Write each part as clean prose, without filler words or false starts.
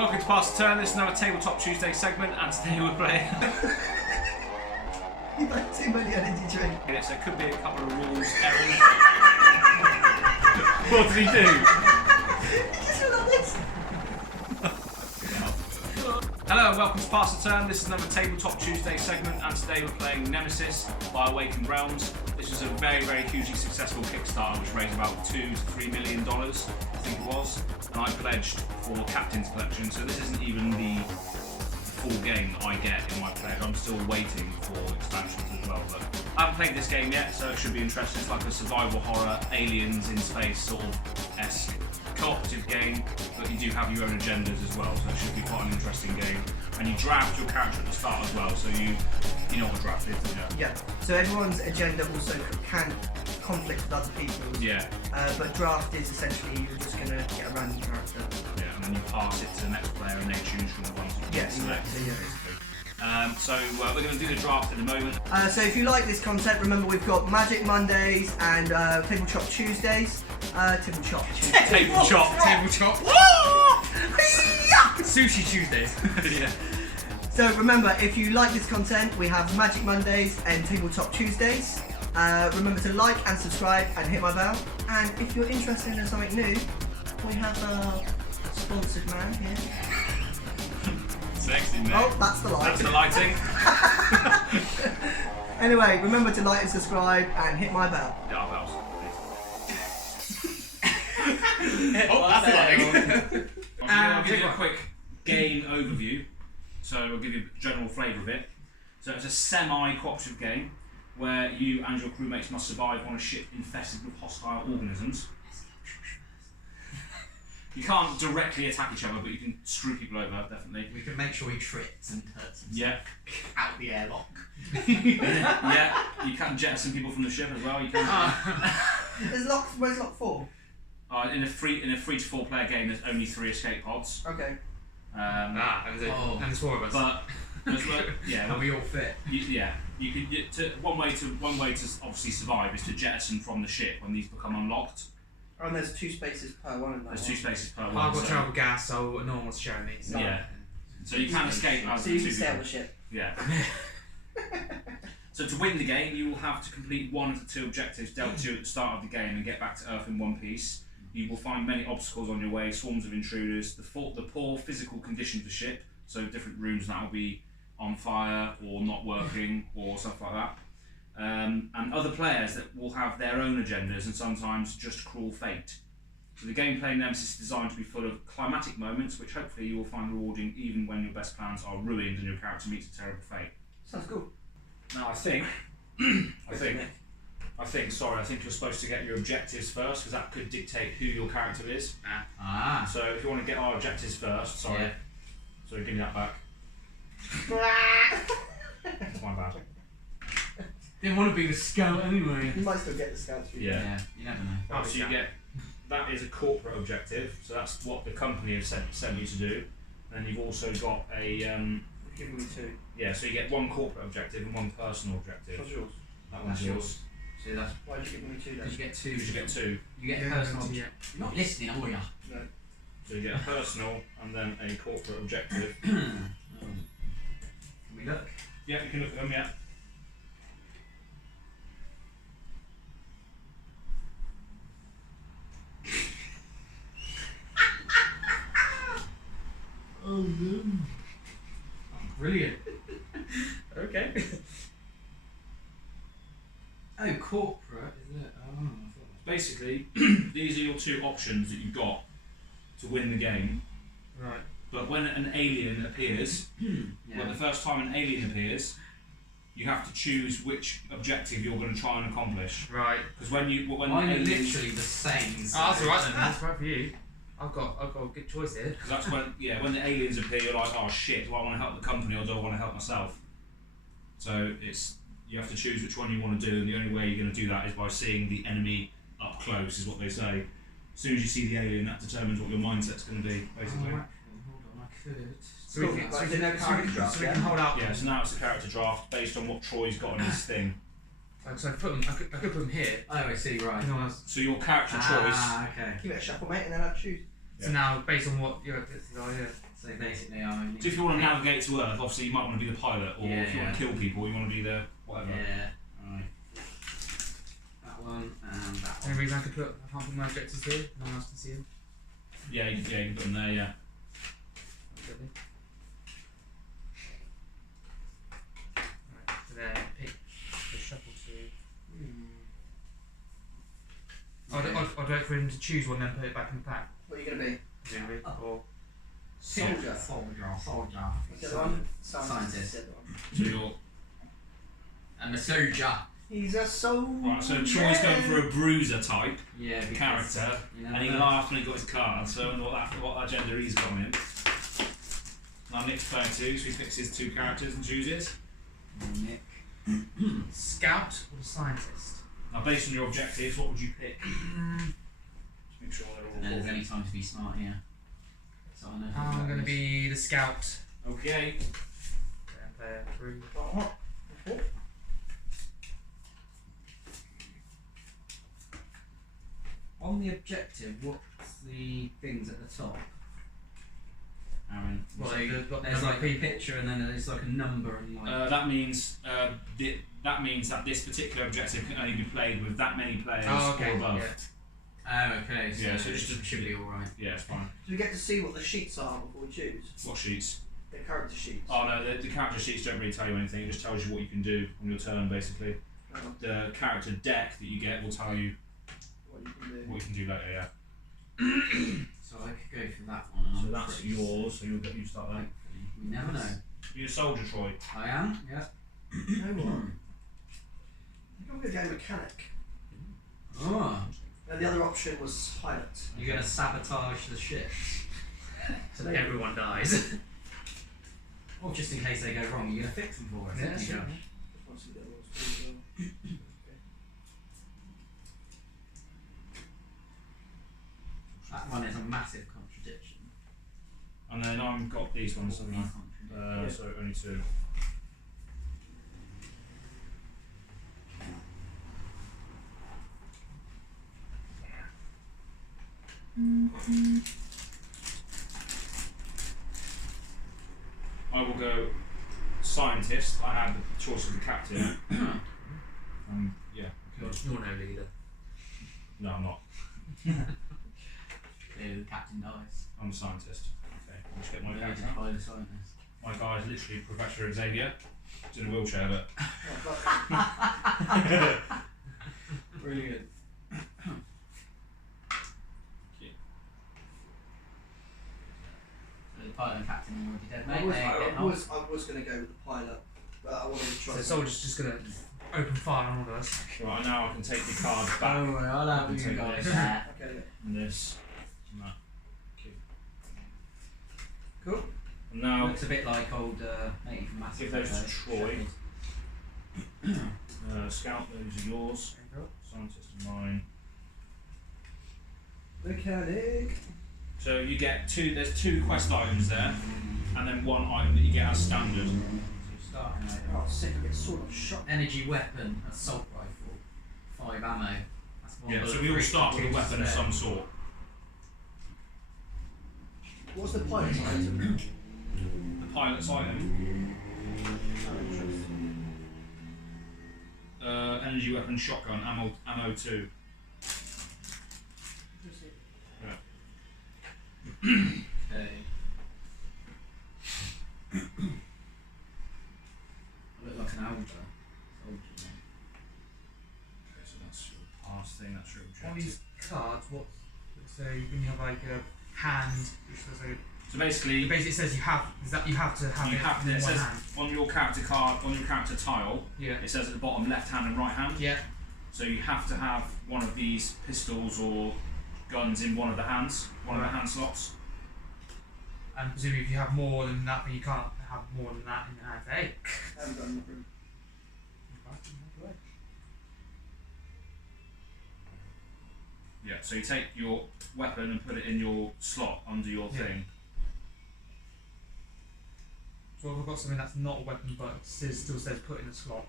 Welcome to Pass the Turn. This is another Tabletop Tuesday segment, and today we're playing. You've had too many energy drinks. So it could be a couple of rules errors. What did he do? He just went like this. Hello and welcome to Pass the Turn. This is another Tabletop Tuesday segment, and today we're playing Nemesis by Awakened Realms. This was a very, very hugely successful Kickstarter, which raised about $2 to $3 million, I think it was. And I pledged for Captain's Collection, so this isn't even the full game that I get in my pledge. I'm still waiting for expansions as well, but I haven't played this game yet, so it should be interesting. It's like a survival horror, aliens in space sort of esque co-operative game, but you do have your own agendas as well, so it should be quite an interesting game. And you draft your character at the start as well, so you know what draft is, don't you? Yeah, so everyone's agenda also can conflict with other people's. Yeah. But draft is essentially you're just going to get a random character. Yeah, and then you pass it to the next player and they choose from the ones that you select. So we're going to do the draft in a moment. So if you like this content, remember we've got Magic Mondays and Tabletop Tuesdays. Tabletop Sushi Tuesdays. Yeah. So remember, if you like this content, we have Magic Mondays and Tabletop Tuesdays. Remember to like and subscribe and hit my bell. And if you're interested in something new, we have a sponsored man here. Sexy, mate. Oh, that's the light. That's the lighting. Anyway, remember to like and subscribe and hit my bell. Yeah, our bells. Oh, that's the lighting. I'll give you a quick game overview. So I'll give you a general flavour of it. So it's a semi-cooperative game where you and your crewmates must survive on a ship infested with hostile organisms. You can't directly attack each other, but you can screw people over, definitely. We can make sure he trips and hurts himself. Yeah. Out the airlock. Yeah, you can jettison people from the ship as well. You can. Where's lock 4? In a 3 to 4 player game, there's only 3 escape pods. Okay. And there's 4 of us. But and we all fit. One way to obviously survive is to jettison from the ship when these become unlocked. Oh, and there's 2 spaces per one in that There's one. 2 spaces per one. I've got travel gas, so no one wants to share me. So. Yeah. So you can escape as So the you 2 can stay on people. the ship. Yeah. So to win the game, you will have to complete 1 of the 2 objectives dealt to you at the start of the game and get back to Earth in one piece. You will find many obstacles on your way, swarms of intruders, the poor physical condition of the ship, so different rooms that will be on fire or not working or stuff like that. And other players that will have their own agendas and sometimes just cruel fate. So the gameplay in Nemesis is designed to be full of climatic moments, which hopefully you will find rewarding even when your best plans are ruined and your character meets a terrible fate. Sounds cool. Now I think you're supposed to get your objectives first, because that could dictate who your character is. So if you want to get our objectives first, sorry. Yeah. So give me that back. That's my bad. Didn't want to be the scout anyway. You might still get the scouts. Yeah. You never know. So you get, that is a corporate objective, so that's what the company has sent you to do. And then you've also got a Give me 2. yeah, so you get 1 corporate objective and 1 personal objective. What's yours? That one's That's yours. So that's Why did you give me 2 then? because you get 2. Because you get 2. You get Yeah, personal. yeah. You're not listening, are you? No. So you get a personal and then a corporate objective. Can we look? Yeah, you can look at them, yeah. Oh no. Brilliant. Okay. Oh, corporate, is it? Oh, Basically, these are your 2 options that you've got to win the game. Right. But when an alien appears, well, the first time an alien appears, you have to choose which objective you're going to try and accomplish. Right. Because when Mine are aliens, literally the same. Oh, that's alright then. That's right for you. I've got a good choice here. because that's when when the aliens appear, you're like, oh shit, do I want to help the company or do I want to help myself? So you have to choose which one you want to do, and the only way you're going to do that is by seeing the enemy up close, is what they say. As soon as you see the alien, that determines what your mindset's going to be, basically. Hold on, I could. So we can hold out. Yeah, so now it's the character draft based on what Troy's got on his thing. So I could put them here. Oh, I see, right. So your character choice. Okay. Give it a shuffle, mate, and then I'll choose. So now, based on what your objectives are, yeah. So basically, I only. So if you want to navigate to Earth, obviously you might want to be the pilot, or if you want to Yeah. kill people, you want to be the whatever. Yeah. Right. That one and that Any one. reason I can't put my objectives here? No one else can see them. Yeah, you can put them there. Yeah. Okay. Right, so then pick the shuffle to. I'll do it for him to choose one, then put it back in the pack. What are you going to be? Presumably. Or Soldier. Soldier. What's the other one? Scientist. The other one. So you're And the soldier. He's a soldier. right. So Troy's going for a bruiser type Yeah. because character, you never and he know. laughed when he got his card. So I wonder what that gender he's got in. Now Nick's playing too, so he picks his 2 characters and chooses. Nick. scout or the scientist? Now, based on your objectives, what would you pick? Just make sure they're all. And then there's any time to be smart here. So I know. I'm going to be the scout. Okay. Then player 3. On the objective, what's the things at the top? Aaron. Well, So they've got there's number like of a people. picture and then there's like a number and like. That means that this particular objective can only be played with that many players Oh, okay. or above. Yeah. Oh, okay. So Yeah, so just it should be all right. Yeah, it's fine. Do we get to see what the sheets are before we choose? What sheets? The character sheets. Oh no, the character sheets don't really tell you anything. It just tells you what you can do on your turn, basically. Oh, The character deck that you get will tell you what you can do. what you can do later. Yeah. So I could go for that one. And So I'm that's pretty yours. So you start there. Hopefully. We never know. You're a soldier, Troy. I am. Yeah. You know what? I think I'm going to go mechanic. Oh, And the other option was pilot. you're gonna sabotage the ships. So that everyone dies. Or just in case they go wrong, you're gonna fix them for us. Yeah, aren't you, sure. Josh? Just want to see the other ones as well. That one is a massive contradiction. And then I've got these ones. Haven't I? Contradiction. Yeah. So only 2. I will go scientist. I had the choice of the captain. Yeah. Okay. You're no leader. No, I'm not. Yeah, the captain dies. I'm a scientist. Okay. I'll just get my Yeah, character. just by the scientist. My guy is literally Professor Xavier. He's in a wheelchair, but. Brilliant. So the pilot and captain are already dead, mate. They ain't getting off. I was going to go with the pilot, but I wanted to try. So the soldier's just going to open fire on all of us. Right, now I can take the cards back. Don't worry, I'll have you Take guys this. there. Okay. And this. And that. Okay. Cool. And now, Looks a bit like old mate from Mass give Effect. those to Troy. Sheffield. Scout, those are yours. Scientist are mine. Mechanic. So you get there's 2 quest items there, and then 1 item that you get as standard. So starting out. Oh, sick of it. Sword of shot. Energy weapon, assault rifle, 5 ammo. That's one Yeah, so bullet we all free, start with a 2 weapon of spare. some sort. What's the pilot's item? The pilot's item, Oh, interesting. energy weapon, shotgun, ammo 2. Interesting. Okay. I look like an older soldier. Okay, so that's your pass thing, that's your On objective. these cards, what? So when you have like a hand, which says like, So basically, it basically says you have to have it in it one says hand. on your character card, on your character tile, Yeah. it says at the bottom left hand and right hand. Yeah. So you have to have one of these pistols or guns in one of the hands, one of the Right. hand slots. And presumably if you have more than that, but you can't have more than that in your hand. Hey. I haven't got nothing. Yeah, so you take your weapon and put it in your slot under your Yeah. thing. So if I've got something that's not a weapon, but it still says put in a slot.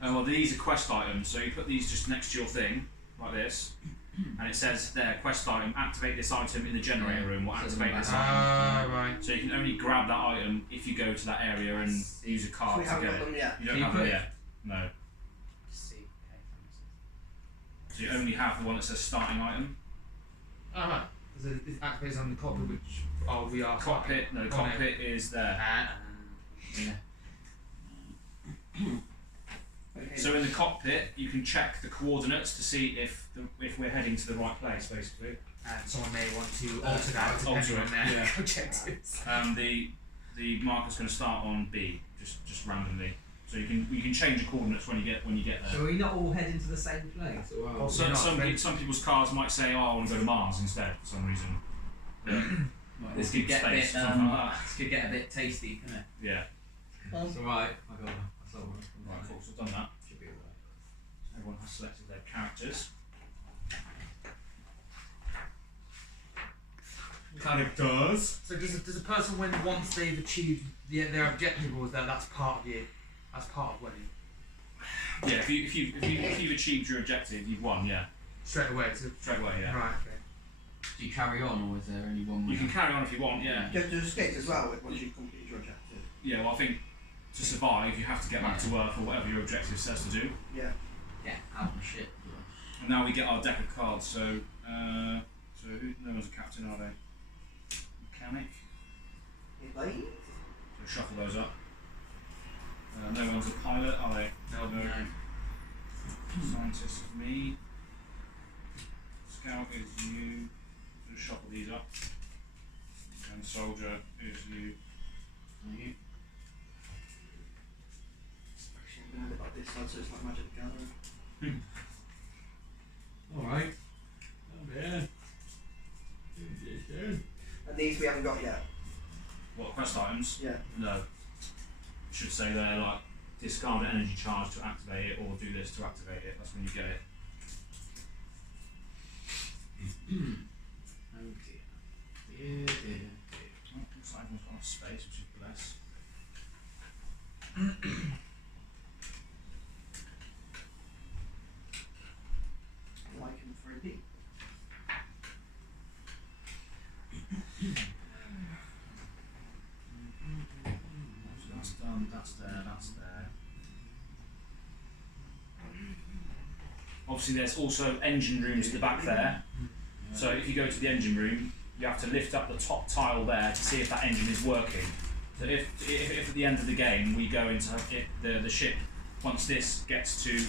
Well, these are quest items, so you put these just next to your thing, like this, and it says there, quest item, activate this item in the generator room, or So activate this the item. Ah, right. So you can only grab that item if you go to that area and use a So card we to haven't get got it. them yet. You don't Can you have them put- yet. No. See. Okay. So you only have the one that says starting item. Ah, right. It activates on the cockpit, which we are Cockpit, no, cockpit is there. Yeah. Okay. So in the cockpit, you can check the coordinates to see if we're heading to the right place, basically. And someone may want to alter that depending alter on it, their yeah. objectives. The marker's going to start on B, just randomly. So you can change the coordinates when you get there. So are we not all heading to the same place? Or Well, So, not, some people's cars might say, "Oh, I want to go to Mars instead" for some reason. right, this Or could get a space, bit. something like that. This could get a bit tasty, couldn't it? Yeah. It's alright. I got that. That's all right. Right, cool. So I've done that. Should be alright. Everyone has selected their characters. Characters. So does a person once they've achieved their objective, or is that's part of you? That's part of winning. Yeah, if you've achieved your objective, you've won. Yeah, Straight away. So, straight away. Yeah. Right. Okay. Do you carry on, or is there only one? You can carry on if you want. Yeah. You have to escape as well once you've completed your objective. Yeah. Well, I think to survive, you have to get back to Earth or whatever your objective says to do. Yeah. Yeah, out of the ship. And now we get our deck of cards. So, no one's a captain, are they? Mechanic. Anybody? So shuffle those up. No one's a pilot, are they? No. Scientist is me. Scout is you. Just shuffle these up. And soldier is you. You. Actually, I'm going to have it like this side so it's like Magic the Gathering. Alright. Oh yeah. And these we haven't got yet. What, quest items? Yeah. No. It should say there, like, discard an energy charge to activate it, or do this to activate it. That's when you get it. Oh dear. Dear, dear, dear. Oh, looks like everyone's got enough space, which is bless. Like him for a beat. So that's done, that's there, that's there. Obviously there's also engine rooms at the back there. So if you go to the engine room, you have to lift up the top tile there to see if that engine is working. So if at the end of the game we go into the ship, once this gets to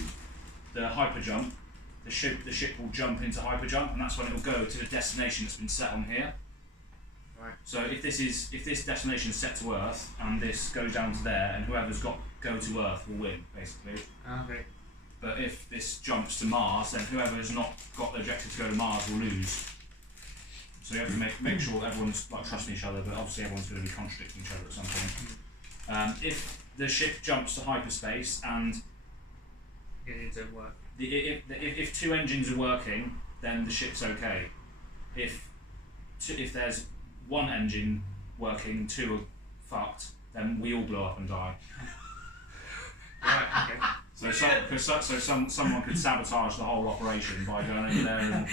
the hyper jump, the ship will jump into hyper jump, and that's when it will go to the destination that's been set on here. Right. So if this destination is set to Earth and this goes down to there, and whoever's got go to Earth will win, basically. Okay. But if this jumps to Mars, then whoever has not got the objective to go to Mars will lose. So you have to make sure everyone's like trusting each other, but obviously everyone's going to be contradicting each other at some point. If the ship jumps to hyperspace and It don't work. if two engines are working, then the ship's okay. If there's one engine working, two are fucked, then we all blow up and die. Right. Okay. So someone could sabotage the whole operation by going over there and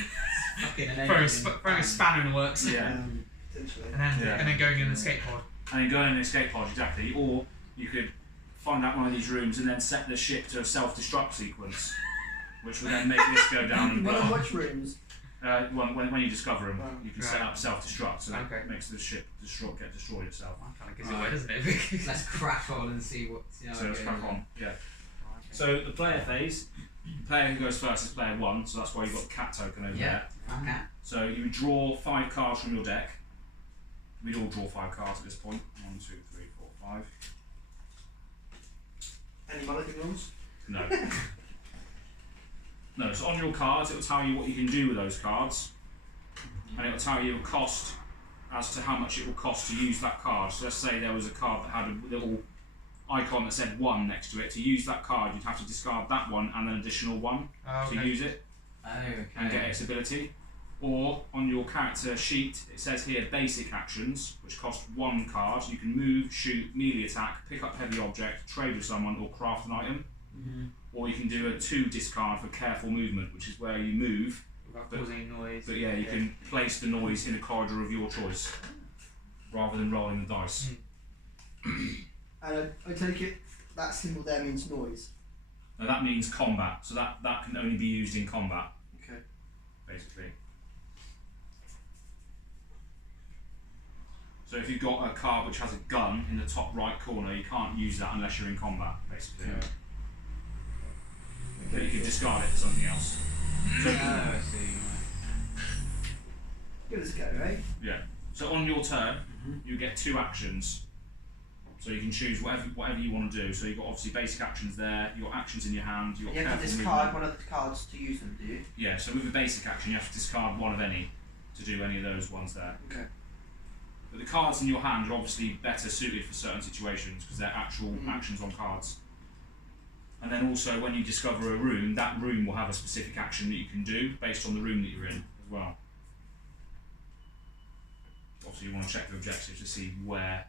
Throwing a spanner in the works. yeah, Essentially. And then going in the escape pod. and then go in an escape pod exactly. Or you could find out one of these rooms and then set the ship to a self-destruct sequence, which would then make this go down and blow One of up. which rooms? When you discover them, Wow. you can set Right. up self-destruct, so Okay. that makes the ship get destroyed itself. Well, that kind of gives it away, doesn't it? Let's crack on and see how So it let's goes. crack on. Yeah. Okay. So the player phase, the player who goes first is player 1, so that's why you've got the cat token over Yeah. there. Okay. So you would draw 5 cards from your deck. We'd all draw 5 cards at this point. 1, 2, 3, 4, 5. Any monarchy rules? No. No, so on your cards it will tell you what you can do with those cards. And it will tell you a cost as to how much it will cost to use that card. So let's say there was a card that had a little icon that said 1 next to it. To use that card you'd have to discard that one and an additional 1 Okay. to use it Oh, and get okay. its ability. Or on your character sheet it says here basic actions, which cost 1 card. You can move, shoot, melee attack, pick up heavy object, trade with someone, or craft an item. Mhm. Or you can do a 2 discard for careful movement, which is where you move without causing any noise. But yeah, you can place the noise in a corridor of your choice rather than rolling the dice. And I take it that symbol there means noise. Now that means combat, so that can only be used in combat, Okay. basically. So if you've got a card which has a gun in the top right corner, you can't use that unless you're in combat, basically. Yeah. But you can discard it for something else. So, I see. Give us a go, right? yeah. So on your turn, you get 2 actions. So you can choose whatever you want to do. So you've got obviously basic actions there, you've got actions in your hand, you've got You have to careful discard movement. one of the cards to use them, do you? Yeah, so with a basic action you have to discard one of any to do any of those ones there. Okay. But the cards in your hand are obviously better suited for certain situations because they're actual actions on cards. And then also when you discover a room, that room will have a specific action that you can do based on the room that you're in as well. Obviously you want to check the objectives to see where.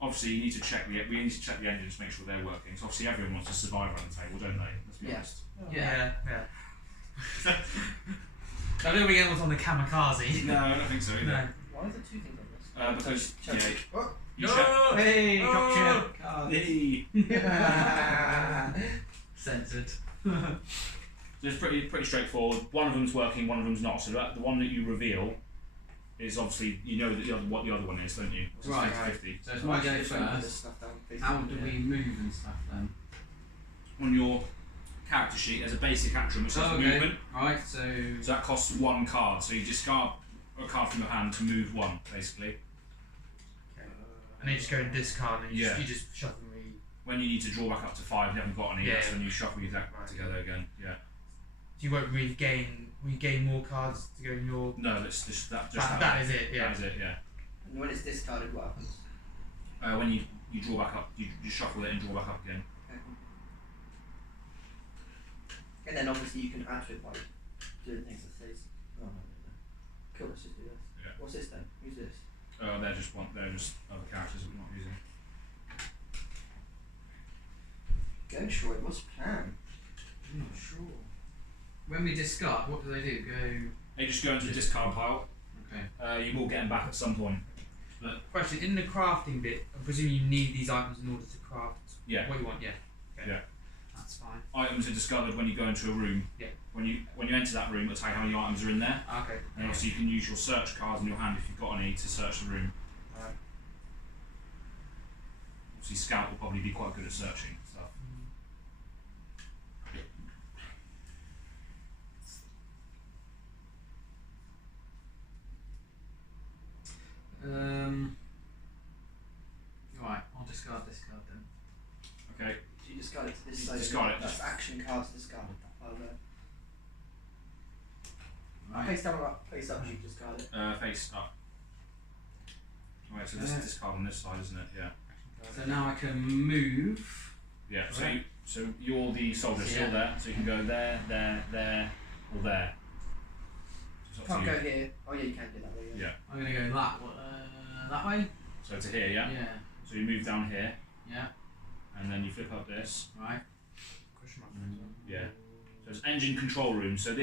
Obviously you need to check we need to check the engines to make sure they're working. So obviously everyone wants to survive around the table, don't they? Let's be honest. Yeah. I don't think we're getting what's on the kamikaze. No, I don't think so either. No. Why are there 2 things on this? Because Oh. you check. Hey, Oh. gotcha. Cards. Hey. Censored. So it's pretty straightforward. One of them's working, one of them's not. So the one that you reveal is obviously you know what the other one is, don't you? So it's Right. 50-50. So if I go first, how do we move and stuff then? On your character sheet, there's a basic action which says movement. Right, so So that costs 1 card. So you discard a card from your hand to move 1, basically. And then you just go and discard and you Yeah. just shuffle me. When you need to draw back up to 5, you haven't got any. Yeah. That's when you shuffle your deck back together again. Yeah. So you won't really gain. Will you gain more cards to go in your? No, that is it. Yeah. That is it. Yeah. And when it's discarded, what happens? When you draw back up, you shuffle it and draw back up again. Okay. And then obviously you can add to it by doing things that says, oh no. Cool, let's just do this. Yeah. What's this then? Who's this? They're just other characters that we're not using. Go, Troy, what's the plan? I'm not sure. When we discard, what do they do? Go. They just go into the discard pile. Okay. You will get them back at some point. Question: in the crafting bit, I presume you need these items in order to craft Yeah. what you want. Yeah. Okay. Yeah. That's fine. Items are discovered when you go into a room. Yeah. When you enter that room, it'll tell you how many items are in there. Okay. And obviously you can use your search cards in your hand if you've got any to search the room. Alright. Obviously Scout will probably be quite good at searching stuff. Right, I'll discard this card then. Okay. So you discard it to this You side. discard it. That's action cards discarded. That pile there. Right. Face down or up? Face up, you discard it. Face up. Right, so this is discard on this side, isn't it? Yeah. So now I can move. Yeah. Right. So you're the soldier. So Yeah. you're there. So you can go there, there, there, or there. So it's up Can't to go you. here. Oh yeah, you can do that way. Yeah. I'm gonna go that way. So to here, yeah. Yeah. So you move down here, Yeah. and then you flip up this. Right. Question mark. Yeah. So it's engine control room. So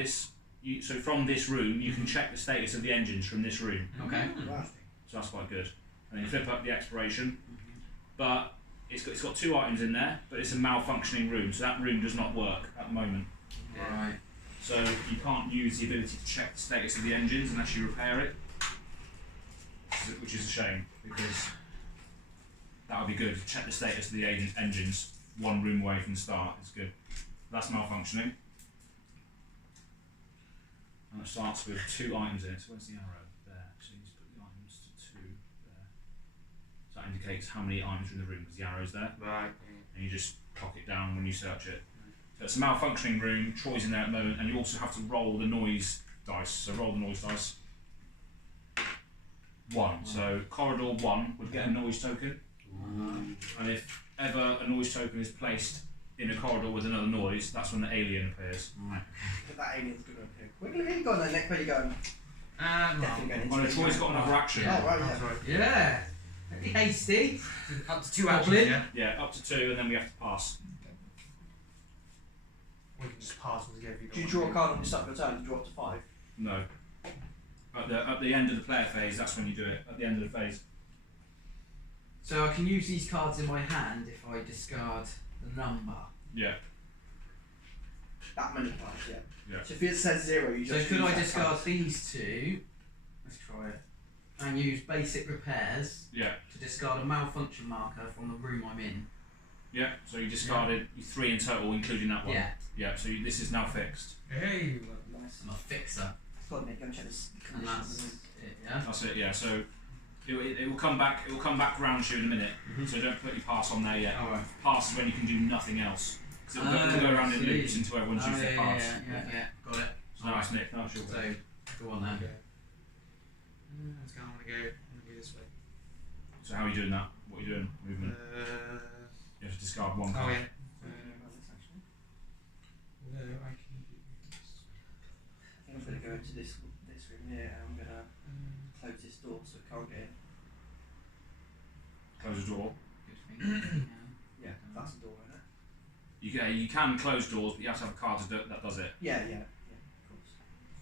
so from this room, you can check the status of the engines from this room. Okay. Wow. So that's quite good. And then you flip up the expiration, but it's got 2 items in there, but it's a malfunctioning room, so that room does not work at the moment. Right. So you can't use the ability to check the status of the engines unless you repair it, which is a shame because that would be good. Check the status of the engines 1 room away from the start. It's good. That's malfunctioning. And it starts with 2 items in it. So where's the arrow? There. So you just put the items to 2 there. So that indicates how many items are in the room because the arrow's there. Right. And you just pop it down when you search it. So it's a malfunctioning room. Troy's in there at the moment, and you also have to roll the noise dice. So roll the noise dice. 1. So corridor 1 would get a noise token, and if ever a noise token is placed in a corridor with another noise, that's when the alien appears. Right. But that alien's going to appear. Where are you going then, Nick? Where are you going? Definitely going into Oh no, it. Troy's got another action. Oh, right, yeah. That's right. Yeah. Don't be hasty. Up to 2 Goblin. actions. Yeah. Yeah, up to 2, and then we have to pass. we can just pass all together. Do you draw a card on the start of your turn? You draw up to 5. No. At the end of the player phase, that's when you do it. At the end of the phase. So I can use these cards in my hand if I discard the number. Yeah. That many cards, yeah. Yeah. So if it says 0, you So just could use I that discard card. these two? Let's try it. And use basic repairs Yeah. to discard a malfunction marker from the room I'm in. Yeah. So you discarded 3 in total, including that one. Yeah. Yeah. So this is now fixed. Hey. Nice. I'm a fixer. Go on, Nick, go and check this. And that's it, yeah? That's it. Yeah. So it will come back. It will come back round to you in a minute. So don't put your pass on there yet. Alright. Pass is when you can do nothing else. Because it'll go around in see. loops until everyone's used their cards. Yeah. Got it. So now it's Nick. Now it's your So, turn. go on then. Okay. Let's go. I'm gonna go this way. So how are you doing that? What are you doing? Movement. You have to discard one Oh card. yeah. I think I'm going to go into this room here and I'm going to close this door so it can't get in. Close the door. Good thing. Yeah, that's the door, isn't it? You can close doors, but you have to have a card that does it. Yeah, of course.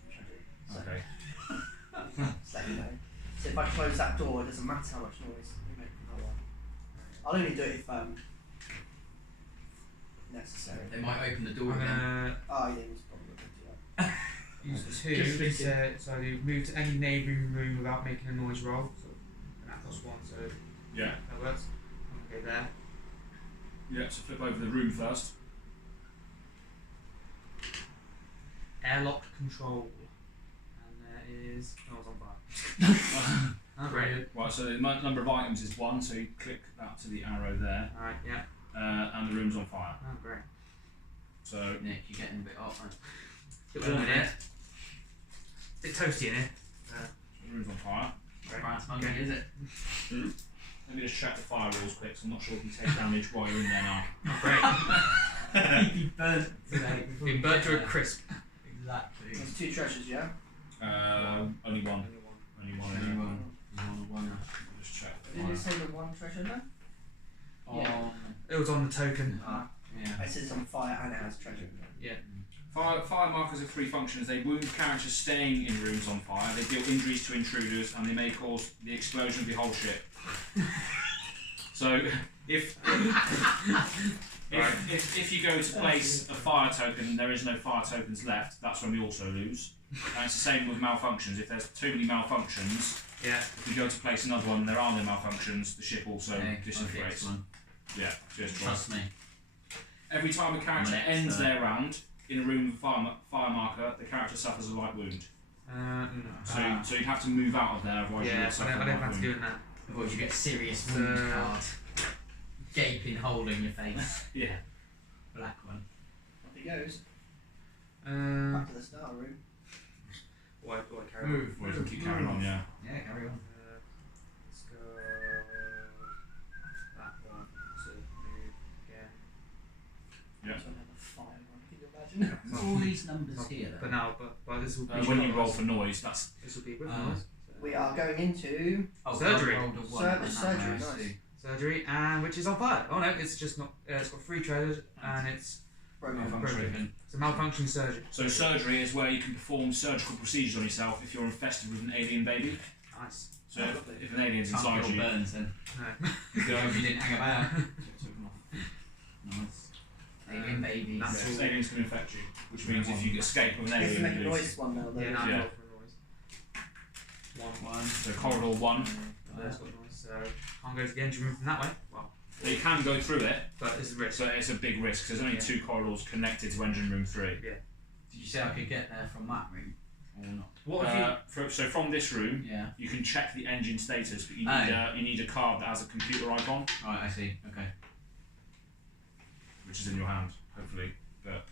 Which I do. So, Okay. just let you know. So if I close that door, it doesn't matter how much noise you make from that one. I'll only do it if necessary. They might open the door I'm again. gonna Oh yeah, it's probably good to do that. use Just 2 thinking. so you move to any neighbouring room without making a noise roll. So and that costs 1, so Yeah. that works. I'm gonna go there. Yeah. So flip over the room first. Airlock control. And there is. Oh, it's on fire. Oh, great. Right. So the number of items is 1. So you click that to the arrow there, Alright, yeah. and the room's on fire. Oh, great. So Nick, you're getting a bit hot. Bit warm in here. Bit toasty in here. the room's on fire. Brass monkey, Okay. is it? Let me just check the fire rules quick. 'Cause I'm not sure if you take damage while you're in there now. Oh, great. He burnt today. before Been we burnt get to a there. crisp. Exactly. There's 2 treasures, yeah? Only one. Only one. Only one. One. I'll just check. Didn't it say the 1 treasure there? On. It was on the token. Yeah. It says it's on fire and it has treasure. Fire markers have 3 functions. They wound characters staying in rooms on fire, they deal injuries to intruders, and they may cause the explosion of the whole ship. So, if you go to place a fire token and there is no fire tokens left, that's when we also lose. And it's the same with malfunctions. If there's too many malfunctions, Yeah. if you go to place another one and there are no malfunctions, the ship also Okay, disintegrates. one. Yeah, just Trust me. Every time a character I'm an ends expert. their round in a room with a fire marker, the character suffers a light wound. No. So you have to move out of there, otherwise you Yeah, would suffer I a don't light fancy wound. doing that. Otherwise you get serious wound So- card. Gaping hole in your face. Yeah. Black one. Off he goes. Uh, Back to the start room. why carry on? Move. Or you can keep carrying on, yeah. Yeah, carry on. Let's go that one. So move again. Yeah. So another fire one, can you imagine? What's all these numbers here But then? now, but this will be When you roll for noise, that's this will be with Oh. noise. So- We are going into Oh, Surgery. I rolled a one, Sur- and that surgery, one nice. I see. surgery, and which is on fire. Oh no, it's just not. It's got 3 treasures, and it's broken. Malfunction. a malfunction surgery. so surgery is where you can perform surgical procedures on yourself if you're infested with an alien baby. Nice. So if an alien's Can't inside kill you, burns then. No. you go If you didn't hang about. Nice. Alien babies. That's yes, all. aliens can infect you, which means if you escape with an You have to make a alien, you lose. noise one now though. Yeah, now Yeah. roll for noise. One. So corridor 1. That's got noise. So can't go to the engine room from that way. Well, So you can go through it, but it's a risk. so it's a big risk. 'Cause there's only Yeah. 2 corridors connected to engine room 3. Did you say I could get there from that room? Or not? What if you? So from this room, Yeah. you can check the engine status, but you Oh. need a card that has a computer icon, Right, I see. Okay. which is in your hand, hopefully, but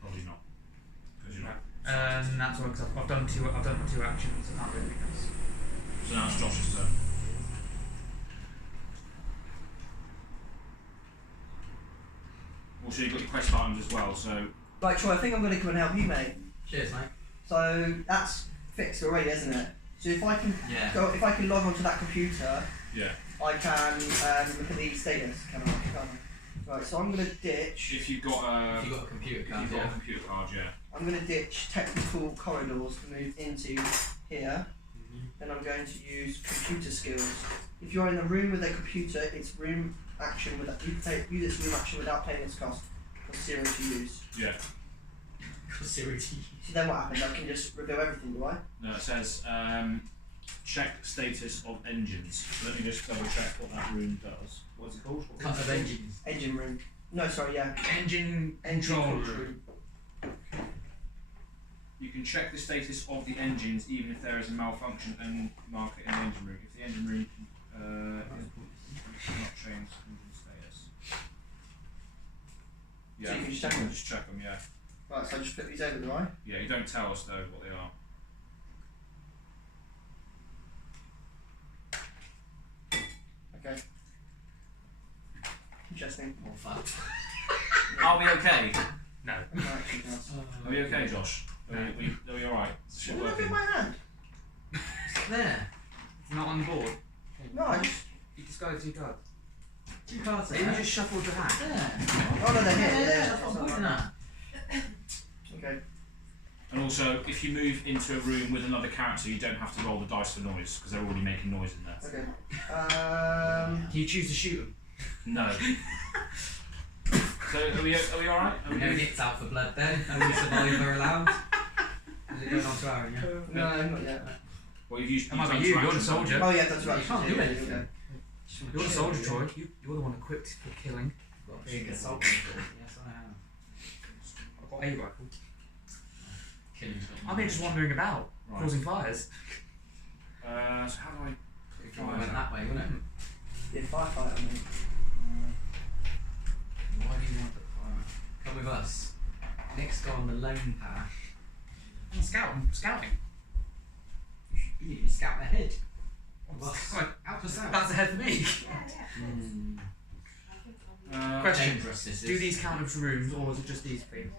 probably not, because you're not. And that's why, because I've done my 2 actions. I can't do anything else. So now it's Josh's turn. Also, you've got your quest items as well. So Right, Troy, I think I'm going to come and help you, mate. Cheers, mate. So that's fixed already, isn't it? So if I can Yeah. if I can log onto that computer, yeah, I can look at the status. Can I? Right, so I'm going to ditch. If you've got a, If you've got a computer if card, you've got a computer card, yeah. I'm going to ditch technical corridors to move into here. Then I'm going to use computer skills. If you're in a room with a computer, it's room action without use its room action without paying its cost. Cost 0 to use. Yeah. So then what happens? I can just reveal everything, do I? No, it says check status of engines. So let me just double check what that room does. What's it called? Cut of engines. Engine room. No, sorry, yeah. Engine control room. You can check the status of the engines even if there is a malfunction and mark it in the engine room. If the engine room is not changed engine status. Yeah, So you can just check them? Just check them, yeah. Right, so I just flip these over, do I? Yeah, you don't tell us though what they are. Okay. Interesting. Or fucked. Are we okay? No. Are we okay, Josh? Are we alright? Is shit Look working? at my hand. It's there. It's not on the board. No, I just. You just got 2 cards. 2 cards Maybe there. you just shuffled your hand. There. Oh no, they're here. Yeah, Yeah, that's what I'm pointing at. Okay. And also, if you move into a room with another character, you don't have to roll the dice for noise because they're already making noise in there. Okay. Can you choose to shoot them? No. So are we alright? Are we No good? hits out for blood then. Only survivor allowed. Is it going on to Aaron, yeah? No, not yet. Well, you've used. That might you've be done you, two you're the actions, haven't soldier. Oh yeah, that's right. You can't do Yeah, anything. okay. You're the soldier, Troy. You're the one equipped for killing. Got a big assault rifle. Yes, I have. I've got a rifle. Killing's got I'm here just wandering about, Right. causing fires. So how do I? If you went that way, wouldn't it? Yeah, firefighter. I mean. Why do you want the fire? Come with us. Next go on the lone path. I'm scouting. You need to scout ahead. Well, Out for south. that's ahead for me. Question. Dangerous this is. Do these count as rooms or is it just these things?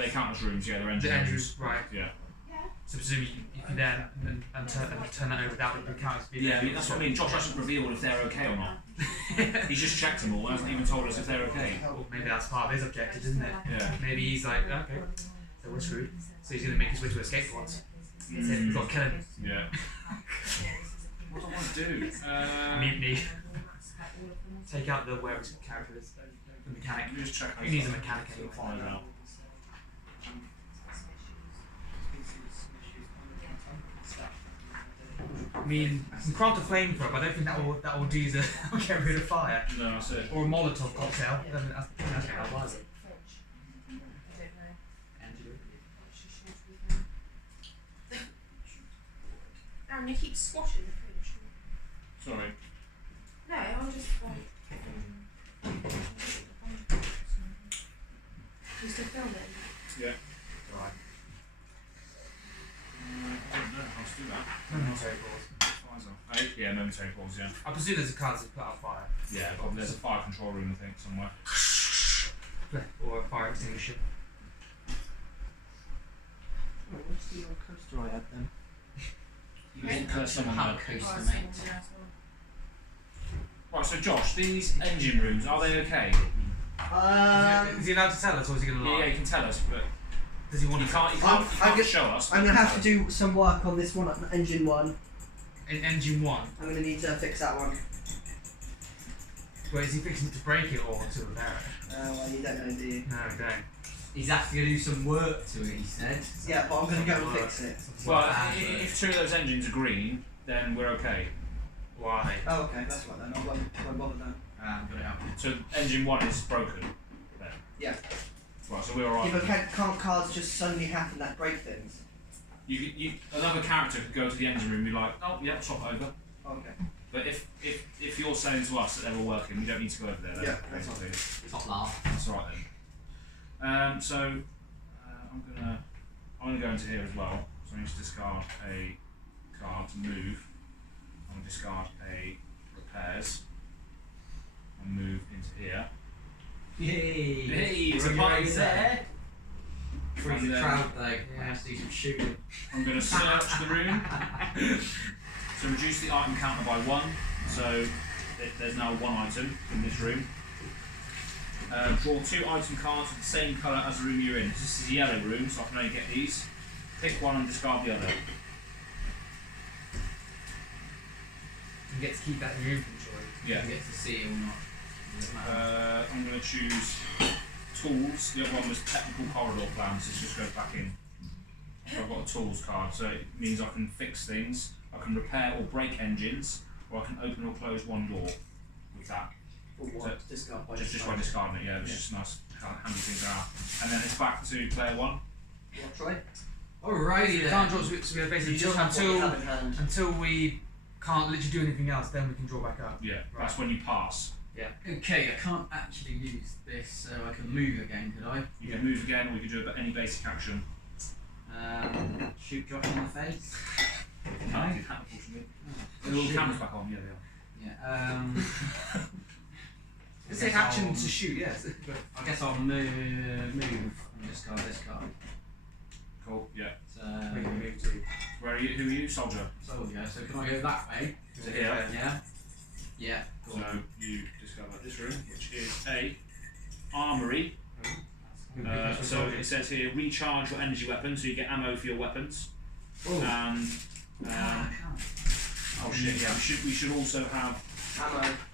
They count as rooms. Yeah, they're The engine rooms. engines, right. Yeah. So presumably you can then and turn that over, that would be counted as being Yeah, I mean, that's what I mean. Josh hasn't revealed if they're okay or not. He's just checked them all. Hasn't even told us if they're okay. Well, maybe that's part of his objective, isn't it? Yeah. Maybe he's like, okay, so we're screwed. So he's going to make his way to escape pods. That's it, we've got to kill him. Yeah. What do I want to do? Mutiny. Take out the where his character is. The mechanic. Let me just check. He needs a mechanic We'll anyway. find out. I mean, you can craft a flamethrower, but I don't think that will do the get rid of fire. No, that's it. Or a Molotov cocktail. I mean, that's how it. Aaron, you keep squashing the fridge. Sorry. No, I'm just You still filming? Yeah. Right. I don't know how to do that. Momentary pause. Yeah, momentary pause, yeah. I presume there's a card to put out fire. Yeah, but there's a fire control room, I think, somewhere. Or a fire extinguisher. What's the old coaster I had then? You can curse someone How there. coaster, mate. Right, so Josh, these engine rooms, are they okay? Is he allowed to tell us, or is he going to lie? Yeah, you can tell us, but Does he want you to can't, I'm gonna- show us. I'm gonna have to do some work on this one, engine one. In engine 1? I'm gonna need to fix that one. Wait, is he fixing it to break it or to repair it? Well, you don't know, do you? No, he don't. He's actually going to do some work to it, he said. Yeah, but I'm gonna go and fix it. Well, if two of those engines are green, then we're okay. Why? Oh, okay, that's right then. I won't bother then. Got it out. So engine 1 is broken. Then. Yeah. Right, so we're alright. Yeah, but can't cards just suddenly happen that break things? Another character could go to the engine room and be like, oh, yeah, swap over. Okay. But if you're saying to us that they're all working, we don't need to go over there. Then, Yeah, that's basically. Top laugh. That's alright then. So I'm gonna go into here as well. So I need to discard a card to move. I'm gonna discard a repairs and move into here. Yay! Hey, it's a Run party your there. Freeze And the then crowd though. I have to do some shooting. I'm gonna search the room. So reduce the item counter by 1. So there's now 1 item in this room. Draw 2 item cards with the same colour as the room you're in. This is a yellow room, so I can only get these. Pick one and discard the other. You get to keep that in your inventory. Yeah. You get to see it or not. Does it matter? I'm going to choose tools. The other one was technical corridor plans. This just goes back in. So I've got a tools card, so it means I can fix things. I can repair or break engines, or I can open or close one door with that. Or what? Discard by Just by discarding it, yeah. It was just nice, handy things out. And then it's back to player one. What, Troy? Alrighty We then. can't draw, so we basically You just have what you have in hand. until we can't literally do anything else, then we can draw back up. Yeah, that's when you pass. Okay, I can't actually use this, so I can move again, could I? You can move again, or you can do any basic action. Shoot Josh in the face. No, you can't, unfortunately. The little camera's back on, yeah, they are. Yeah. It's an action to shoot, yes. I guess I'll move and discard this card. Cool, yeah. So, We can move to. Where are you? Who are you? Soldier. soldier. So can I go that way? To here. Yeah. Yeah. Go So on. you discover this room, which is a armory. So it says here, recharge your energy weapons, so you get ammo for your weapons. Oh. And oh shit, yeah, we should also have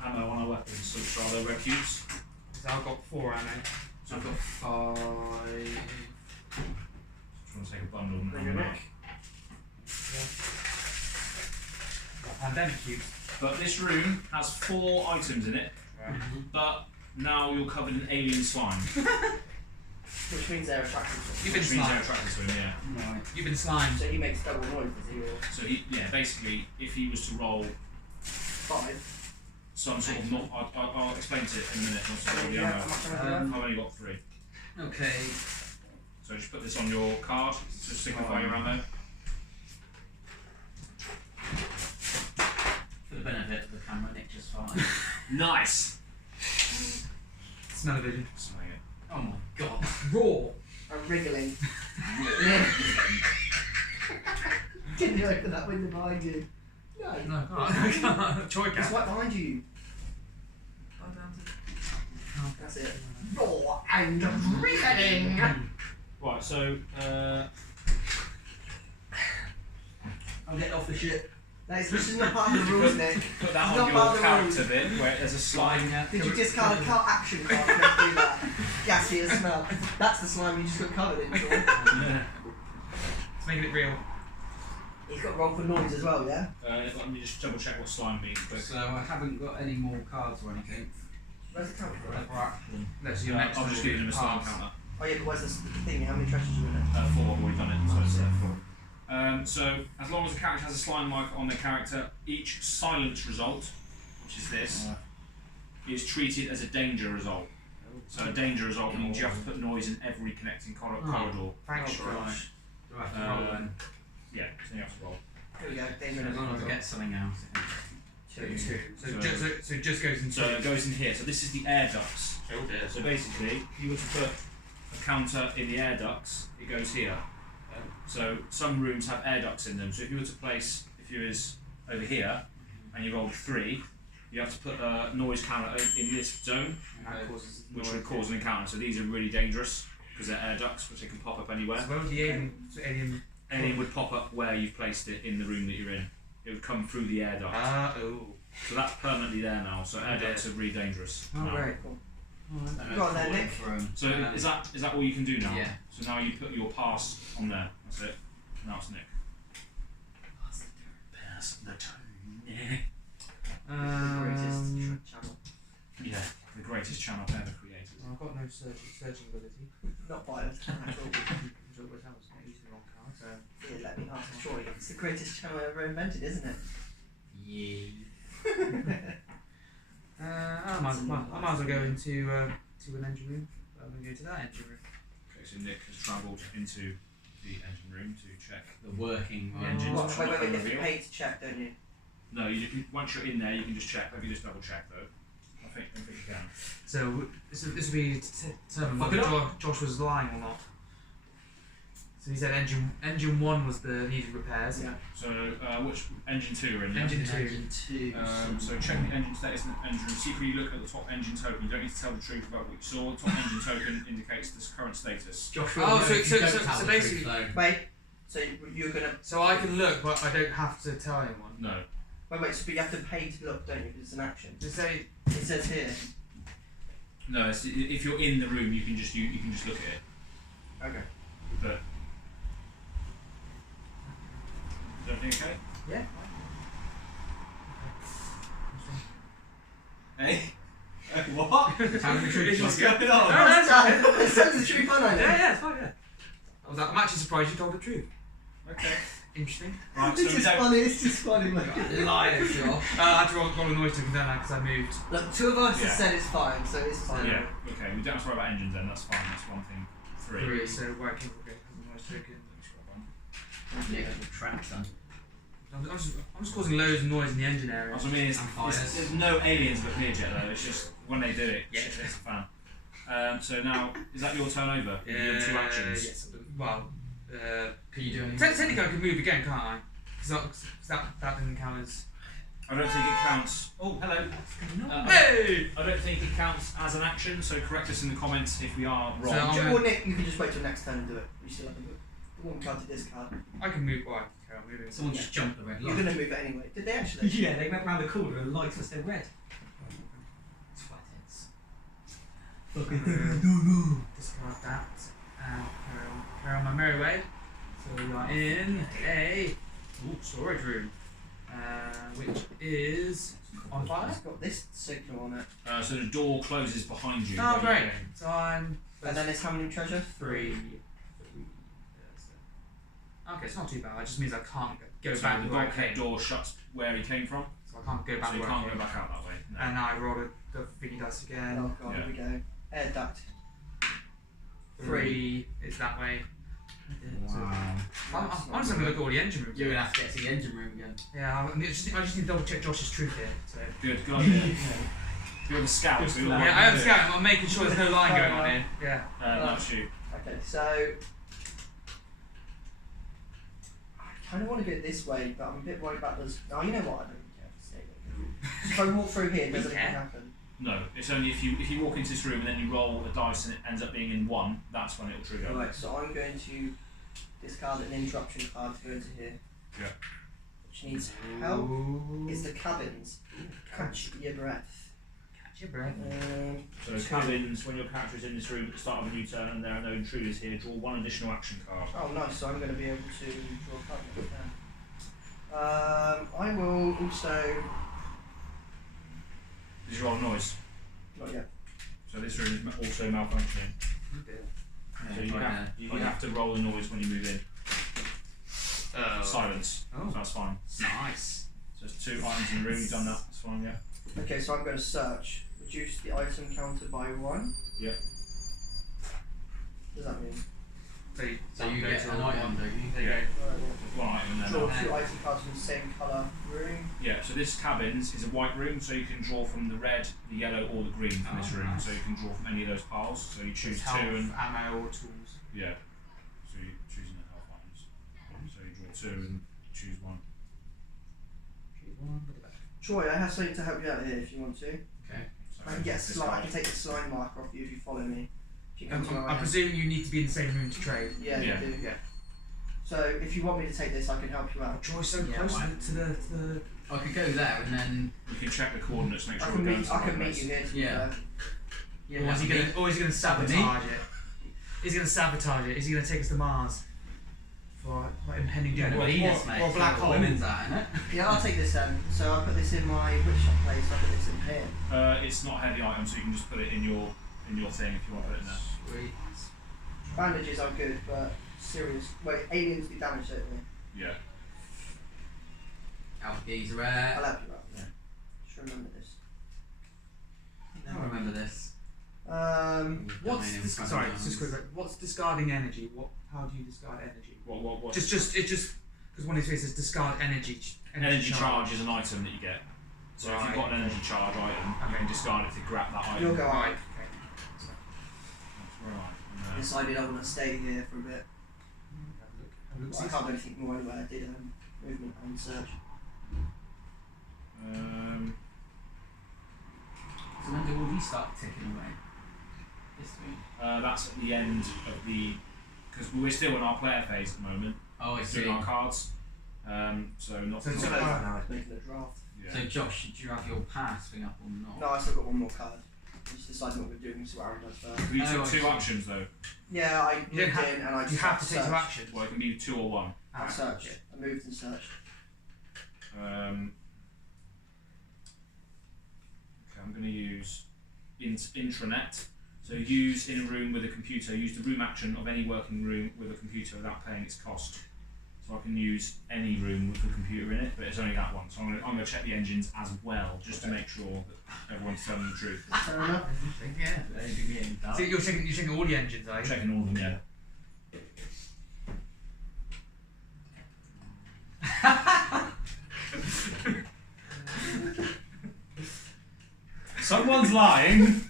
ammo on our weapons. So which are the red cubes. So I've got 4 ammo. So I've got 5. trying to take a bundle and Bring your neck. Pandemic cubes. But this room has 4 items in it, but now you're covered in alien slime. Which means they're attracted to You've Which been means they're slimed. attracted to him, yeah. Right. You've been slimed. So he makes double noise, does he? Or So yeah, basically, if he was to roll 5? some sort of not, I'll explain it in a minute once I roll the ammo. I've only got 3. Okay. So just put this on your card to signify your ammo. For the benefit of the camera, Nick just fine. Nice! Smell of vision. Smelling it. Oh my god. Raw. I'm wriggling. Can you open that window behind you? No. No, I can't. Troy It's can. right behind you. That's it. Raw and wriggling. Right, so I'm getting off the shit. This is not part of the rules, Nick. put that It's on not part your of the character rules. bit where there's a slime. Did you discard a cut action card and do that? Gassy as smell. That's the slime you just got covered in, Sean. It's making it real. He's got roll for noise as well, yeah? Let me just double check what slime means quick. So I haven't got any more cards or anything. Where's the counter for it? For action. That's your Yeah, next I'm just giving him a slime counter. Oh yeah, but where's the thing? How many treasures are in it? 4, I've already done it, so it's 4. So as long as the character has a slime mark on their character, each silence result, which is this, is treated as a danger result. So a danger result means you have to put noise in every connecting corridor. Thanks, Oh, Troy. gosh. Do I have to roll then? Yeah, so you have to roll. Here we go. As long as I get something else. Two. So So- it just goes into. So it goes in here. So this is the air ducts. Oh dear. So basically, if you were to put a counter in the air ducts, it goes here. So some rooms have air ducts in them. So if you were to place, if you was over here, and you rolled 3, you have to put a noise counter in this zone, That causes which noise. would cause an encounter. So these are really dangerous because they're air ducts, which they can pop up anywhere. So where would the alien? Alien would pop up where you've placed it in the room that you're in. It would come through the air duct. Oh. So that's permanently there now. So air ducts are really dangerous. Oh, now. very cool. Alright. Go on then, Nick. So is that all you can do now? Yeah. So now you put your pass on there. That's it. Now it's Nick. Pass the turn. The greatest channel. Yeah, the greatest channel ever created. I've got no searching ability. Not violent at all. Which was not using the wrong card. So. Here, let me ask Troy. It's the greatest channel ever invented, isn't it? Yeah. I might as well go into an engine room. I'm going to go to that engine room. Okay, so Nick has travelled into the engine room to check. The working The engines. one. Wait, you have to pay to check, don't you? No, once you're in there, you can just check. Maybe just double check though. I think you can. So this would be to determine Fuck whether it up. Josh was lying or not. So he said engine 1 was the needed repairs. Yeah. So which engine 2 are in? Yeah? Engine 2. Engine 2. So check the engine status in the engine room. See if you look at the top engine token. You don't need to tell the truth about what you saw. The top engine token indicates this current status. Josh, Oh, so basically, Wait. So you're gonna. so I can look, but I don't have to tell anyone. No. Wait. So you have to pay to look, don't you? Because it's an action. Just say It says here. No. If you're in the room, you can just look at it. Okay. But is everything okay? Yeah. Hey. What? Tell the truth. What's going No, on? no, it's fine. It says the truth, aren't I? Yeah, it's fine. Yeah. I'm actually surprised you told the truth. Okay. Interesting. Right. So This we is don't. funny. It's just funny, mate. Liar, Josh. I had to roll a noise token, didn't I? Because I moved. Look, 2 of us Yeah. have said it's fine, so it's fine. Yeah. Okay. We don't have to worry about engines then. That's fine. That's one thing. 3. So working for a noise token. Yeah, the track's done. I'm just causing loads of noise in the engine area. That's what I mean. There's no aliens that appeared yet though. It's just when they do it, Yeah. it's a fan. So now is that your turn over? You do 2 actions. Yes. Well, Can you do anything? technically I can move again, can't I? Because that didn't count as. I don't think it counts. Oh, hello. Hey! I don't think it counts as an action. So correct us in the comments if we are wrong. So I'm gonna- Or Nick, you can just wait till next turn and do it. You still have to move. One card to discard. I can move. Well, okay, I'm moving. Someone just jumped the red You're light. gonna move it anyway. Did they actually? Yeah, they went round the corner and the lights were still red. Twatted. Discard that and carry on my merry way. So we are in a storage room, which is on fire. It's got this signal on it. So the door closes behind you. Oh, when you great. go in. So I'm And then it's how many treasure? 3. Okay, it's not too bad. It just means I can't go So back the where I bulkhead came. door shuts where he came from. So I can't go back So you where I can't came. go back out that way. No. And now I roll the thingy dice again. Oh god, Yeah. here we go. Air duct. 3 is that way. Wow. I'm just gonna look at all the engine rooms. You're gonna have to get to the engine room again. Yeah, I just need to double check Josh's truth here. So. Good idea. You're the scout. So you're the one Yeah, I am who- scared. I'm making sure there's no line going on here. Yeah. That's you. Okay, so I kind of want to go this way, but I'm a bit worried about those. Oh, you know what? I don't care. Stay there. If I walk through here, does You anything care. happen? No, it's only if you walk into this room and then you roll a dice and it ends up being in 1. That's when it will trigger. Right, so I'm going to discard an interruption card to go into here. Yeah. Which needs help. Ooh. It's the cabins. Catch your breath. Catch your breath. So 2. cabins, when your character is in this room at the start of a new turn and there are no intruders here, draw 1 additional action card. Oh, nice. So I'm going to be able to draw a card next turn. I will also. Did you roll a noise? Not yet. So this room is also malfunctioning. So you have to roll a noise when you move in. Silence. Oh. So that's fine. Nice. So there's 2 items in the room. You've done that. That's fine. Yeah. Okay, so I'm going to search. Reduce the item counter by 1. Yeah. What does that mean? So you get an item, don't you? There you Yeah. go. There's 1 item in there. Draw now. 2 item cards from the same colour room. Yeah. So this cabins is a white room, so you can draw from the red, the yellow, or the green from this Oh, room. nice. So you can draw from any of those piles. So you choose 2 Health, and ammo, or tools. yeah. So you're choosing the health items. So you draw 2 and choose 1. Choose one, put it back. Troy, I have something to help you out here if you want to. Okay. So I can get a this slime. I card. can take the slime marker off you if you follow me. If you come to where I I am. presume you need to be in the same room to trade. Yeah, Yeah. you do. Yeah. So if you want me to take this, I can help you out. Troy's so Yeah, close why? to the. I could go there and then. You can check the coordinates, make I sure can we're going meet. to I the can right meet place. you here. To be Yeah. fair. Yeah, Or is he gonna sabotage it? He's gonna sabotage it. Is he gonna take us to Mars for impending doom? Nobody eats, mate. Or black hole? Women's that, innit? Yeah, I'll take this then. So I'll put this in my witch shop place. I'll put this in here. It's not a heavy item, so you can just put it in your thing if you want to put it in there. Sweet. Bandages are good, but serious. Wait, aliens do damage, don't they? Yeah. Algeezer I'll rare. help you out. Yeah. Just remember this. I remember this. What's Domain this? in front Sorry, of it's just us. quick. What's discarding energy? What? How do you discard energy? What? Just because one of these says discard energy. Energy charge is an item that you get. So if you've got an energy charge item, you can discard it to grab that item. You'll go Right. out. Okay. That's right. Decided I want to stay here for a bit. I can't do anything more anyway. I did movement and search. So when do all these start ticking away? This week. That's at the end of the, because we're still in our player phase at the moment. Oh, I see. Doing our cards. So not. So- So so- now it's making a draft. Yeah. So Josh, do you have your pass thing up or not? No, I still got one more card. Just deciding what we're doing. See what Aaron does first. We Oh, took I two see. actions though. Yeah, I You moved don't have- in and I just You have to take searched. two actions. Well, it can be 2 or 1. I searched. I moved and searched. Okay, I'm going to use intranet. So use in a room with a computer. Use the room action of any working room with a computer without paying its cost. So I can use any room with a computer in it, but it's only that one. So I'm going to check the engines as well, just to make sure that everyone's telling the truth. Fair enough. Yeah, they do getting dark. So you're checking all the engines, are I'm you? checking all of them, yeah. Someone's lying.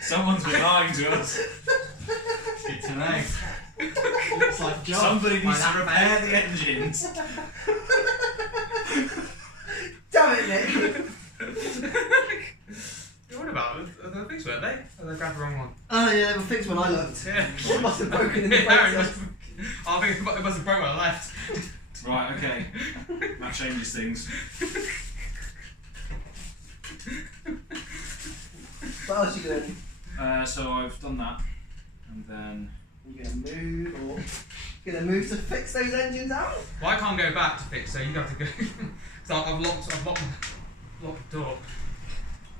Someone's been lying to us. Good to know. Looks like a job. Somebody By needs to that repair the engines. Damn it, Nick. What about? Are they fixed, weren't they? Or they grabbed the wrong one? Oh yeah, they were fixed when I looked. Yeah. It must have broken in the Yeah, it process. must- I think it must have broke when I left. Right, okay. That changes things. What else you doing? So I've done that, and then You gonna move or you gonna move to fix those engines out? Well, I can't go back to fix, so you have to go. So I've locked the door.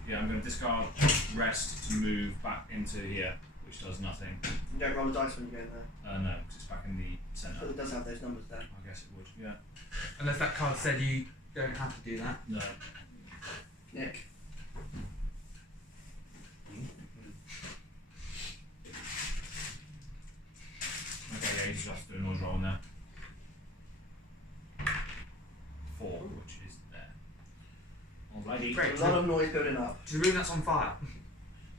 yeah, I'm going to discard rest to move back into here, which does nothing. You don't roll the dice when you go in there. No, because it's back in the But centre. it does have those numbers there. I guess it would. Yeah. Unless that card said you don't have to do that. No. Nick. Okay, yeah, you just have to do a noise roll in there. 4, which is there. Alrighty. Great. A lot of noise building up. To the room that's on fire.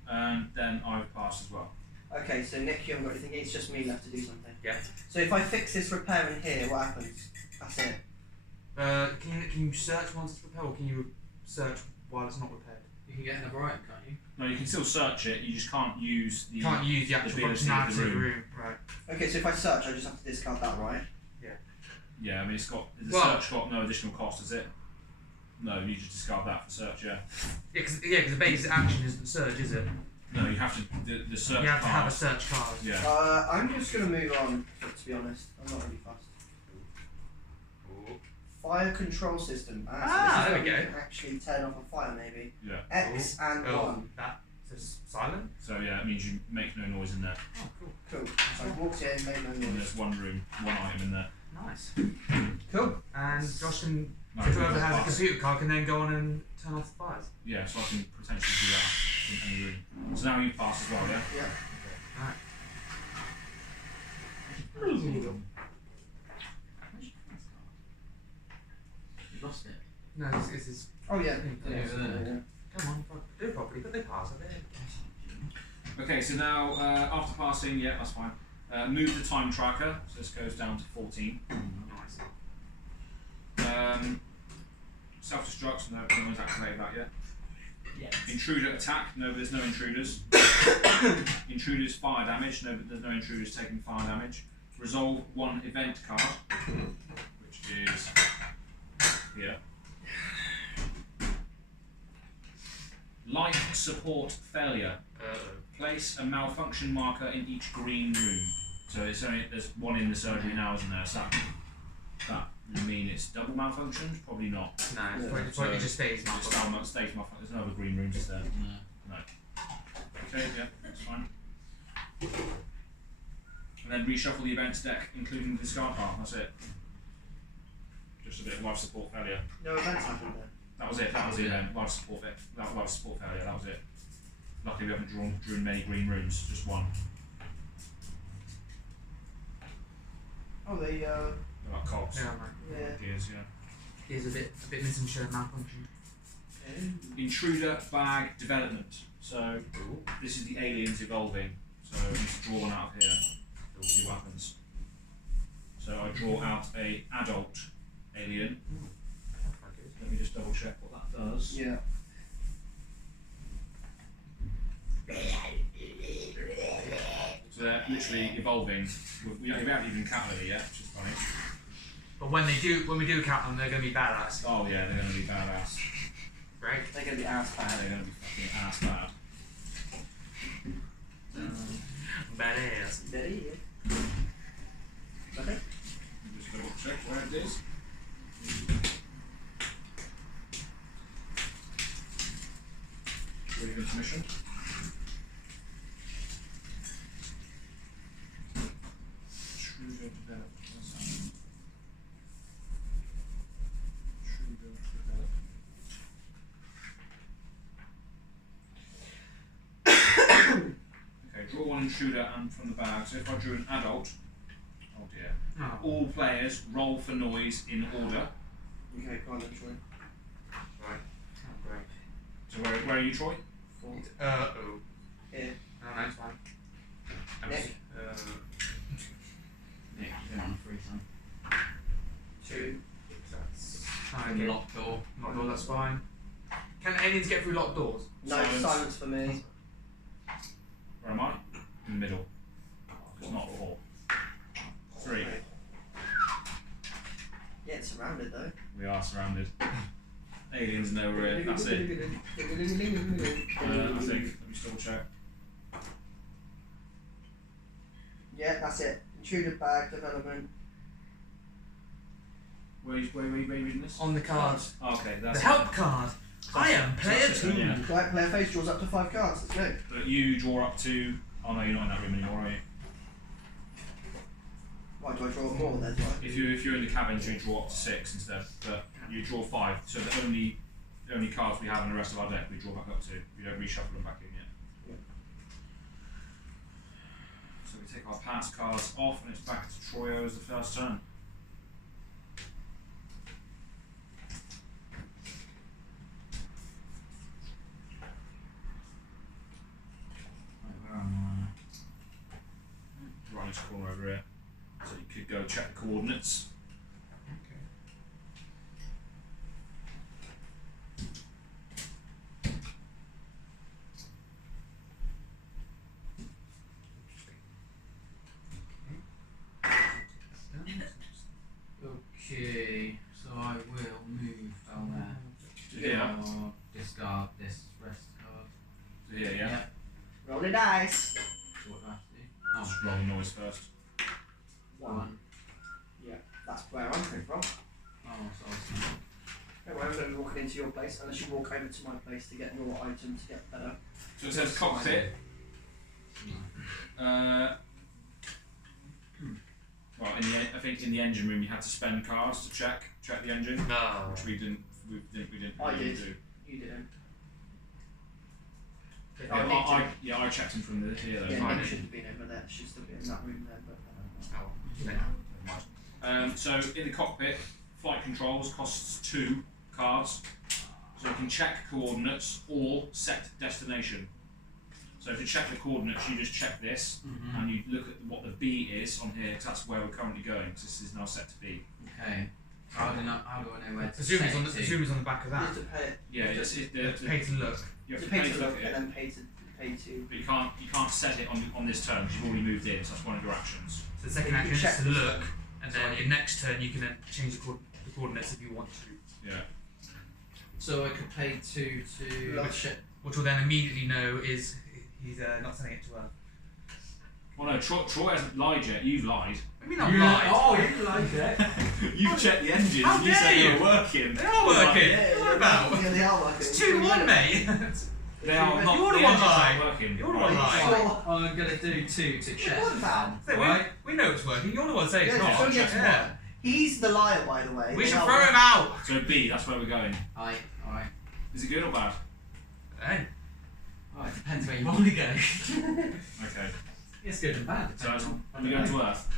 And then I've passed as well. Okay, so Nick, you haven't got anything. It's just me left to do something. Yeah. So if I fix this repair in here, what happens? That's it. Can you search once it's repaired, or can you search while it's not repaired? You can get another item, can't you? No, you can still search it. You just can't use the. You can't use the actual ability of functionality the of the room. room. Right. Okay, so if I search, I just have to discard that, right? Yeah, I mean it's got the Well- search got no additional cost, is it? No, you just discard that for search. Yeah. Yeah, because the basic action isn't search, is it? No, you have to the search. You have to have a card- search card. Yeah. I'm just gonna move on. To be honest, I'm not really fussed. Fire control system. So Ah, this is there where we go. can actually turn off a fire, maybe. Yeah. X and Oh, 1. that says silent. So yeah, it means you make no noise in there. Oh, cool. Cool. So I walked in, made no And noise. there's one room, one item in there. Nice. Cool. And Josh can, No, whoever has a pass. computer card can then go on and turn off the fires. Yeah, so I can potentially do that in any room. So now you pass as well, yeah? Yeah. Right. You lost it. No, this is. Oh yeah. Yeah, Yeah. yeah. Come on, do it properly, but they pass, I think. Okay, so now after passing, yeah, that's fine. Move the time tracker, so this goes down to 14. Nice. Self-destruct, no one's activated that yet. Yeah. Intruder attack, no, there's no intruders. Intruders fire damage, no, but there's no intruders taking fire damage. Resolve one event card, which is here. Life support failure. Place a malfunction marker in each green room. So it's only there's one in the surgery now, isn't there? So that would mean it's double malfunctioned? Probably not. No, Yeah. it just stays It's malfunction. stays malfunction. There's no other green rooms, is there? No. Okay, yeah, that's fine. And then reshuffle the events deck, including the discard pile. That's it. Just a bit of life support failure. No events happened there. That was it. That was the event. Life support failure. That was it. Luckily, we haven't drawn many green rooms. Just one. Oh, they They're like cogs. Yeah, right. yeah. Gears, yeah. Here's a bit missing show malfunction. Intruder bag development. So this is the aliens evolving. So I need to draw one out of here. We'll see what happens. So I draw out a adult alien. Let me just double check what that does. Yeah. So they're literally evolving. We haven't even counted it yet, which is funny. But when we do count them, they're going to be badass. Oh yeah, they're going to be badass. Great. They're going to be ass bad. They're going to be fucking ass bad. Badass. There he is. Okay. Just double check where it is. Ready for intermission? Intruder development. What's that? Intruder development. Okay, draw one intruder and from the bag. So if I drew an adult, oh dear. Oh. All players roll for noise in order. Okay, go on then, Troy. Right. Oh, great. So where are you, Troy? Four. Oh. Here. No, that's fine. Nick. Nick, you're on free son. 2. That's fine. Locked door. Locked door, that's fine. Can aliens get through locked doors? No silence for me. Where am I? In the middle. It's not 4. 3. Yeah, it's surrounded though. We are surrounded. Aliens know we're in. That's it. I think. Let me just double check. Yeah, that's it. Intruder bag development. Where are you reading this? On the card. Oh, okay, The that's help card. I am player that's it, 2. yeah. Right, player face draws up to 5 cards. Let's go. But you draw up to. Oh no, you're not in that room anymore, are you? Why do I draw more then? Right? If you're in the cabins, you draw up to 6 instead. But you draw 5. So the only cards we have in the rest of our deck we draw back up to. We don't reshuffle them back in yet. Yeah. So we take our pass cards off, and it's back to Troyo as the first turn. Where am Right in this corner over here. So you could go check the coordinates. Okay, so I will move down there. To here. Or discard this rest card. To here, yeah? Roll the dice. So what do I have to do? Just roll the noise first. 1. Yeah, that's where I'm coming from. Oh, so I was Don't worry, I'm going to be walking into your place unless you walk over to my place to get your item to get better. So it says cockpit. Well, I think in the engine room you had to spend cards to check the engine, No. which we didn't I really did. do. You didn't. Yeah, I checked him from here though. Yeah, Fine. Nick should have been over there. She'd still be in that room there, but. So in the cockpit, flight controls costs 2 cards. So you can check coordinates or set destination. So to check the coordinates, you just check this and you look at what the B is on here, because that's where we're currently going. Because this is now set to B. Okay. How do I know where to Assume it's set on it to? the back of You that. have to pay it. Yeah, Pay to look. you have To to pay pay to to look look at and it, then pay to. but you can't set it on this turn because you've already moved in. So that's one of your actions. So the second You action check is to this look, one. and then your next turn you can then change the coordinates if you want to. Yeah. So I could pay 2 to. Look. Which will then immediately know is he's not sending it to her. Well, no, Troy hasn't lied yet. You've lied. I mean, I'm lied. Oh, you like it? You've checked the engines. How and you dare said you? they were working. They are working. Yeah, What about? Yeah, they are working. It's 2-1, mate. They are not. You're the the one engines lying. aren't working. You're the one Right. lying. Sure. I'm gonna do 2 to check. What about? then, So right? we know it's working. You're the one saying it's Yeah, not. so yes, Yeah. what? He's the liar, by the way. We They should are throw him working. out. So B, that's where we're going. Alright. Is it good or bad? Hey. Oh, it depends where you want to go. Okay. It's good and bad. So Depends on. we're going to Earth.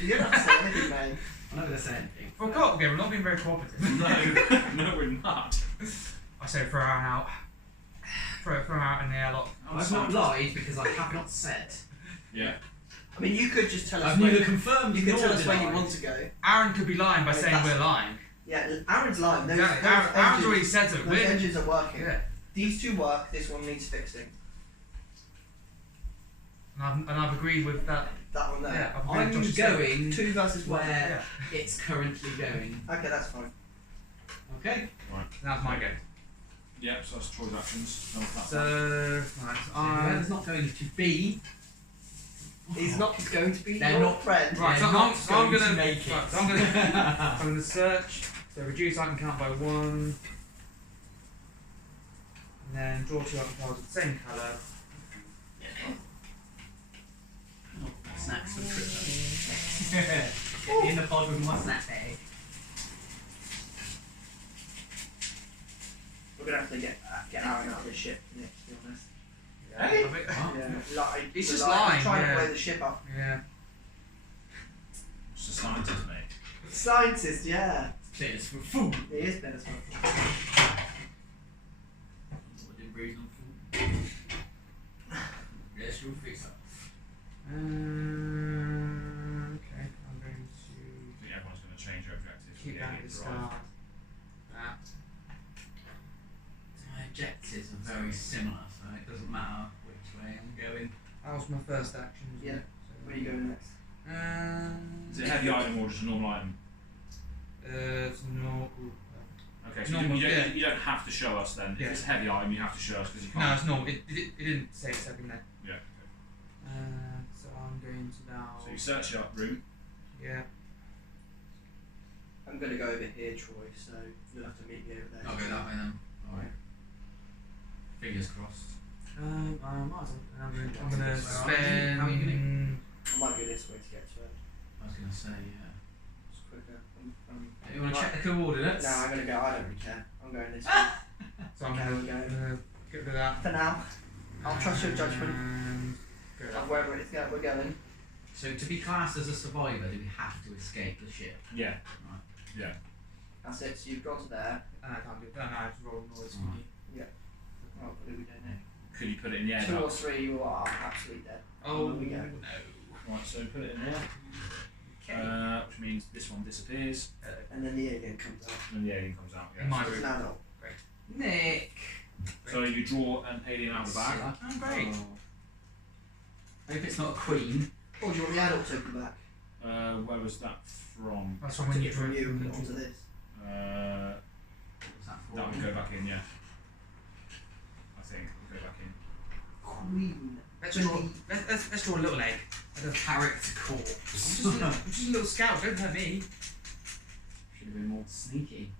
You don't have to say anything, mate. I'm not gonna say anything. For a co-op game, we're not being very cooperative. No, no, we're not. I I say throw him out. Throw him out in the airlock. I've not lied because I have not said. Yeah. I mean, you could just tell us. I've neither confirmed You could nor tell us where you denied. want to go. Aaron could be lying by I mean, saying that's- we're lying. Yeah, Aaron's lying. Those, Exactly. those Aaron's engines, already said something. those We're- engines are working. Yeah. These two work. This one needs fixing. And I've agreed with that. That one there. Yeah, I've agreed I'm with Josh's statement. going 2 versus 1. where it's currently going. Okay, that's fine. Okay. That's my go. Yeah, so that's Troy's actions. No, that's So, right, So whoever's not going to be. He's not going to be They're your not- friend. Right, They're so not I'm going gonna to make it. right, so I'm gonna search. So reduce item count by 1. And then draw 2 item cards of the same colour. Oh, snacks for Christmas. Get me in the pod with my snack bag. We're gonna have to get Aaron out of the ship, Nick, to be honest. Hey? I think- What? Yeah, like, He's we're just like, lying, trying yeah. to blow the ship up. Yeah. It's a scientist, mate. Scientist, yeah. Cheers for food. He is better as well. What did Breeze on food? Yes, you'll fix that. Okay, I'm going I think everyone's going to change their objectives. to keep that at the start. That. My objectives are very similar, so it doesn't matter which way I'm going. That was my first action. Wasn't Yeah. it? So, Where are you going next? Is it a heavy item or just a normal item? It's not. Okay, so Normal, yeah. you don't have to show us then. Yeah. If it's a heavy item, you have to show us because you No, can't. it's not. It didn't say it's in there. Yeah. So I'm going to now. So you search your room. Yeah. I'm gonna go over here, Troy, so you'll have to meet me over there. I'll go that way then. Alright. Fingers crossed. I'm gonna Where spend. are you I might go this way to get to it. I was going to say, yeah. It's quicker. You want to Right. check the coordinates? No, I'm gonna go. I don't really care. I'm going this way. So I'm Okay, gonna, we're going. get rid of that. For now, I'll trust your judgment And go of that way. wherever it's going. We're going. So to be classed as a survivor, do we have to escape the ship? Yeah. Right. Yeah. That's it. So you've gone to there. And I can't do that. I have to roll noise. Alright. Oh, what do we do now? Could you put it in the air? 2 or duct? 3, you are absolutely dead. Oh, There we go. no. Right, so put it in there. Which means this one disappears And then the alien comes out. and the alien comes out. In my It's room. an adult. Nick! So you draw an alien out of the bag. Oh, great. I hope it's not a queen. Oh, do you want the adult token back? Where was that from? That's from Took when you it from drew you and put it onto this. What's that for? That would go back in, yeah. I think we'll go back in. Queen. Let's draw a little egg. Character corpse. I'm just a little scout. Don't hurt me. Should have been more sneaky.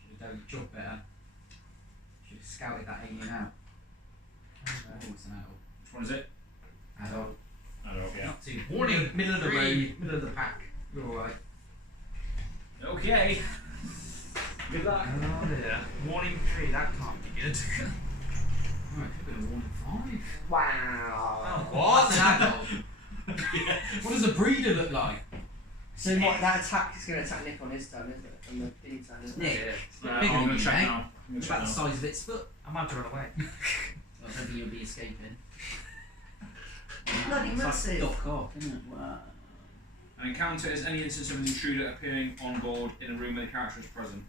Should have done your job better. Should have scouted that alien out. Oh, it's an adult. Which one is it? Adult. Adult, yeah. Not too. Warning, Middle of the three. road, middle of the pack. You're alright. Okay. Good luck. Oh yeah. Warning 3. That can't be good. Oh, it could have been a warning 5. Wow. What's an adult? What does a breeder look like? So what, that attack is going to attack Nick on his turn, isn't it? On the D turn, isn't it? Nick. Yeah. It's bigger I'm than going you, to check mate. now. I'm gonna It's check about the now. size of its foot. I might have to run away. I don't think you'll be escaping. Bloody It's like massive. Doc Ock, isn't it? Wow. An encounter is any instance of an intruder appearing on board in a room where the character is present.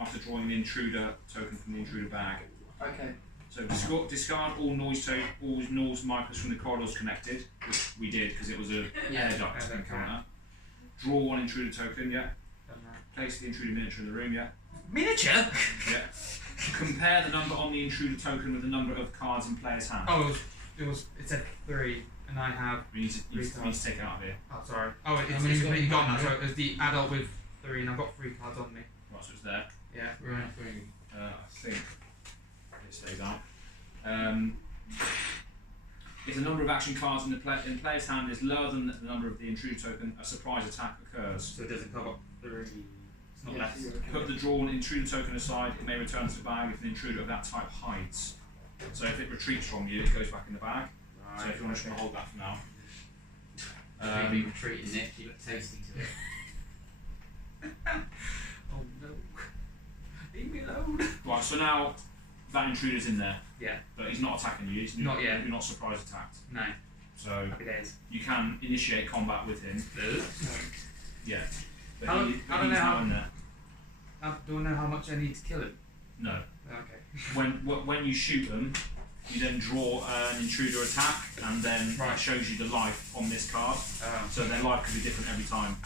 After drawing the intruder token from the intruder bag. Okay. So discard all noise markers from the corridors connected, which we did because it was a air duct Air duct, encounter. Draw one intruder token, yeah. Done that. Place the intruder miniature in the room, yeah. Miniature? Yeah. Compare the number on the intruder token with the number of cards in player's hand. Oh, it said 3, and I have. We need to take it out of here. Oh, sorry. Oh, it's mean, it's completely got gone now. one, So it's the adult with 3, and I've got 3 cards on me. Right, so it's there. Yeah. Right. I think it stays out. If the number of action cards in the player's hand is lower than the number of the intruder token, a surprise attack occurs. So it doesn't cover 3. It's not Yeah, less. so you're okay. Put the drawn intruder token aside. It may return to the bag if an intruder of that type hides. So if it retreats from you, it goes back in the bag. So if you want to hold that for now. If you be retreating, Nick, you look tasty to it. Oh no. Leave me alone. So now that intruder's in there. Yeah. But he's not attacking you. Not yet. You're not surprise attacked. No. So Happy days. you can initiate combat with him. Yeah. But I don't he's know now how- in there. Do I know how much I need to kill him? No. Okay. When you shoot them, you then draw an intruder attack, and then it Right. shows you the life on this card. So their life can be different every time.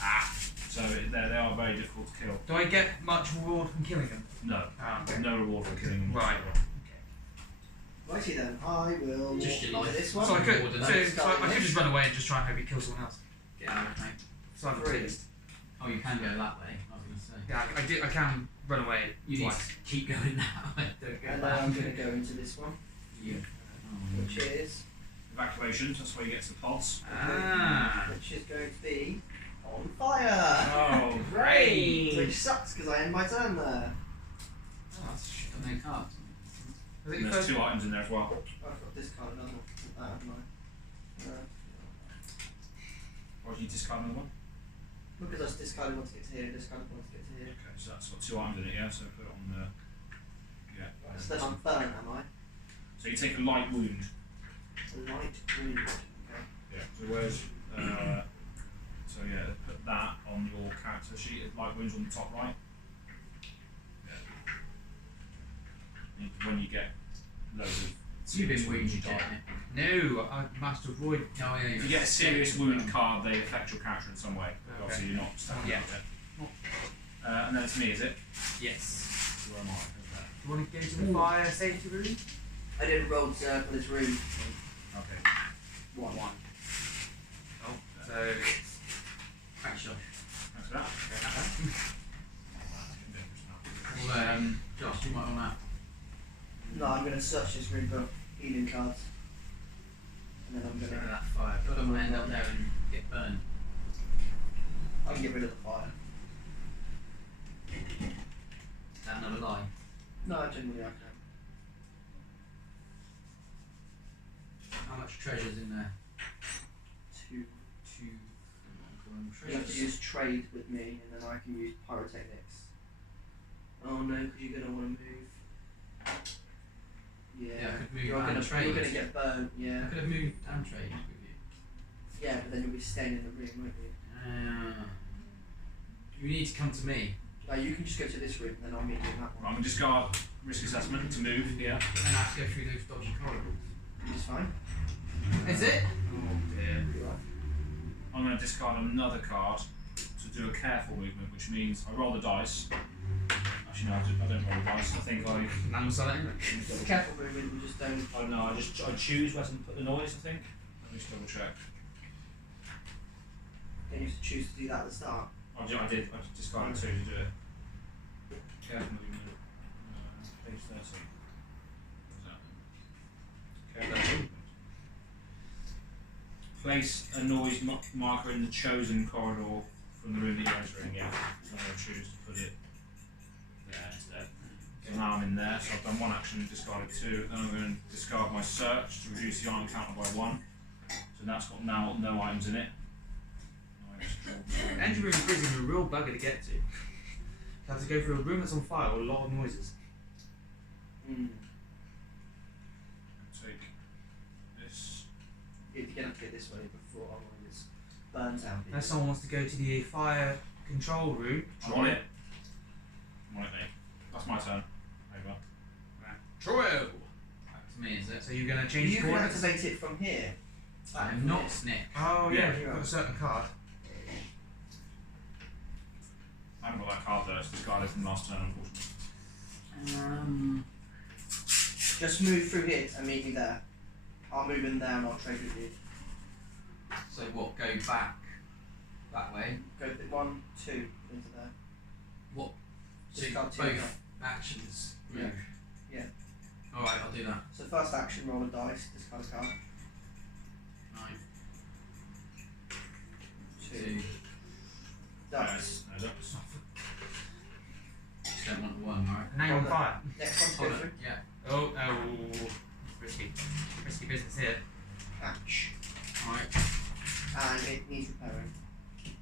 So they are very difficult to kill. Do I get much reward from killing them? No. Okay. No reward for killing them. Right. whatsoever. Righty then, I will Just walk your by life. this one. So I could, Reward, so I could just run away and just try and hope he kills someone else. Get out of mate. So I'm Three. pleased. Oh, you can go that way. I was going to say. Yeah, I can run away You need twice. to keep going now. Don't go And then back. I'm going to go into this one, Yeah. which is Evacuation. That's where you get to the pods. which is going to be on fire. Oh, Which sucks because I end my turn there. Oh, that's shit. No cards. Was it And your there's first? 2 items in there as well. I've got this card, another one. Haven't I? Or do you discard another one? Because I was discarded one to get to here, discarded one to get to here. Okay, so that's got 2 items in it, yeah? So put it on the. Yeah. So then I'm burnt, am I? So you take a light wound. A light wound. Okay. Yeah. So where's. So yeah, put that on your character sheet. Light wounds on the top right. Yeah. When you get loads of. You've been serious wounds, you wounded, die. No, I Master Void. Oh, yeah. If you get a serious wound card, they affect your character in some way. Okay. Obviously, you're not standing Yeah. with it. And then it's me, is it? Yes. Where am I? Who's that? Do you want to go to the fire safety room? I didn't roll for this room. Okay. One. Oh, so. Crack shot. Thanks for that. Well, Josh, you might want that. No, I'm going to search this room for healing cards. And then I'm Get going rid of to. that fire. I don't want to end up there and get burned. I can get rid of the fire. Is that another lie? No, generally I can. How much treasure's in there? 2. You have to Treasures. use trade with me, and then I can use pyrotechnics. Oh no, because you're going to want to move. Yeah, Yeah, I could move you're and gonna trade. you're gonna get burnt. Yeah, I could have moved and traded with you. yeah, but then you'll be staying in the room, won't you? You need to come to me. No, you can just go to this room, and then I'll meet you in that I'm one. going to discard risk assessment to move here. And I have to go through those dodgy corridors. It's fine. Is it? Oh dear. You're right. I'm going to discard another card to do a careful movement, which means I roll the dice. Actually, no, I don't roll the dice. I think I. None of that anyway. It's a careful movement. You just don't. I don't know. I choose where to put the noise. I think. Let me just double check. Then you have to choose to do that at the start. I did. I discarded 2 to do it. Careful movement. Page 30. What's that? Careful movement. Place a noise marker in the chosen corridor from the room that you're entering. Yeah. So I'm going to choose to put it there instead. So now I'm in there. So I've done 1 action, discarded 2. Then I'm going to discard my search to reduce the item counter by 1. So that's got now no items in it. Entry room in prison is a real bugger to get to. You have to go through a room that's on fire with a lot of noises. Take this. You're gonna have to get this way before otherwise it's burnt out. Unless someone wants to go to the fire control room. I'm on it. I'm on it, mate. That's my turn. Over. True. Back to me, is it? So you're going to change You can coordinates? activate it from here. I'm not Snip. Oh yeah, Yeah. you've got a certain card. I haven't got that card though. It's discarded from last turn, unfortunately. Just move through here and meet me there. I'll move in there and I'll trade with you. So what? Go back that way. Go 1, 2 into there. What? So Discard 2. both actions Yeah. move. Yeah. Alright, I'll do that. So first action, roll a dice, discard a card. 9, 2. 2. Dice. No ducts. Just don't want the 1, right? And now you're on fire. Next one to Hold go it. through. Yeah. Oh, it's risky. Risky business here. Hatch. Alright. And it needs repairing.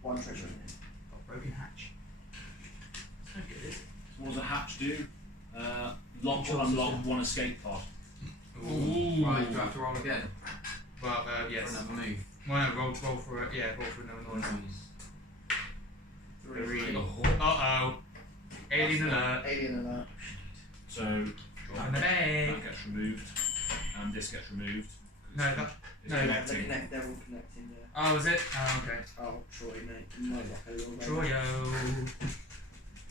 1 treasure in it. Got broken hatch. So good. So what does a hatch do? Lock to unlock one escape pod. Ooh. Right, do I have to roll again? Well, For yes. another move. Well, no, roll for it. Yeah, roll for another noise. Three. Uh-oh. Alien alert. Alien alert. So I'm the bag. that gets removed, and this gets removed. No, that. It's no, connecting. They're all connecting there. Oh, is it? Oh, okay. Oh, Troy, mate. You might rock a little bit. Troyo.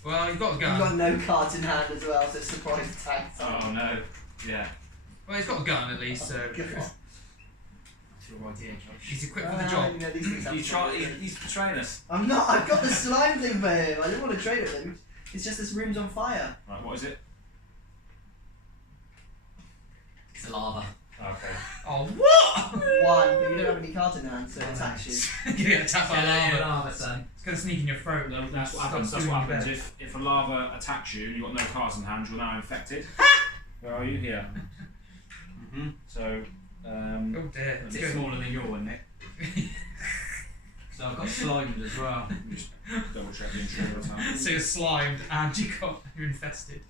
Well, you've got a You've gun. got no cards in hand as well, so it's surprise attack. Oh no. Yeah. Well, he's got a gun at least, so. Good. That's your idea, Josh. He's equipped for the job. You know, these things happen. He's betraying us. I'm not. I've got the slime thing for him. I didn't want to trade with him. It's just this room's on fire. Right, what is it? It's a lava. Okay. Oh, what? One, but you don't have any cards in hand, so it attacks you. You get attacked by lava. lava, son. It's going to sneak in your throat. No, that's what Stop happens. That's doing what your happens. best. If a lava attacks you and you've got no cards in hand, you're now infected. Where are you? Here. Mm-hmm. So, Oh dear. A Let's bit go. smaller than your one, Nick. So I've got slimed as well. just double check the intruder attack. So you're slimed and you're infested.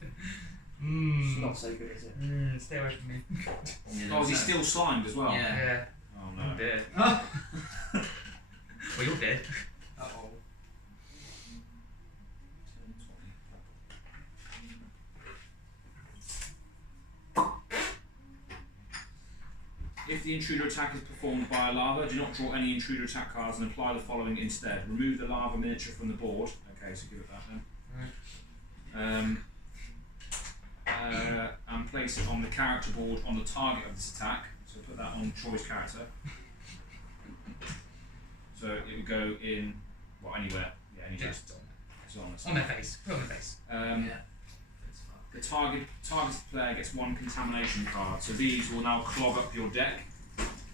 It's Mmm. not so good, is it? Stay away from me. Oh, is he still slimed as well? Yeah. Yeah. Oh no. I'm dead. Oh. Well, you're dead. Uh-oh. If the intruder attack is performed by a lava, do not draw any intruder attack cards and apply the following instead. Remove the lava miniature from the board. Okay, so give it that then. And place it on the character board on the target of this attack. So put that on Troy's character. So it would go in, well, anywhere. Yeah, anywhere. Just It's on us. on their face. Put it on their face. Yeah. The targeted player gets one contamination card, so these will now clog up your deck.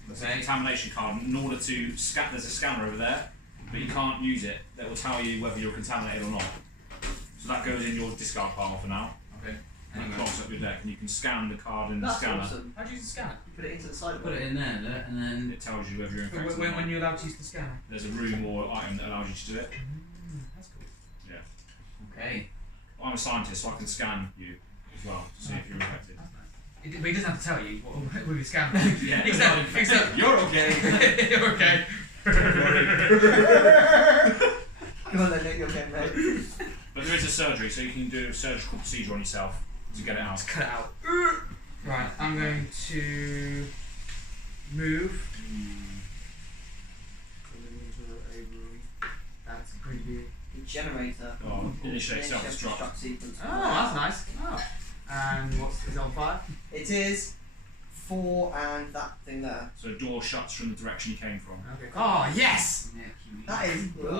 That's a Okay. contamination card. In order to scan, there's a scanner over there, but you can't use it. That will tell you whether you're contaminated or not. So that goes in your discard pile for now. Okay. And it Anyway. clogs up your deck, and you can scan the card in the That's scanner. awesome. How do you use the scanner? You put it into the side of Put it in there, look, and then It tells you whether you're infected. or When not. you're allowed to use the scanner? There's a room or item that allows you to do it. That's cool. okay. I'm a scientist, so I can scan you as well to see if you're infected. That's nice. But he doesn't have to tell you what with your scanner. Yeah, Except you're okay. you're okay. Come on then, Nick, you're okay, mate. But there is a surgery, so you can do a surgical procedure on yourself to get it out. Let's cut it out. Right, I'm going to move. That's going to be. The generator. Oh, initiate self-destruct. Self-destruct sequence. Oh, that's nice. Oh. And what's is it on fire? It is 4 and that thing there. So door shuts from the direction you came from. Okay. Oh yes! Nick, you That is good.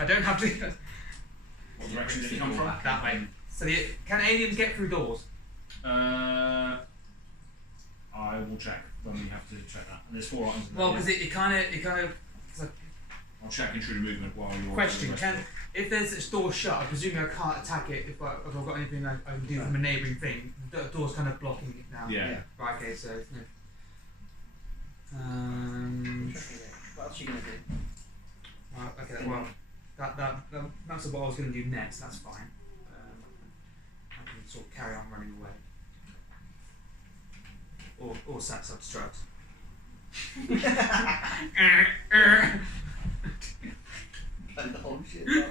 I don't have to. What direction did it come from? That way. So can aliens get through doors? I will check when we have to check that. And there's 4 items in there. Well, because it kind of. I'll check intruder movement while you're. Question: if there's a door shut, I presume I can't attack it if I've got anything I can do from a neighbouring thing. The door's kind of blocking it now. Yeah. Right. Okay. So. No. Interesting, Nick. What else are you going to do? Right, okay. Well, that's what I was going to do next. That's fine. I can sort of carry on running away. Or self-destruct. Blow the whole shit up.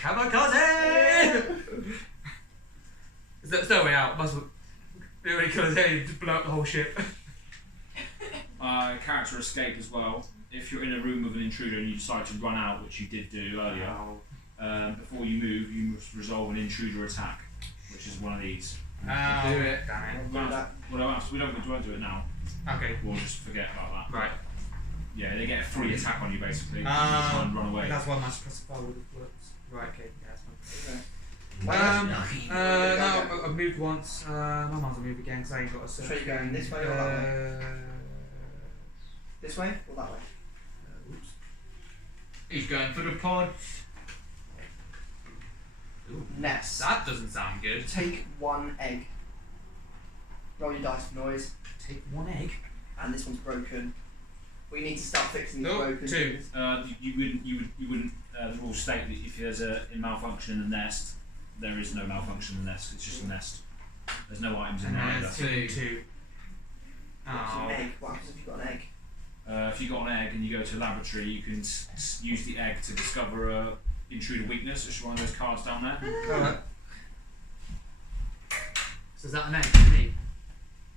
Kamikaze! There's no way out. Must be really kill his head to blow up the whole ship. Character escape as well. If you're in a room with an intruder and you decide to run out, which you did do earlier, before you move, you must resolve an intruder attack, which is one of these. Do it. Damn Do that. We won't do it now. it. Okay. We'll just forget about that. Right. Yeah, they get a free attack on you basically. You try and run away. That's why my specifier would have worked. Right. Okay. Yeah, that's fine. Okay. No, I've moved once. I might as well move again because I ain't got a search. So you're going this way or that way? This way or that way? Oops. He's going for the pod. Nest. That doesn't sound good. Take 1 egg. Roll your dice for noise. Take 1 egg. And this one's broken. We need to start fixing these Oh, broken 2. things. You wouldn't. The rules state that if there's a malfunction in the nest, there is no malfunction in the nest. It's just a nest. There's no items in And there then either. there's two. What's an Oh. egg? What happens if you've got an egg? If you got an egg and you go to a laboratory, you can use the egg to discover a intruder weakness, which is one of those cards down there. Alright. So is that an egg for me?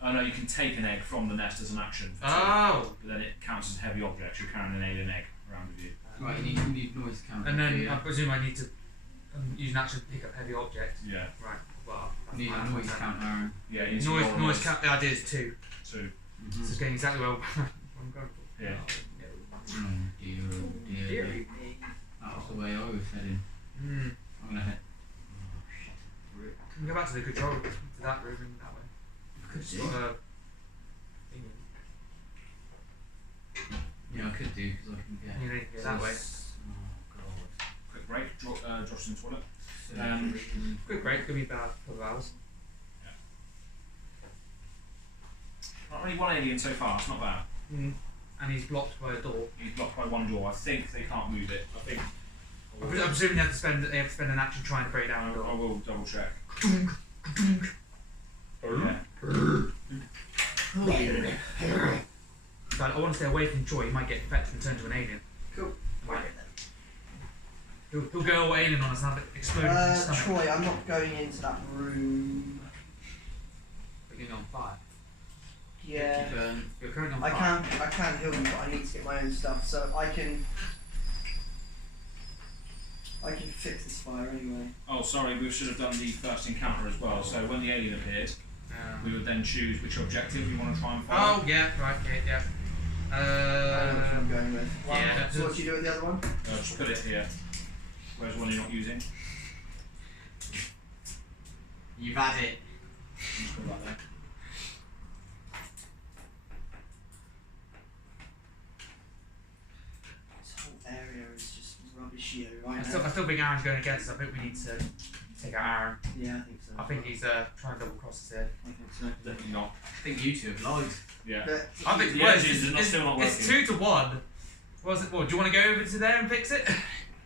Oh no, you can take an egg from the nest as an action. Oh! But then it counts as a heavy object. You're carrying an alien egg around with you. Right, you need noise counter. And then do you? I presume I need to use an action to pick up heavy objects. Yeah. Right. Well, You need a that's noise my turn. counter, Aaron. Yeah. You need to roll a Noise count. I did 2. 2. So it's getting exactly what I'm going for. Yeah. Dear. That was the way I was heading. Hmm. I'm gonna head. Can we go back to the control room, to that room and that way? Could It's do. got a thing Yeah, I could do because I can get. in. You need to go that way. Oh god. Quick break. Josh in the toilet. Surgery. Quick break, give me about a couple of hours. Not really one alien so far. It's not bad. Mm. And he's blocked by a door. He's blocked by one door. I think they can't move it. I think. I'm presuming they have to spend an action trying to break down a I door. will double check. Yeah. But I want to stay away from Troy. He might get infected and turn to an alien. Cool. Right. He'll go alien on us and have it explode in his stomach. Troy, I'm not going into that room. Beginning on fire. Yeah. You're currently on I fire. can heal you, but I need to get my own stuff, so I can fix this fire anyway. Oh, sorry. We should have done the first encounter as well. So when the alien appeared, we would then choose which objective we want to try and follow. Oh yeah, right, yeah. I know which one I'm going with. Yeah. So what do you do with the other one? Just put it here. Where's one you're not using? You've had it. Just put that there. This whole area is just rubbish here right I now. still think Aaron's going against us. I think we need to take out Aaron. Yeah, I think so. I think he's trying to double cross us here. I think so. Definitely not. I think you two have lied. Yeah. But I think The well, engines are still not it's working. 2-1. What do you want to go over to there and fix it?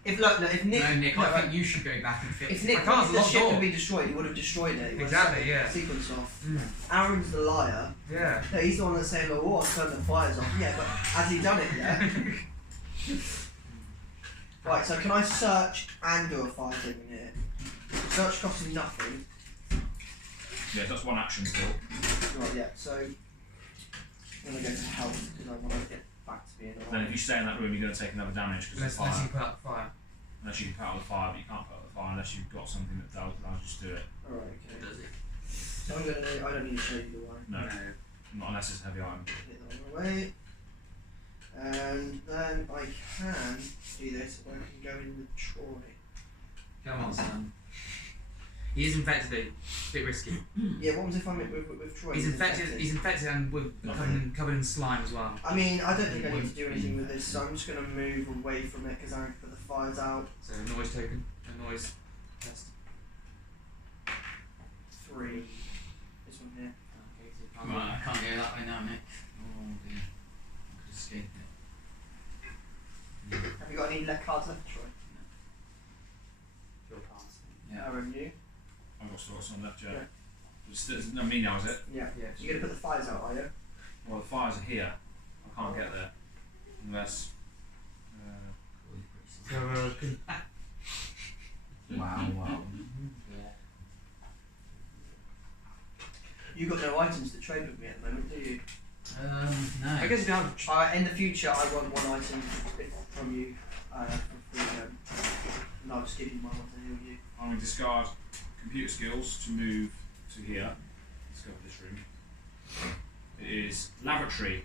if Nick, No, Nick, I right. think you should go back and fix If it. Nick I can't, wanted the lock ship door. to be destroyed, he would have destroyed it. He would have Exactly, set yeah. the sequence off. Mm. Aaron's the liar. Yeah. No, he's the one that's saying, "Oh, what? Turn the fires off." Yeah, but has he done it yet? Right. So can I search and do a fire thing in here? Search costs me nothing. Yeah, that's one action still. Right. Yeah. So I'm gonna go to health because I want to get back to being Then alive. if you stay in that room, you're going to take another damage because of Unless fire. you put out the fire. Unless you can put out the fire, but you can't put out the fire unless you've got something that allows you to do it. Alright. Okay. Does it? So I'm gonna. I don't need to show you the one. No, not unless it's a heavy item. Get that on the way. And then I can do this. I can go in with Troy. Come on, son. He is infected though. It's a bit risky. Yeah, what was if I'm with Troy? He's infected. He's infected and with covered in slime as well. I mean, I don't think I need to do anything with this, so I'm just going to move away from it because I can put the fires out. So noise token, a noise test. 3. This one here. Okay, so Right, I can't go that way now, Nick. Oh dear. I could escape it. Have you got any left cards left, Troy? Your pass. Yeah. Aaron, you? I've got still got some left, yeah. Yeah. It's not me now, is it? Yeah. Yeah. So you're going to put the fires out, are you? Well, the fires are here. I can't get there. Unless. So Wow, wow. You've got no items to trade with me at the moment, do you? No. I guess if you have In the future, I want one item from you for free, and I'll just give you my one to heal you. I'm going to discard computer skills to move to here. Let's go to this room. It is laboratory.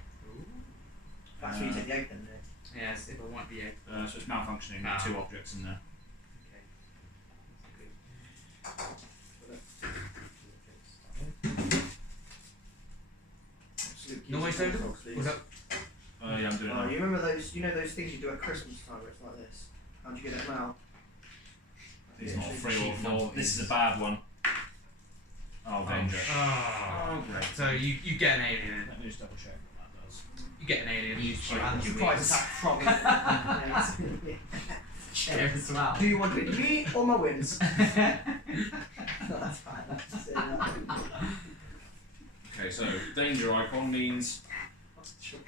That's where you take the egg then, Nick. yes, if I want the egg. So it's malfunctioning. There are 2 objects in there. Absolute Noise keys. token? Please. Was that? Yeah, I'm doing it. You remember those? You know those things you do at Christmas time where it's like this? How'd you get it out? It's not a Yeah, 3 or cheap 4. numbers. This is a bad one. Oh, danger. Oh. great. So you get an alien. Let me just double check what that does. You get an alien. You Surprise attack from it. Share as well. Do you want to win me or my wins? That's fine. Let's just say that. Okay, so danger icon means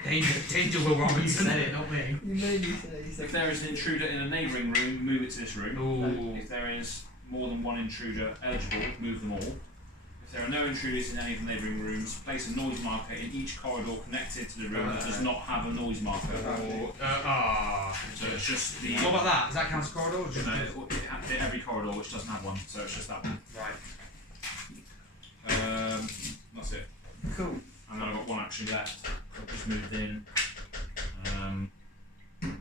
Danger, Will You Robinson. said it, not me. You made me say if there is an intruder in a neighbouring room, move it to this room. Ooh. If there is more than one intruder eligible, move them all. If there are no intruders in any of the neighbouring rooms, place a noise marker in each corridor connected to the room that does not have a noise marker. So it's just the. What about that? Does that count as corridor? Or just Every corridor which doesn't have one, so it's just that one. right. That's it. Cool. And then I've got one action left. I've just moved in. Gonna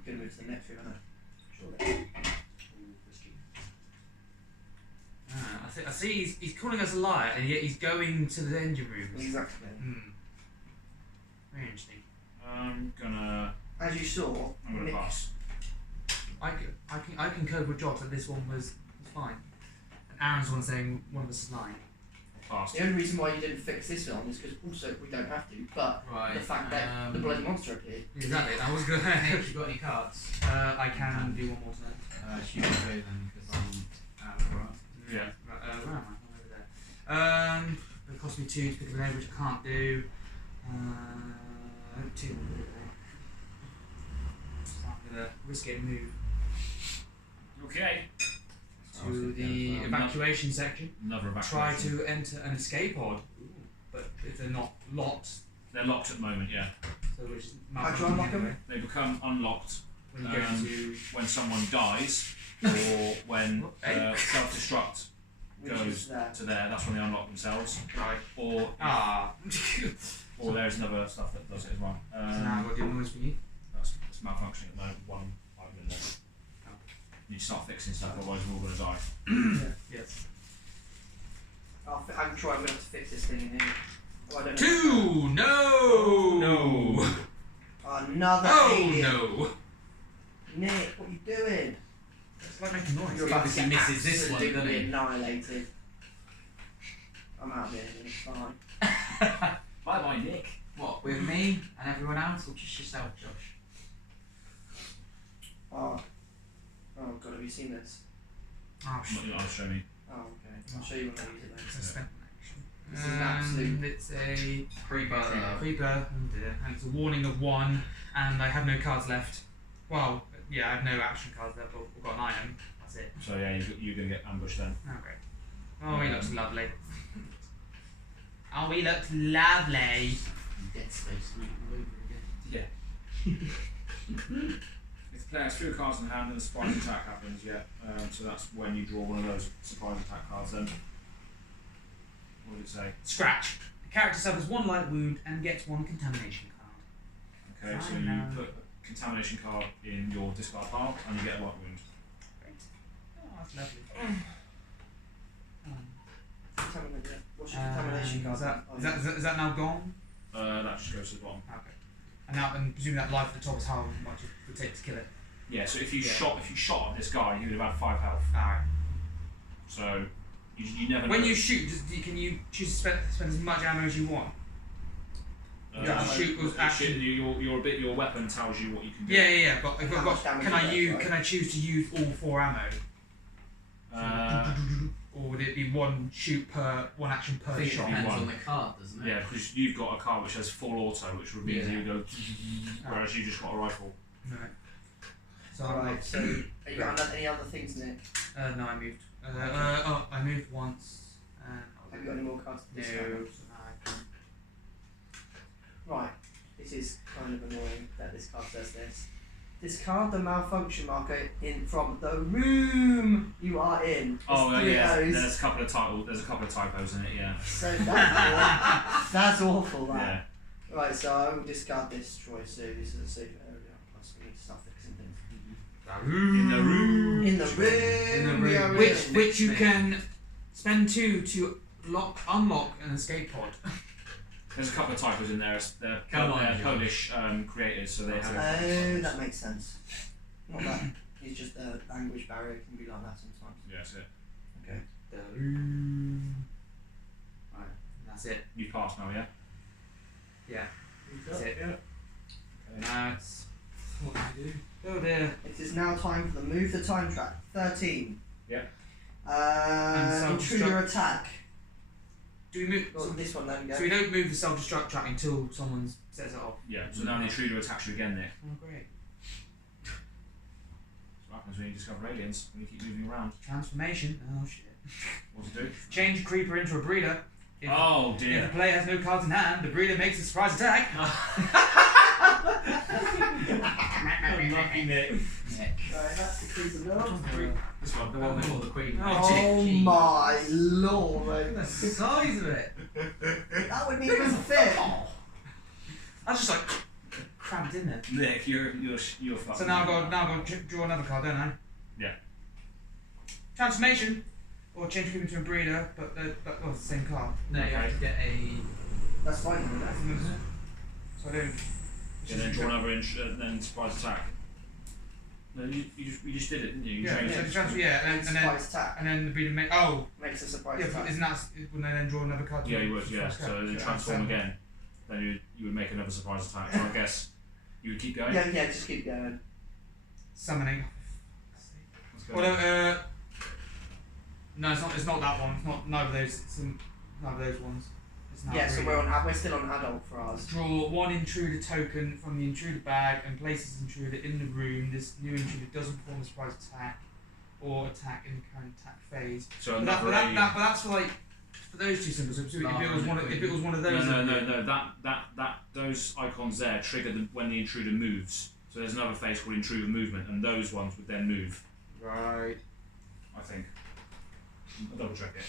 move to the next room, aren't I see he's calling us a liar, and yet he's going to the engine I? rooms. Exactly. Very interesting. I'm gonna As you saw, Nick, pass. I can code with Josh that this one was fine. And Aaron's one saying one of us is lying. I'll pass. the only reason why you didn't fix this one is because also we don't have to, but Right. the fact that the bloody monster appeared. Exactly. That was good. Nick, you got any cards? I can do one more turn. Shoot me through then, because I'm out of right. Yeah. Right, where am I? I'm over there. It cost me 2 to pick up an egg, which I can't do. 2. So I'm gonna risk it and move Okay. to the evacuation section. Another Try evacuation. to enter an escape pod, but if they're not locked, They're locked at the moment, yeah. so which is How do you unlock them? anyway. They become unlocked When you go into when someone dies or when Hey. self-destruct Which goes is there. to there. That's when they unlock themselves. right. Or So there's another stuff that does it as well. now I've got to do a noise for you. That's it's malfunctioning at the moment. 5 minutes. You need to start fixing stuff, otherwise we're all going to die. Yes. I'm sure I'm gonna have to fix this thing in here. Oh, I don't know. 2! No! Another Oh alien. no! Nick, what are you doing? It's like making noise. You're about to obviously get misses this one, absolutely doesn't he? annihilated. I'm out of here. It's fine. Bye bye, Nick. What, with me and everyone else, or just yourself, Josh? Oh god, have you seen this? Oh shit. I'll show me. Oh, okay. I'll show you when I use it It's a then. spent action. This is an absolute- It's a Creeper. creeper, oh dear, and it's a warning of 1, and I have no cards left. Well, yeah, I have no action cards left, but we've got an item. That's it. So yeah, you're going to get ambushed then. Oh great. Oh, he looks lovely. Oh, he looks lovely. Dead Space, mate, all over again. Yeah. If the player has 2 cards in hand and a surprise attack happens, yeah. So that's when you draw one of those surprise attack cards then. What did it say? Scratch. The character suffers 1 light wound and gets 1 contamination card. Okay, so I you know. put a contamination card in your discard pile and you get a light wound. Great. Oh, that's lovely. What's your contamination card? Is that now gone? That just goes to the bottom. Okay. And now, and presuming that life at the top is how much it would take to kill it. Yeah, so if you Yeah. shot at this guy, you would have had 5 health. Alright. So you never When know. you shoot, can you choose to spend as much ammo as you want? Yeah, shoot was actually. your weapon tells you what you can do. Yeah. But How much damage can you I get, use? right? Can I choose to use all 4 ammo? Or would it be 1 shoot per 1 action I per think it shot? depends One. on the card, doesn't it? Yeah, because you've got a card which has full auto, which would mean Yeah. you go, whereas you just got a rifle. No. So Alright, so have you got any other things, Nick? no, I moved. I moved once. And Have you got any more cards to no. discard? Right, this is kind of annoying that this card says this. Discard the malfunction marker from the room you are in. Oh There's 3 yeah, O's. there's a couple of typos in it. Yeah. So that's awful. That. Yeah. Right, so I will discard this choice. So this is a safe area. Plus we need to start fixing things. In the room. In the room. we are in. Which you can spend 2 to unlock an escape pod. There's a couple of typos in there. They're Come on, George. Polish creators, so they have. Oh, that makes sense. Not that. It's just the language barrier can be like that sometimes. Yeah, that's it. Okay. The room. Right, that's it. You passed now, yeah. Yeah, that's it. Okay. Now it's. What do you do? Oh dear. It is now time for the move the time track 13. Yeah. Intruder attack. Do we move? Well, this one then. So we don't move the self-destruct track until someone sets it off. Yeah, so now the intruder attacks you again, Nick. Oh, great. That's what happens when you discover aliens, when you keep moving around. Transformation. Oh shit. What's it do? Change a creeper into a breeder. If, Oh if dear. the player has no cards in hand, the breeder makes a surprise attack. Lucky Nick. Right, that's the creeper now. This one. The one before the queen. Oh my lord, mate. The size of it. That wouldn't even fit. I was just like cramped in there. Nick, you're fucked. So now I've got to draw another card, don't I? Yeah. Transformation, or change creeper into a breeder, but it's the same card. No, you have to get a. That's fine, isn't it? So I don't. And then draw another then surprise attack. No, you just did it, didn't you? You Yeah, changed so it. transfer, yeah, and then Surprise attack. and then the breeder makes. Oh, Makes a surprise yeah, attack. but isn't that wouldn't they then draw another card? to Yeah, you would, yeah. surprise So attack? then Yeah, transform that's again. Then you would make another surprise attack. So I guess you would keep going. Yeah, just keep going. Summoning. Let's go. Well, no, it's not that one. It's not none of those. It's none of those ones. It's not Yeah, so really. we're still on adult for ours. Draw one intruder token from the intruder bag and place this intruder in the room. This new intruder doesn't perform a surprise attack or attack in the current attack phase. So But, that, another but that's for like for those two symbols. So if it was one, if it was one of those. No. That those icons there trigger when the intruder moves. So there's another phase called intruder movement, and those ones would then move. Right. I think. I'll double check it.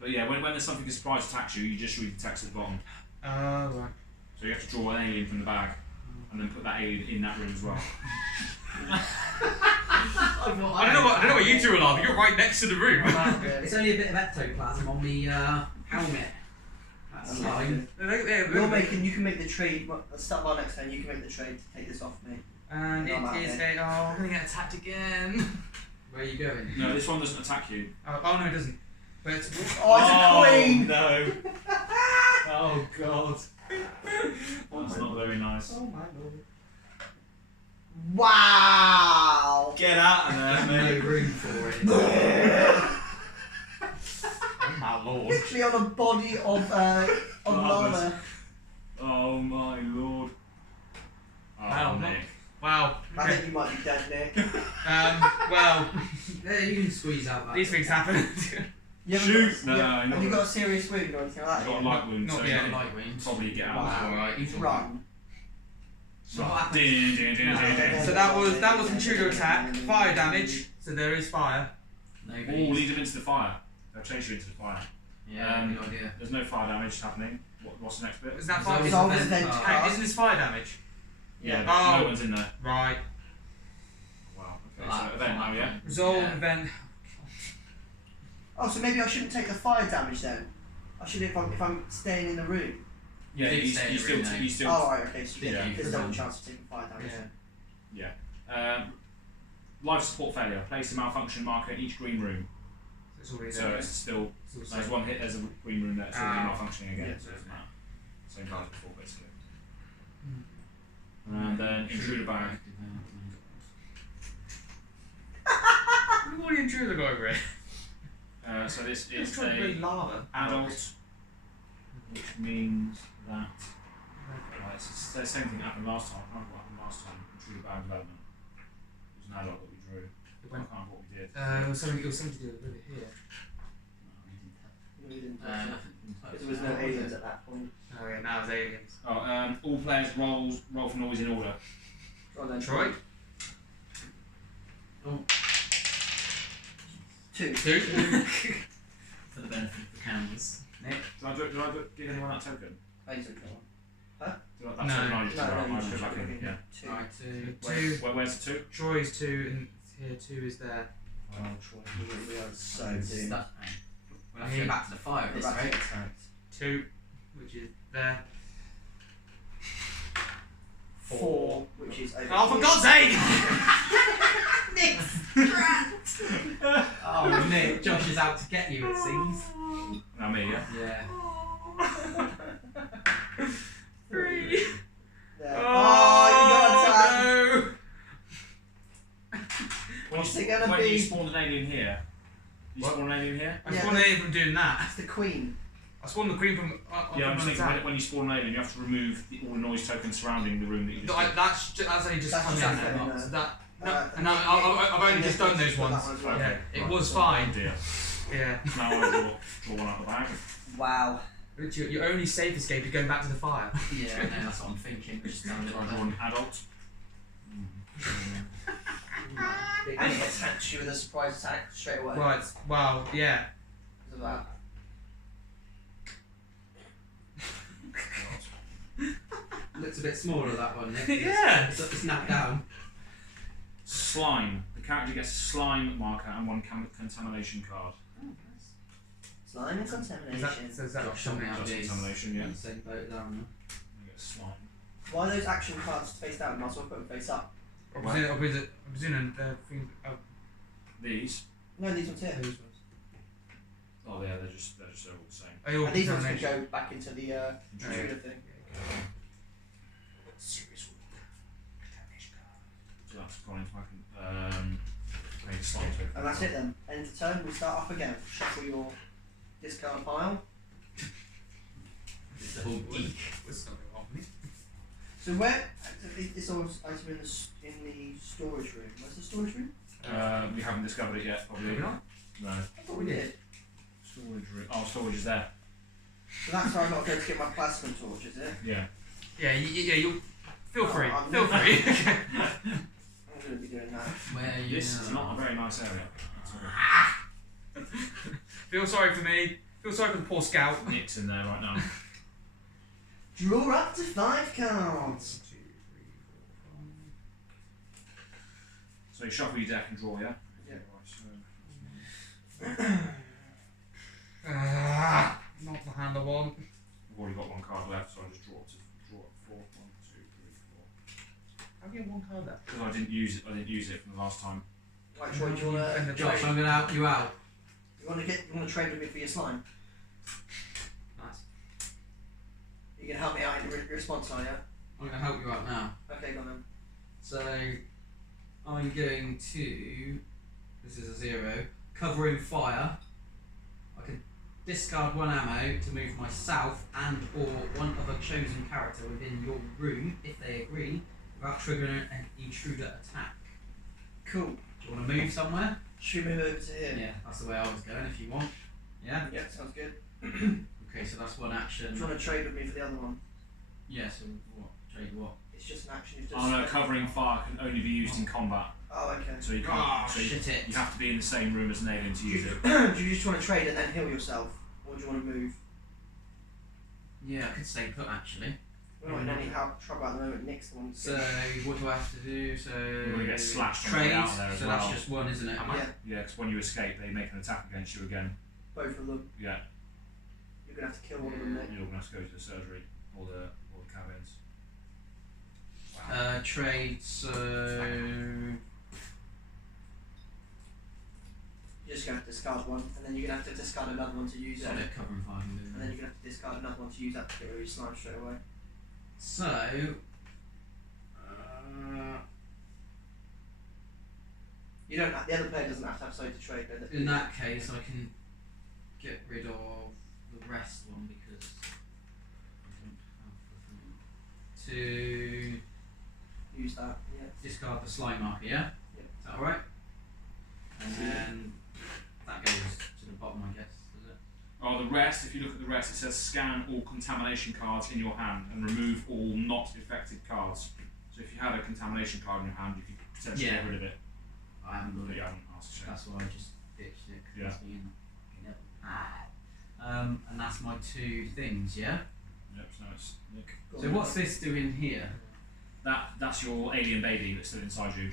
But yeah, when there's something that surprise attacks you, you just read the text at the bottom. Right. So you have to draw an alien from the bag, and then put that alien in that room as well. I don't know what you two are laughing. You're right next to the room. It's only a bit of ectoplasm on the helmet. That's fine. You can make the trade. Let's start our next turn. You can make the trade to take this off me. And it is a. Oh, I'm gonna get attacked again. Where are you going? No, this one doesn't attack you. Oh no, it doesn't. But it's Oh, it's a queen! No. Oh god. That's not very nice. oh my lord. Wow! Get out of there, No mate. room for it. Oh my lord. Literally on a body of lava. Oh my lord. Oh, Wow. Nick. Wow. I think you might be dead, Nick. Well, Yeah, you can squeeze out that. these things happen. You haven't Shoot! got, No, Have no, you no. got a serious wound or anything like that? Got a light wound, Not so yet. you Light can range. probably get out. Wow. Alright, you Run. So what happens? Din, din, din, din, din. So that was intruder attack, fire damage. So there is fire. No Oh, goodies. lead them into the fire. They'll chase you into the fire. Yeah, good idea. There's no fire damage happening. What's the next bit? Is that Resolve fire? Resolve event event card. card. Isn't this fire damage? Yeah, Oh. no one's in there. Right. Wow. Okay, so event now, yeah? Resolve Yeah. event. Oh, so maybe I shouldn't take the fire damage then. I should if I'm staying in the room. Yeah, You did you stay in the still, room, though. you still. Oh, right, okay. So Yeah. there's no chance of taking fire damage. Yeah. Life support failure. Place a malfunction marker in each green room. It's already So there. it's still. It's all There's safe. one hit. There's a green room that's already Ah. malfunctioning again. Yeah. So it doesn't matter. Same card as before, basically. Hmm. And then intruder bag. What do the intruder got over it? So this It's is trying to breathe a lava. adult, which means that. It's the same thing that happened last time. I can't remember what happened last time. Intruder bag development. It was an adult that we drew. I can't remember what we did. It was something to do with it here. We didn't touch Nothing. it. Because there was no aliens at that point. Oh yeah, now it's aliens. Oh, all players roll for noise in order. Go on then. Troy? Two. Two? For the benefit of the cameras. Nick, did I give anyone that token? I took that one. That No. token I just drew out, you I just put back took in. it. Yeah. Two. Right, two. Two. Where's the two? Troy's two, and here two is there. Oh, Troy. We are so Stuff, doomed. man. We'll have to go back to the fire at We're this about to rate. get attacked. Two, which is there. Four, which is over Oh, for here. God's sake! Oh, Nick, Josh is out to get you, it seems. Now me, yeah? Yeah. Three. There. Oh, you got attacked. no! When What's it gonna when be? you spawned an alien here, You What? spawn an alien here? I Yeah, spawned an alien from doing that. That's the queen. I spawned the queen from. Yeah, I'm from just an thinking attack. when you spawn an alien, you have to remove all the noise tokens surrounding the room that you just did. That's only just That's come in just there. happened, So that. No, Uh, and I've only just done those That ones. one as well. Yeah, Okay, it right. was Oh fine. dear. Yeah. Now I draw one out of the bag. Wow. But your only safe escape is going back to the fire. Yeah, no, that's what I'm thinking. We're just down I draw an adult. And it attacks you with a surprise attack straight away. Right. Wow. Yeah. Because of that. Looks a bit smaller, that one, Nick. Yeah. It's knocked down. Slime. The character gets a slime marker and one contamination card. Slime and contamination. Is that Josh, something out of Just these. contamination, yeah. Same boat down You get slime. Why are those action cards face down? Might as well put them face up. I'm presuming the thing. These. No, these ones here. Those ones. Oh yeah, they're just all the same. Are you all And these ones can contamination? go back into the intruder thing. Serious So that's gone into my make a slime token. And that's it then. End of turn, we start off again. Shuffle your discard pile. It's the whole geek. There's something wrong with me. So where this all item in the storage room. Where's the storage room? We haven't discovered it yet, probably. Maybe not. No. I thought we did. Storage room. Oh, storage is there. So that's where I've got to go to get my plasma torch, is it? Yeah. Yeah. You feel free. I'm Feel not- free. I'm going to be doing that. Where are you This is now? not a very nice area. That's all. Feel sorry for me. Feel sorry for the poor scout. Nick's in there right now. Draw up to 5 cards. 2, 3, 4, 5. So you shuffle your deck and draw, yeah? Yeah. Right, so Not the hand I want. we've already got one card left, so I just draw up 4. 1, 2, 3, 4. How do you have one card left? Because I didn't use it from the last time. Right, Troy, do you want to Josh, I'm going to help you out. trade with me for your slime? Nice. You can help me out in response, are you? I'm going to help you out now. Okay, go on then. So, I'm going to. This is a 0. Covering fire. I can discard 1 ammo to move myself and or one other chosen character within your room, if they agree, without triggering an intruder attack. Cool. Do you want to move somewhere? Should we move over to here? Yeah, that's the way I was going if you want. Yeah? Yeah, sounds good. Okay, so that's one Do action. you want to trade with me for the other one? Yeah, so what? Trade what? It's just an action you've just... Oh no, covering fire can only be used in combat. Oh, okay. So you can't. Oh, so you, shit it. you have to be in the same room as an alien to use it. Do you just want to trade and then heal yourself? Or do you want to move? Yeah, I could stay put actually. We're not in any trouble at the moment. Nick's the one. So, what do I have to do? So, You're gonna get slashed on the way trade. out of there as So well. that's just one, isn't it? Yeah, Yeah, because when you escape, they make an attack against you again. both of them. Yeah, You're going to have to kill one of them, Nick. you're gonna have to go to the surgery or the cabins. Trade. So, You're just going to have to discard one, and then you're going to have to discard another one to use it. got it covering fire. And then you're going to have to discard another one to use that to get rid of your slime straight away. So, You don't. The other player doesn't have to have something to trade. in that case, I can get rid of the rest one because I don't have the thing. To Use that. Yeah. discard the slime marker, yeah? Yeah. Is that alright? And then that goes to the bottom, I guess, does it? Oh, the rest, if you look at the rest, it says scan all contamination cards in your hand and remove all not affected cards. So if you had a contamination card in your hand, you could potentially Yeah. get rid of it. I haven't But done you it. haven't asked to check. That's why I just ditched it. 'Cause Yeah. it's been, and that's my 2 things, yeah? Yep, so it's Nick. So what's this doing here? That's your alien baby that's still inside you.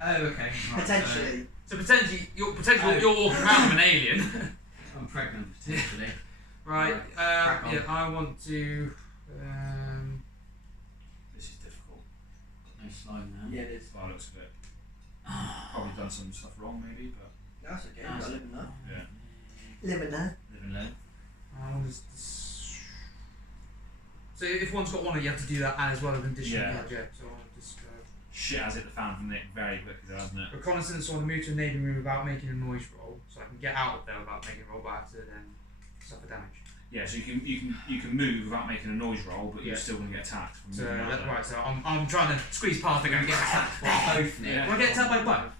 Oh, okay. Right, Potentially. So potentially you're walking around with an alien. So I'm pregnant, potentially. Right. Crack on. Yeah. I want to. This is difficult. Got no slime now. Yeah, it is. By the looks of it. Probably done some stuff wrong, maybe, but That's okay. You've got to live in that. yeah. Live in that. Live and learn. I want to. So if one's got one, you have to do that as well as an additional Yeah. card. Yeah. So I'll discard. Shit has hit the fan from Nick very quickly though, hasn't it? Reconnaissance on the move to a neighbouring room without making a noise roll, so I can get out of there without making a roll, but I have to then suffer damage. Yeah, so you can move without making a noise roll, but Yeah. you're still going to get attacked. From So moving out that's there. right. So I'm trying to squeeze past and go and get attacked. By both, Nick. Yeah. Do I get attacked by both?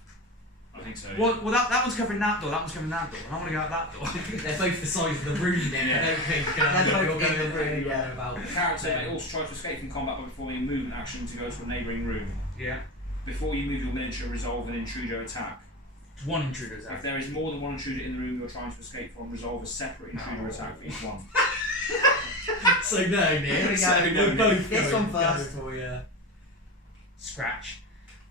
I think so. Well, that one's covering that door. That one's covering that door. And I want to go out that door. They're both the size of the room then. Yeah. I don't think They're both you're in going the room, anywhere yeah. about. The character may also try to escape from combat by performing a movement action to go to a neighbouring room. Yeah. Before you move your miniature, resolve an intruder attack. It's one intruder attack. If there is more than one intruder in the room you're trying to escape from, resolve a separate intruder No. attack for each one. So no, Nick. Here we So go. we're both This going, one first. going for you. Scratch.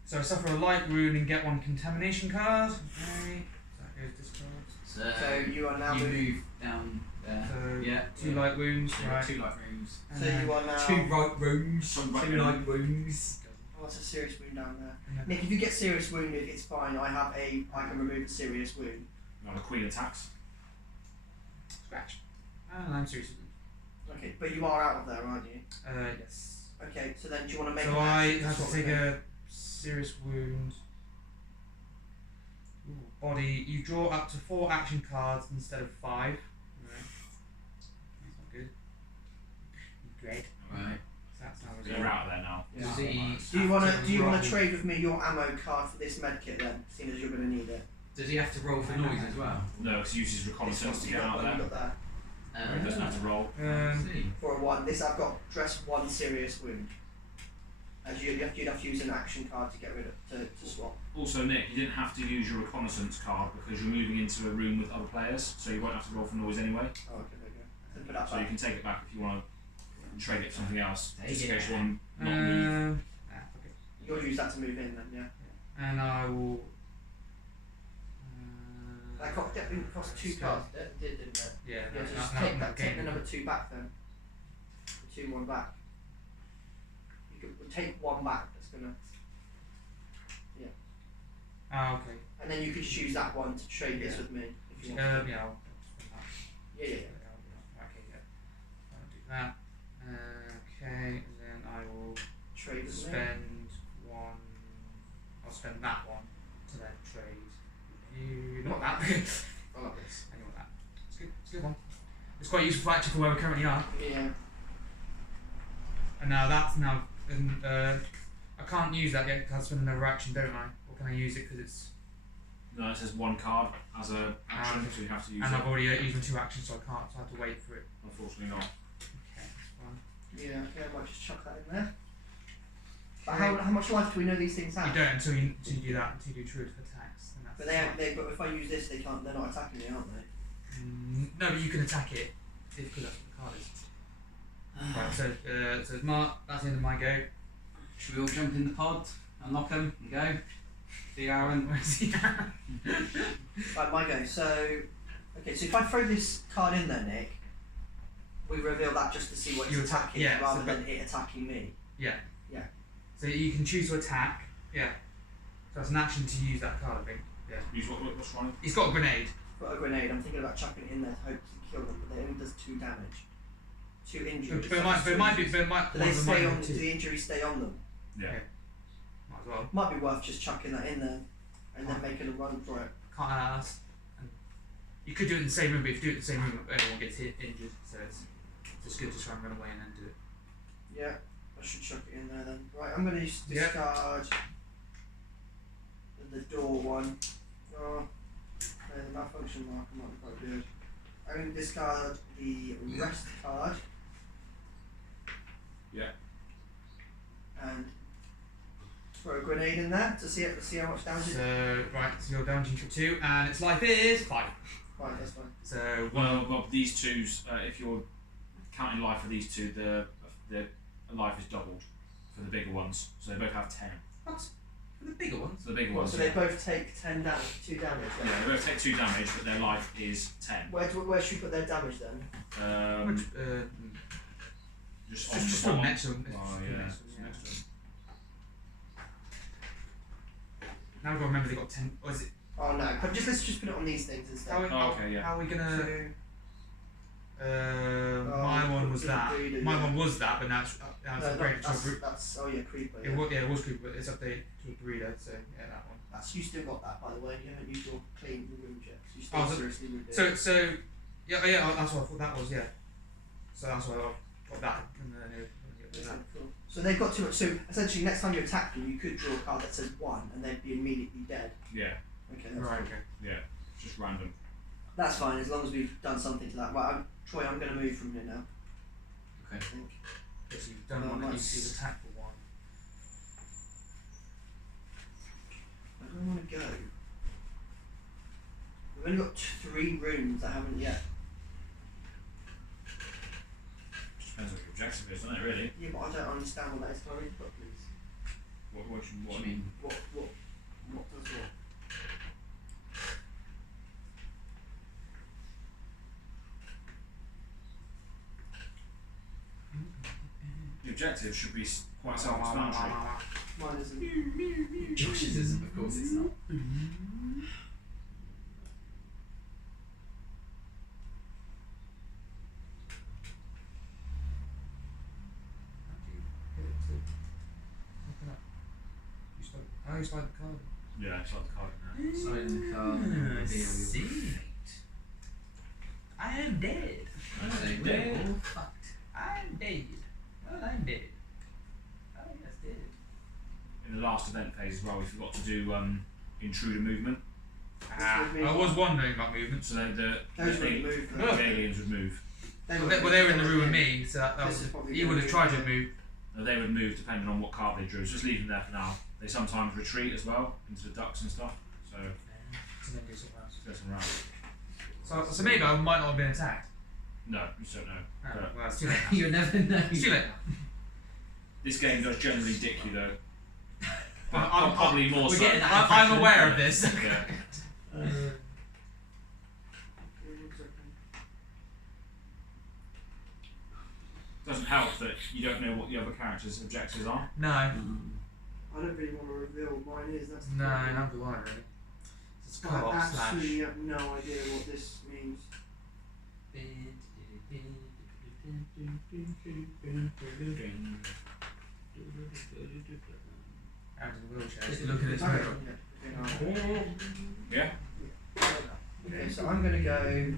So I suffer a light wound and get one contamination card. Okay. So that goes discard. So you are now you moving. move down there. So Yeah. two light wounds. Yeah, Right. 2 light rooms. And So then- you are now. 2 right rooms. Some right 2 room. light rooms. Oh, that's a serious wound down there. and then- Nick, if you get serious wounded, it's fine. I can remove a serious wound. Now the queen attacks. Scratch. And I'm serious. Okay, but you are out of there, aren't you? Yes. Okay, so then do you want to make? So an I action have to sort of take thing? a serious wound. Ooh, body. You draw up to 4 action cards instead of 5. Right. That's not good. Great. Right. So that's how You're out of there now. Yeah. Does he Do you want have to roll- trade with me your ammo card for this medkit then, seeing as you're going to need it? Does he have to roll for noise as well? No, because he uses reconnaissance to You get out got of you there. got that He doesn't have to roll. See. for a 1. This I've got dress 1 serious wound. As you'd have to use an action card to get rid of to swap. Also, Nick, you didn't have to use your reconnaissance card because you're moving into a room with other players, so you won't have to roll for noise anyway. Oh, okay, there you go. So put that So you back. can take it back if you want to trade it for something else. Take Just in it. case you want to not move. Okay. You'll use that to move in then, yeah. And I will. That definitely cost 2 Still. cards, didn't it? Yeah. Yeah, no, so no, just no, take no, that. Take game. the number 2 back then. The 2, 1 back. You could we'll take 1 back. That's gonna. Ah, okay. And then you could just use that one to trade this Yeah. with me if you want. Yeah, I'll spend that. Yeah, yeah, yeah. Okay, yeah. I'll do that. Okay, and then I will Trade with me. spend 1. I'll spend that one to then trade you. Not that. I like this. I want that. It's good. It's a good one. It's quite useful actually for where we currently are. Yeah. And now that's now. I can't use that yet because I spend another action, don't I? Or can I use it because it's? No, it says 1 card as a action, so you have to use And it. I've already used my 2 actions, so I can't. So I have to wait for it. Unfortunately not. Okay, that's fine. Yeah, okay, I might just chuck that in there. But how much life do we know these things have? You don't until you do that, until you do true attacks. And that's But fine. but if I use this, they're not attacking me, aren't they? No, but you can attack it because that's what the card is. Right, so it's Mark, that's the end of my go. Should we all jump in the pod, unlock them, and go? See Aaron. Where's he at? Right, my go. So, okay, so if I throw this card in there, Nick, we reveal that just to see what You it's attack- attacking yeah, rather so than it attacking me. Yeah. Yeah. So you can choose to attack. Yeah. So it's an action to use that card, I think. Yeah. Use what's wrong? He's got a grenade. Got a grenade. I'm thinking about chucking it in there to hope to kill them, but it only does 2 damage. 2 injuries. But it might be. Do one they of them might stay be on? Do two. the injuries stay on them? Yeah. Might as well. Might be worth just chucking that in there and then making a run for it. Can't ask. And you could do it in the same room, but if you do it in the same room, everyone gets injured. So it's just good to try and run away and then do it. Yeah, I should chuck it in there then. Right, I'm going to Yeah. discard the door one. Oh, no, the malfunction marker might be quite good. I'm going to discard the rest card. Yeah. And throw a grenade in there to see how much damage it. So right, so you're down to 2, and its life is 5. Right, that's fine. So Well, these twos, if you're counting life for these two, the life is doubled for the bigger ones. So they both have 10. what? For the bigger ones? So the bigger What, ones. so they both take 2 damage then? Yeah, they both take 2 damage, but their life is 10. Where should we put their damage then? Which, Just on just the put bottom. next to them. Oh Just put yeah. next to them, yeah. Next to them. Now I've got to remember they got 10. Or is it? Oh no, but let's just put it on these things instead. How, Oh, okay, yeah. How are we gonna? So, My one was it's a that. breeder, My yeah. one was that, but now it's upgraded to a breeder. That's oh yeah, creeper. It was creepy, but it's updated to a breeder, so yeah, that one. That's you still got that by the way. You haven't used your clean room checks. You still Oh, so- seriously would do. So yeah, that's what I thought that was, yeah. So that's why I got that, and then Okay, cool. So they've got too much. So essentially, next time you attack them, you could draw a card that says 1, and they'd be immediately dead. Yeah, Okay, that's right, cool. okay. yeah, just random. That's fine as long as we've done something to that. Right, Troy, I'm going to move from here now. Okay. I think. Yes, you've done Oh, one that nice. uses attack for 1. Where do I want to go? We've only got 3 rooms that haven't yet. Depends what your objective is, doesn't it? Really. Yeah, but I don't understand what that is. Can I read the book, please? What What do you mean? What does what? The objective should be quite self-explanatory. Mine isn't. Josh's isn't, of course it's not. How do you get it to open up? You slide the card. Yeah, it's like the card now. Sign the card and reveal your See, mate. I am dead. Okay, Dead. we're all fucked. I'm dead. Well, I'm dead. Oh, yes, dead. In the last event phase as well, we forgot to do intruder movement. I was wondering about movement. So the Those would move. the aliens would move. Well, they were in the room with me, so that This was. is probably He gonna would have be- tried to move. Now, they would move depending on what card they drew. So just leave them there for now. They sometimes retreat as well into the ducts and stuff. So So then do something else. go some rounds. So maybe I might not have been attacked. No, you just don't know. Oh, But well, it's too late. You never know. It's too late. this game does generally dick you though. I'm- Probably more we're so. getting that I'm impression. aware of this. Yeah. Doesn't help that you don't know what the other characters' objectives are. No. I don't really want to reveal mine is. That's the No, problem. not do I really. It's I co-op absolutely slash. have no idea what this means. Out of the wheelchair. Just look at this Okay, mirror. Yeah. Okay, so I'm gonna go.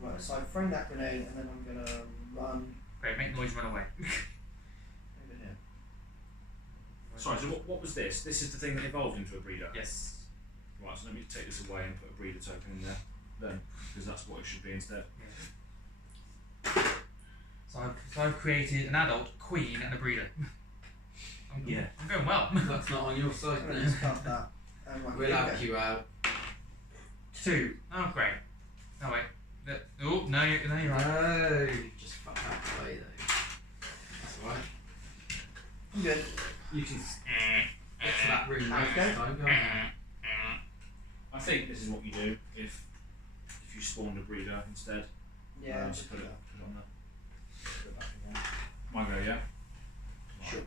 Right, so I've thrown that grenade and then I'm gonna run Great, make noise, run away. over here. Sorry. So what was this? This is the thing that evolved into a breeder. Yes. Right. So let me take this away and put a breeder token in there. Then, because that's what it should be instead. So I've created an adult, queen, and a breeder. I'm going well. That's not on your side I'm gonna then. discard that. Right, We'll here we have go. you out. 2. Oh, great. Oh, wait. Oh, no, you're right. No, just fuck that away though. That's alright. I'm good. You can get to that room Okay. next time, go on. I think this is what you do if you spawned a breeder instead. Yeah, Just just put put it that. on there. Put it back in there. Mine go, yeah. Right. Sure.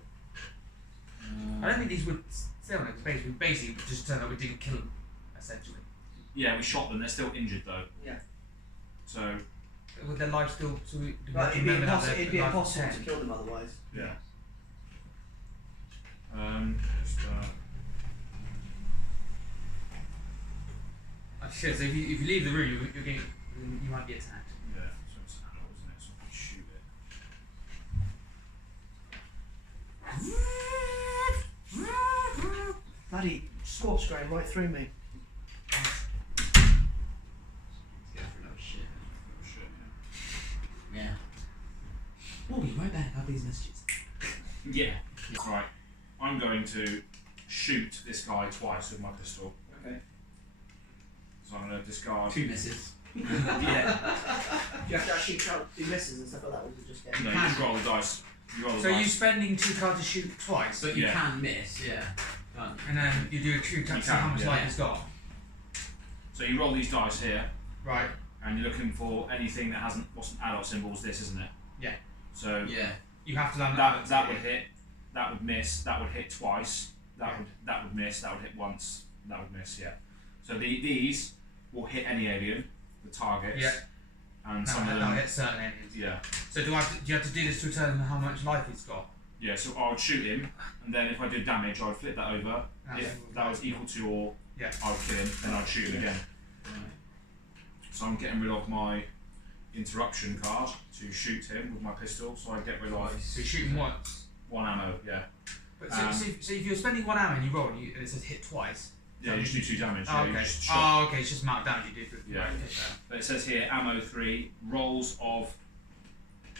I don't think these would stay on it. We basically just turned out we didn't kill them, essentially. Yeah, we shot them. They're still injured though. Yeah. So Would their life still. So we Right, it'd be remember that impossible. their It'd be life was impossible 10. to kill them otherwise. yeah. So if you leave the room, you're getting, you might be attacked. Yeah. So it's an adult, isn't it? So I can shoot it. Bloody scorch going right through me. Let's go for another shit. Oh, shit, yeah. Yeah. We'll be right back after these messages. Yeah. Right. I'm going to shoot this guy twice with my pistol. Okay. So I'm going to discard. 2 misses. Yeah. Do you have to actually count the misses and stuff like that, or is it just No, getting? you just roll the dice. You roll the So dice. you spending 2 cards to shoot twice, But you Yeah. can miss, yeah. Can't you? and then you do a 2 attack You to see how can, much yeah. life it's got. So you roll these dice here, Right. and you're looking for anything that hasn't. What's an adult symbol? Is this, isn't it? Yeah. So Yeah. You have to land that would hit. That would miss. That would hit twice. That would miss. That would hit once. That would miss. Yeah. So these will hit any alien, the targets. Yeah. and No, some of I'll them. hit certain aliens. Yeah. So do you have to do this to determine how much life he's got? Yeah. So I would shoot him, and then if I did damage, I'd flip that over. If that was equal to or Yeah. I would kill him, then I'd shoot him again. So I'm getting rid of my interruption card to shoot him with my pistol. So I get rid of So you shoot him once. 1 ammo. Yeah. But so if you're spending 1 ammo and you roll and it says hit twice. Yeah. You just do 2 damage. Oh, Yeah, okay. you just shot. Oh, okay. It's just amount of damage you do. Yeah. Right, okay, fair. But it says here ammo 3. Rolls of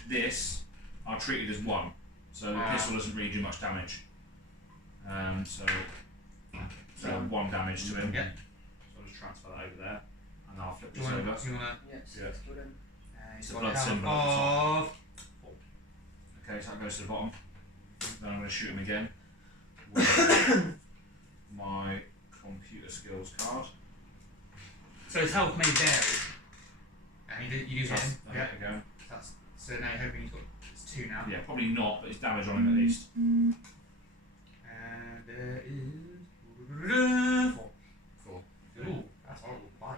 this are treated as 1. So the pistol doesn't really do much damage. So 1 damage to him. Yeah. So I'll just transfer that over there, and I'll flip Do this you over. want to? Yes. Yeah. Good. It's He's a got blood a symbol health at the top. of. Okay, so that goes to the bottom. Then I'm going to shoot him again with my computer skills card. So his health may vary. And you use him. That's Yeah. again. So now you're hoping he's got it's 2 now. Yeah, probably not, but it's damage on him at least. And there is 4. 4. Ooh, that's horrible. 5.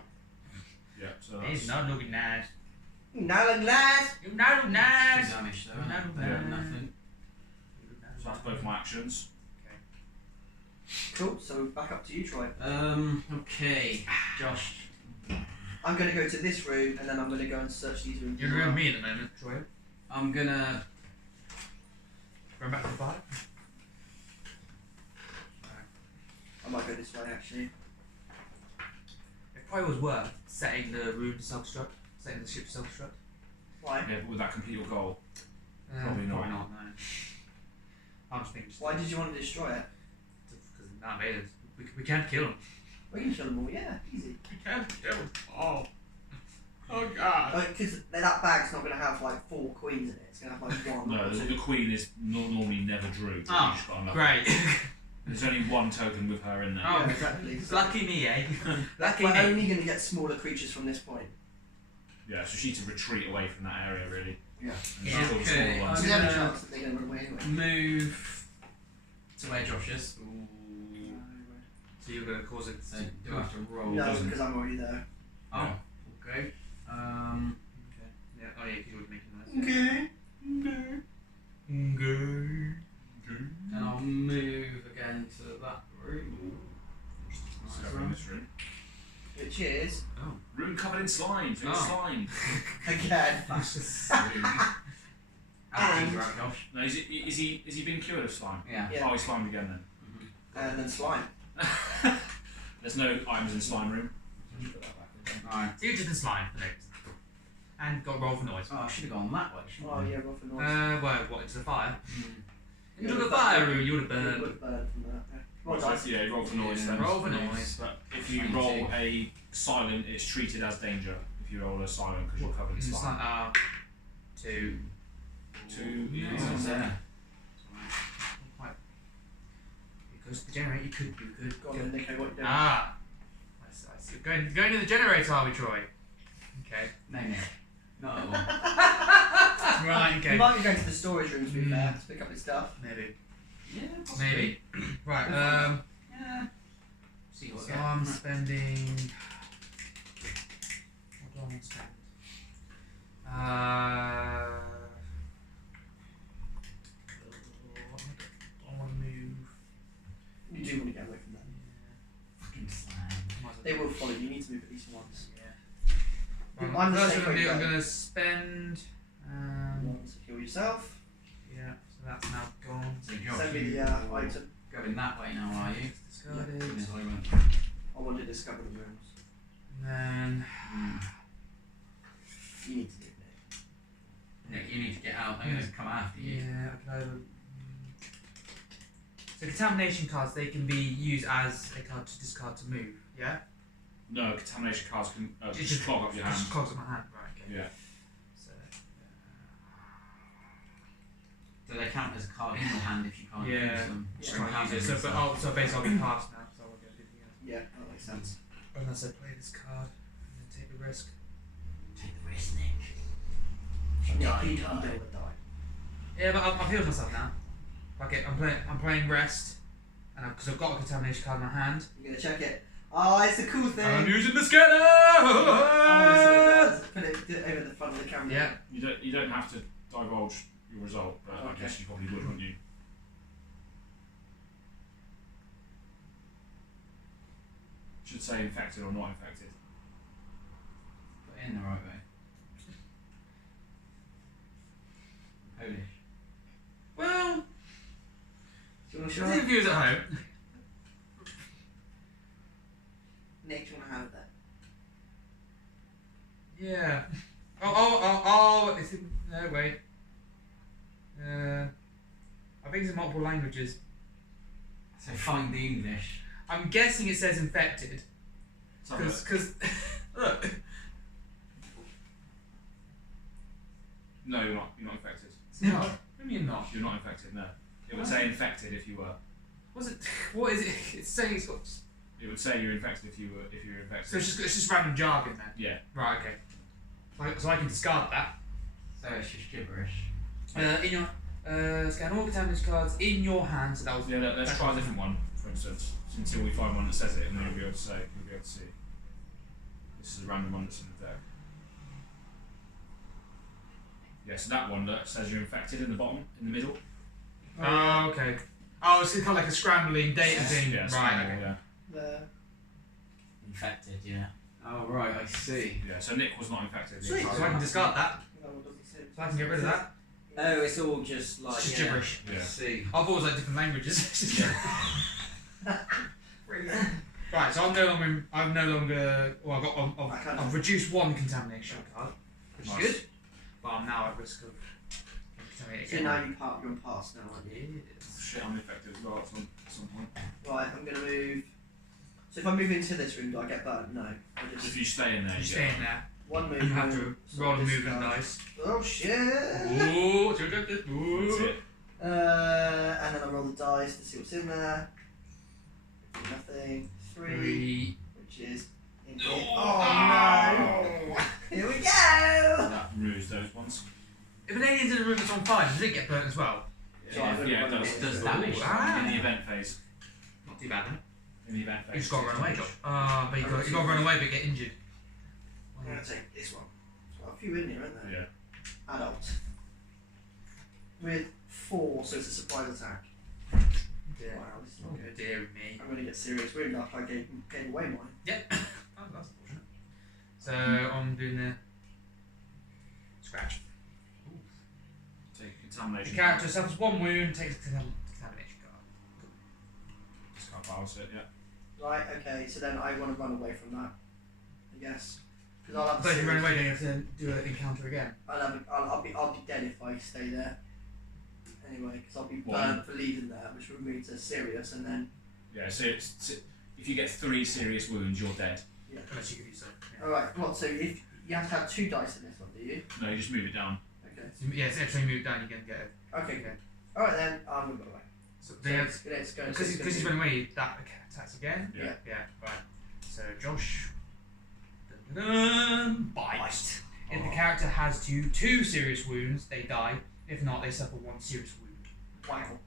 Yeah, so He's that's not looking nice. Now and lads. You not look nice. 2 damage though. No, isn't it? no, Better no. than nothing. so that's both my actions. Cool. So back up to you, Troy. Okay, Josh. I'm going to go to this room and then I'm going to go and search these rooms. You're around me at the moment, Troy. I'm gonna. Going back to the bar. I might go this way actually. It probably was worth setting the room to self-destruct, setting the ship to self-destruct. Why? Yeah, but would that complete your goal? Probably not. No. I'm just thinking. Why did you want to destroy it? Because now invaders. We can't kill them. We can kill them all. Yeah, easy. We can't kill them all. Oh God. Because that bag's not going to have like 4 queens in it. It's going to have like 1. No, or 2. the queen is normally never drew. Oh, You just got unlucky. great. There's only 1 token with her in there. Oh, Yeah, exactly. lucky me, eh? Lucky We're me. only going to get smaller creatures from this point. Yeah, so she needs to retreat away from that area really. Yeah. And Yeah, kill the okay, smaller ones. So there's a gonna- chance that they're going to run away anyway. Move to where Josh is. So you're going to cause it. So do I have to roll? No, doesn't- because I'm already there. Oh, Yeah. okay. Okay. Yeah. Oh yeah, because you're making noise. Okay. And I'll move again to that room. Let's Nice go in room. this room. Which is, Room covered in slime. So Oh. slime. again, After you, right, Josh? No, is he been cured of slime? Yeah. Yeah. Oh, he's slimed again then. and then slime. There's no items in slime room. Just put that back again. Alright. So you did the slime for next. And got roll for noise. Oh, I should have gone that way, shouldn't Oh I? yeah, roll for noise. Well, what, into the fire? Mm. Into the fire room, you would have You burned. would burn from that. Yeah. Roll Right, so dice. yeah, roll for noise Yeah. then. Roll for noise. But if you roll a silent, it's treated as danger. If you roll a silent, because you're covered in It's slime. like, 2. 2. Yeah. Oh, there. Quite. It goes to the generator, you could. Go on then, Nico, what you doing? Ah! I see. Going to the generator, are we, Troy? Okay. No, no. Not at all. Right, You okay. might be going to the storage room to be Mm. fair, to pick up his stuff. Maybe. Yeah, possibly. Maybe. Right, Yeah. See what so we get. I'm spending. What do I want to spend? I want to move. You do want to get away from them. Fucking slime. Might as well They do will it. follow you. You need to move at least once. Yeah. I'm the First same what I'm way gonna do, I'm though. gonna spend. Once to heal yourself. Yeah, so that's now gone. So Josh, Send me the you item. going that way now, are you? Discarded. Yes, I went. I want to discover the rooms. And then. You need to do it. Nick, you need to get out. I'm going to come after you. Yeah, I can either. So contamination cards, they can be used as a card to discard to move. Yeah. No, contamination cards can It just clog up your hand. Just clogs up my hand. Right. Okay. Yeah. So. Do they count as a card in your hand if you can't Yeah. use them? Just Or can't have use it. them So, and but stuff? so basically I'll be passed now, so I won't be able to do anything else. Yeah, that makes sense. Unless I play this card and then take the risk. Take the risk, Nick. Yeah, you don't want to die. Yeah, but I've healed myself now. Okay, I'm playing rest, and because I've got a contamination card in my hand. You're gonna check it. Oh, it's a cool thing. I'm using the scanner. I want to see what it does. over the front of the camera. Yeah. You don't have to divulge your result, but I Okay. guess you probably would, wouldn't you? Should say infected or not infected. Put it in the right way. Polish. Well, Do you want to for show the it? viewers at home. Nick, do you want to have it then? Yeah. Oh, it's in, no, wait. I think it's in multiple languages. So find the English. I'm guessing it says infected. Let's have a look. Because, look. No, you're not. You're not infected. No, what do you mean not? You're not infected. No. It would say infected if you were. What's it? What is it? It's saying it's got. It would say you're infected if you were. If you're infected. So it's just random jargon then. Yeah. Right. Okay. So I can discard that. So it's just gibberish. In your scan all contaminant cards in your hand. So that was. Yeah. Let's try a different one, for instance, until we find one that says it, and then you'll be able to say. You'll be able to see. This is a random one that's in the deck. Yeah. So that one that says you're infected in the bottom, in the middle. Oh, okay. Oh, it's kind of like a scrambling data thing. Yeah. Right. scramble, Okay. Yeah. The... Infected, yeah. Oh right, I see. Yeah. So Nick was not infected. Sweet. So I can discard that. No, it doesn't say. So I can get rid of that. Oh, it's all just like It's just yeah. gibberish. Yeah. I see. I thought it was like different languages. Brilliant. Right, so I'm no longer. Well, I've reduced one contamination card, which Nice. is good. But I'm now at risk of contaminating. So now you're on pass now, aren't you? Shit, I'm infected as well at some point. Right, I'm going to move. So if I move into this room, do I get burnt? No. I just If you stay in there, You you stay get. in there. one movement. You have to so roll a this movement guy- dice. Oh shit! Ooh, That's ooh. it. And then I roll the dice to see what's in there. Nothing. Three, which is in here. Oh no! Here we go! That removes those ones. If an alien's in a room that's on fire, does it get burnt as well? Yeah, it does. It does damage. Ah. In the event phase. Not too bad, then. In the event phase. You just got to run away, Josh. But you got to run away but get injured. I'm going to take this one. There's got a few in here, isn't there? Yeah. Adult. With 4, so it's a surprise attack. Yeah. Wow, this is Oh, not good. dear me. I'm going to get serious. Weird enough, I gave away mine. Yep. Oh, that's unfortunate. So I'm doing the scratch. Take The contamination. character suffers one wound, takes a contamination card. Just can't balance it, yeah. Right, okay, so then I want to run away from that. I guess. Because I'll have But if you run serious- away, then you have to do an encounter again. I'll be dead if I stay there. Anyway, because I'll be What? burnt for leaving there, which will move to serious, and then. Yeah, so if you get 3 serious wounds, you're dead. Yeah. Unless you can do so. Yeah. Alright, what? So if you have to have 2 dice in this one, do you? No, you just move it down. Okay. So, yeah, so every time you move down, you can get it. Okay, good. Alright then, I'm gonna go away. So So they have, let's go. because he's running away, that attacks again. Yeah. Yeah, right. So Josh. Dun-dun-dun, bite. If the character has 2 serious wounds, they die. If not, they suffer 1 serious wound. Wow.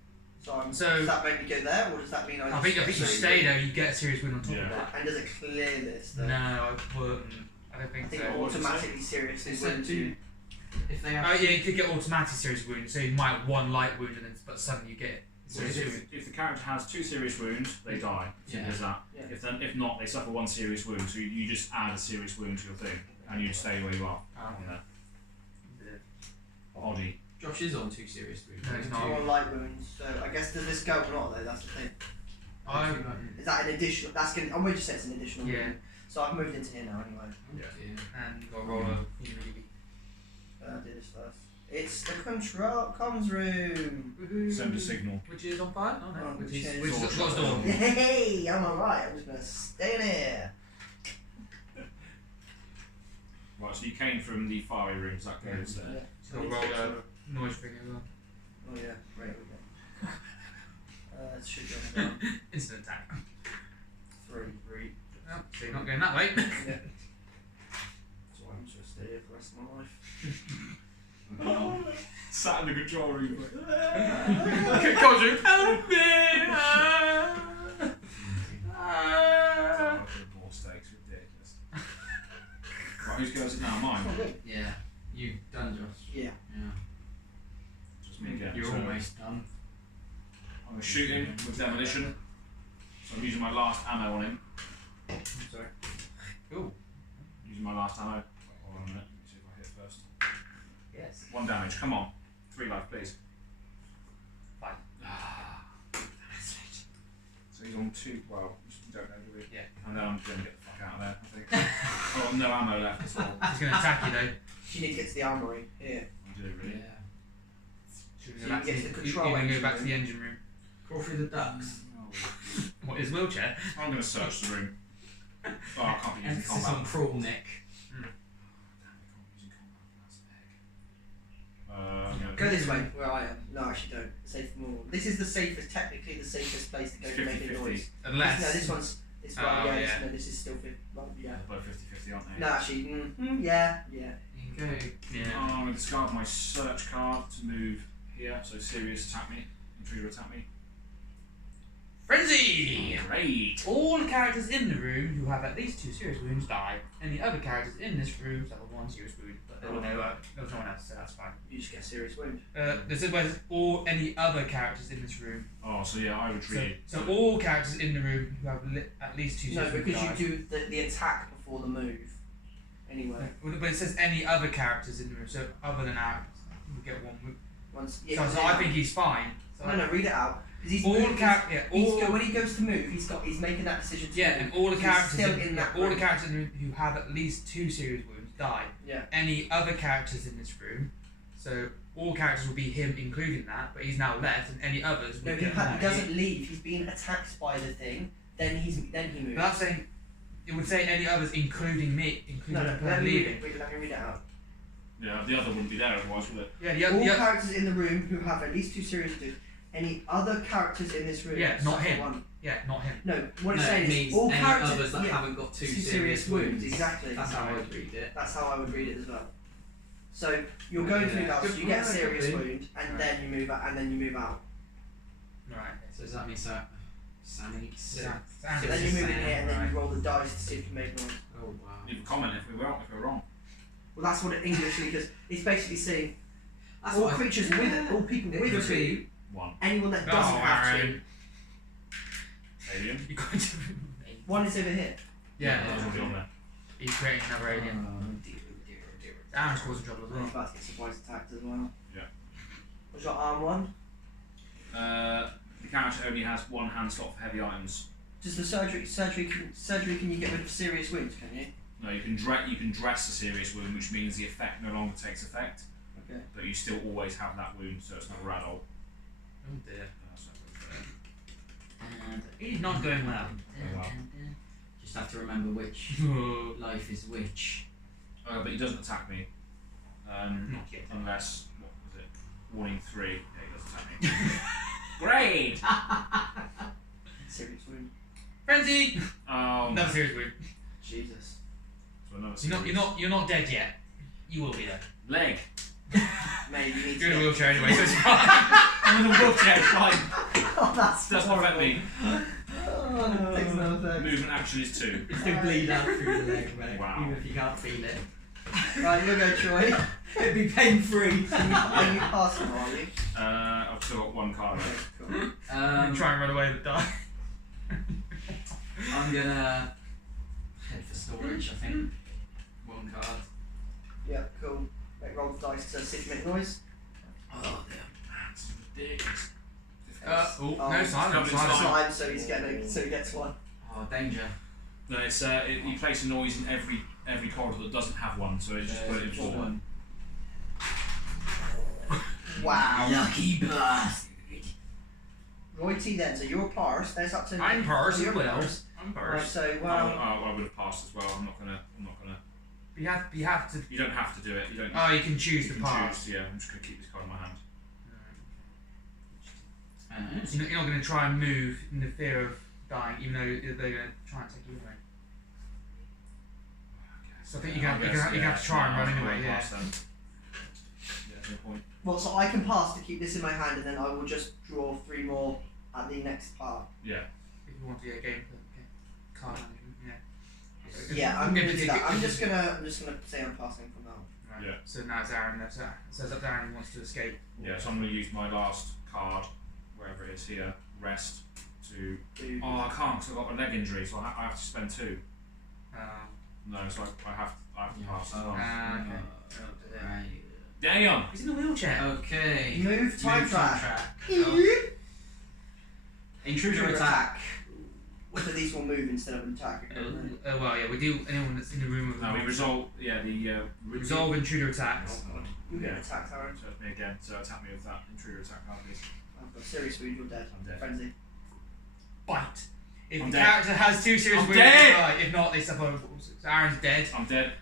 So, So- does that make me go there, or does that mean I? I think just you get stay serious? there, you get a serious wound on top Yeah. of that. And does it clear this? Though? No, I wouldn't. I don't I think think so. what does it say? automatically serious It is said when do- you. If they have Oh yeah, you could get automatic serious wounds, so you might have 1 light wound and then but suddenly you get So serious wound. if the character has 2 serious wounds, they die. Simple Yeah. as that. Yeah. If not, they suffer 1 serious wound. So you just add a serious wound to your thing, and you stay where you are. Oh, On there. yeah. Oddie. Josh is on 2 serious wounds. No, he's Two not. on light wounds, so I guess does this go or not though? That's the thing. Is that an additional? That's gonna. I'm going to say it's an additional. Yeah. Wound. So I've moved into here now anyway. Yeah. And you've got to roll a humidity. I'll do this first. It's the control comms room. Send a signal. Which is on fire? Oh no, Oh, which which is is- which is got a door. Hey, I'm alright. I'm just gonna stay in here. Right, so you came from the fiery rooms, that goes there. Yeah. So roll a noise thing as well. Oh yeah, right. Okay. It should go down. Instant attack. 3. Oh, so you're not going that way. Yeah. So I'm just stay here for the rest of my life. Sat in the control room. Conjure, help me! Ball stakes, ridiculous. Right, whose go is it now? Mine. Yeah. You've done, Josh. Yeah. Yeah. Just me again. You're So almost done. I'm going to shoot him with demolition. So I'm using my last ammo on him. I'm sorry. Cool. Using my last ammo. Hold on a minute. Let me see if I hit first. Yes. 1 damage. Come on. 3 life, please. 5. So he's on 2. Well, we don't know, do we? Yeah. And then I'm going to get the fuck out of there, I think. I've got no ammo left as well. He's going to attack you though. You need to get to the armory. Here. I do, really. Yeah. Should So you can get to the you control can go engine back to room. the engine room. Crawl through the ducts. What, his wheelchair? I'm going to search the room. Oh, I can't be using Emphasis combat. on crawl, Nick. Go this way, where I am. No, actually don't. Safe more. This is the safest, technically the safest place to go to make a 50-50. noise. Unless. No, this one's. This one, Oh, yeah, yeah. No, this is still 50. Well, yeah. Both 50-50, aren't they? No, actually, yeah. You can go. Yeah. Oh, I'm going to discard my search card to move here. So Sirius attack me. Intruder attack me. Frenzy! Great! All characters in the room who have at least 2 serious wounds die. Any other characters in this room suffer 1 serious wound. But there was no one else, so that's fine. You just get a serious wound. This is where it says all any other characters in this room. Oh, so yeah, I retreated. So all characters in the room who have at least 2 No, serious wounds because die. you do the attack before the move. Anyway. But it says any other characters in the room, so other than ours, you get 1 wound. Once. So I think he's fine. So No, read it out. 'Cause he's all moving, when he goes to move, he's making that decision. To Yeah, move. and all the He's characters still in that all the room. characters in the room who have at least 2 serious wounds die. Yeah. Any other characters in this room, so all characters will be him, including that, but he's now left, and any others No, will he, get he doesn't leave. He's being attacked by the thing. Then he moves. But I'm saying, it would say any others, including me, including No, the let person me leaving. let me read it out. Yeah, the other wouldn't be there otherwise, would it? Yeah, All the other. characters in the room who have at least 2 serious wounds. Any other characters in this room? Yeah, not suffer him. 1. Yeah, not him. No, what it's No, saying it is means all any characters others that yeah, haven't got 2 serious wounds. Exactly. That's how I would read it. That's how I would read it as well. So you're going through Yeah. that, so you get a Good serious point. wound, and Right. then you move out, and then you move out. Right. So does that mean Sammy? So So then you move in here, and then you roll the dice to see if you make noise. Oh wow. Leave a comment if we're wrong. Well, that's what it Englishly does. It's basically saying That's all what I- creatures with it, all people It with could it, be 1. anyone that Oh, doesn't have Aaron. to. Alien. You're going to. 1 is over here. Yeah, That was already on there. he's creating another alien. dear. Aaron's causing trouble as And he's well. about to get surprise attacked as well. Yeah. What's your arm 1? The character only has 1 hand slot for heavy items. Does the surgery can you get rid of serious wounds? Can you? No, you can dress a serious wound, which means the effect no longer takes effect, Okay. but you still always have that wound, so it's not a adult. Oh dear. So that's And He's not going well. Oh, wow. just have to remember which No. life is which. but he doesn't attack me. Not yet. Unless, what was it? Warning 3. Yeah, he does attack me. Great! Serious wound. Frenzy! No. Serious wound. Jesus. So another You're not dead yet. You will be though. Leg. Maybe you need You're in a to. wheelchair anyway, so it's fine. I'm in a wheelchair, it's fine. Oh, that's Doesn't affect me. Oh, takes no effect. Movement action is 2. You still bleed out through the leg, mate, Wow. even if you can't feel it. Right, you go, Troy. It'd be pain free. Are you passing, are you? I've still got 1 card Okay, left. cool. Try and run away with die. I'm gonna head for storage, I think. 1 card. Yeah, cool. Make roll the dice to see if you make noise. Oh, dear. That's ridiculous. Oh, Oh, no, it's silence. Slime. Slime, so he gets 1. Oh, danger. No, it's you place a noise in every corridor that doesn't have one, so you just put it in 4. one. Wow. Lucky bastard. Roy T then, so you're parsed. There's up to. I'm parsed so as you're well. parsed. I'm Right, first. so, I would have passed as well. I'm not gonna. You have to. You don't have to do it. You don't. Oh, you can choose you the can path. choose. Yeah, I'm just gonna keep this card in my hand. So you're not going to try and move in the fear of dying, even though they're going to try and take you away. So I think you have to try and run anyway. Yeah. Yeah, no point. well, so I can pass to keep this in my hand, and then I will just draw 3 more at the next part. Yeah. If you want to get a game for card management, yeah. Yeah, I'm If gonna it's- do that. if I'm it's- just gonna say I'm passing from now on. Right. Yeah. So now it's Aaron. So it's up to Aaron who wants to escape. Yeah, so I'm going to use my last card, wherever it is here, rest, to... Do- Oh, I can't because I've got a leg injury, so I have to spend 2. No, so I have to pass as well. Okay. Right. Damn! He's in a wheelchair. Okay. Move time track. Oh. Intruder attack. So these will move instead of attack. Oh well, yeah. We do anyone that's in the room with. Now we resolve, resolve intruder attacks. Oh god. You get Yeah. attacked, Aaron. So it's me again, so attack me with that intruder attack card, please. I've got serious food, you're dead. I'm dead. Frenzy. Bite. If I'm the dead. character has 2 serious I'm wounds, dead. they die. If not, they suffer. So Aaron's dead. I'm dead.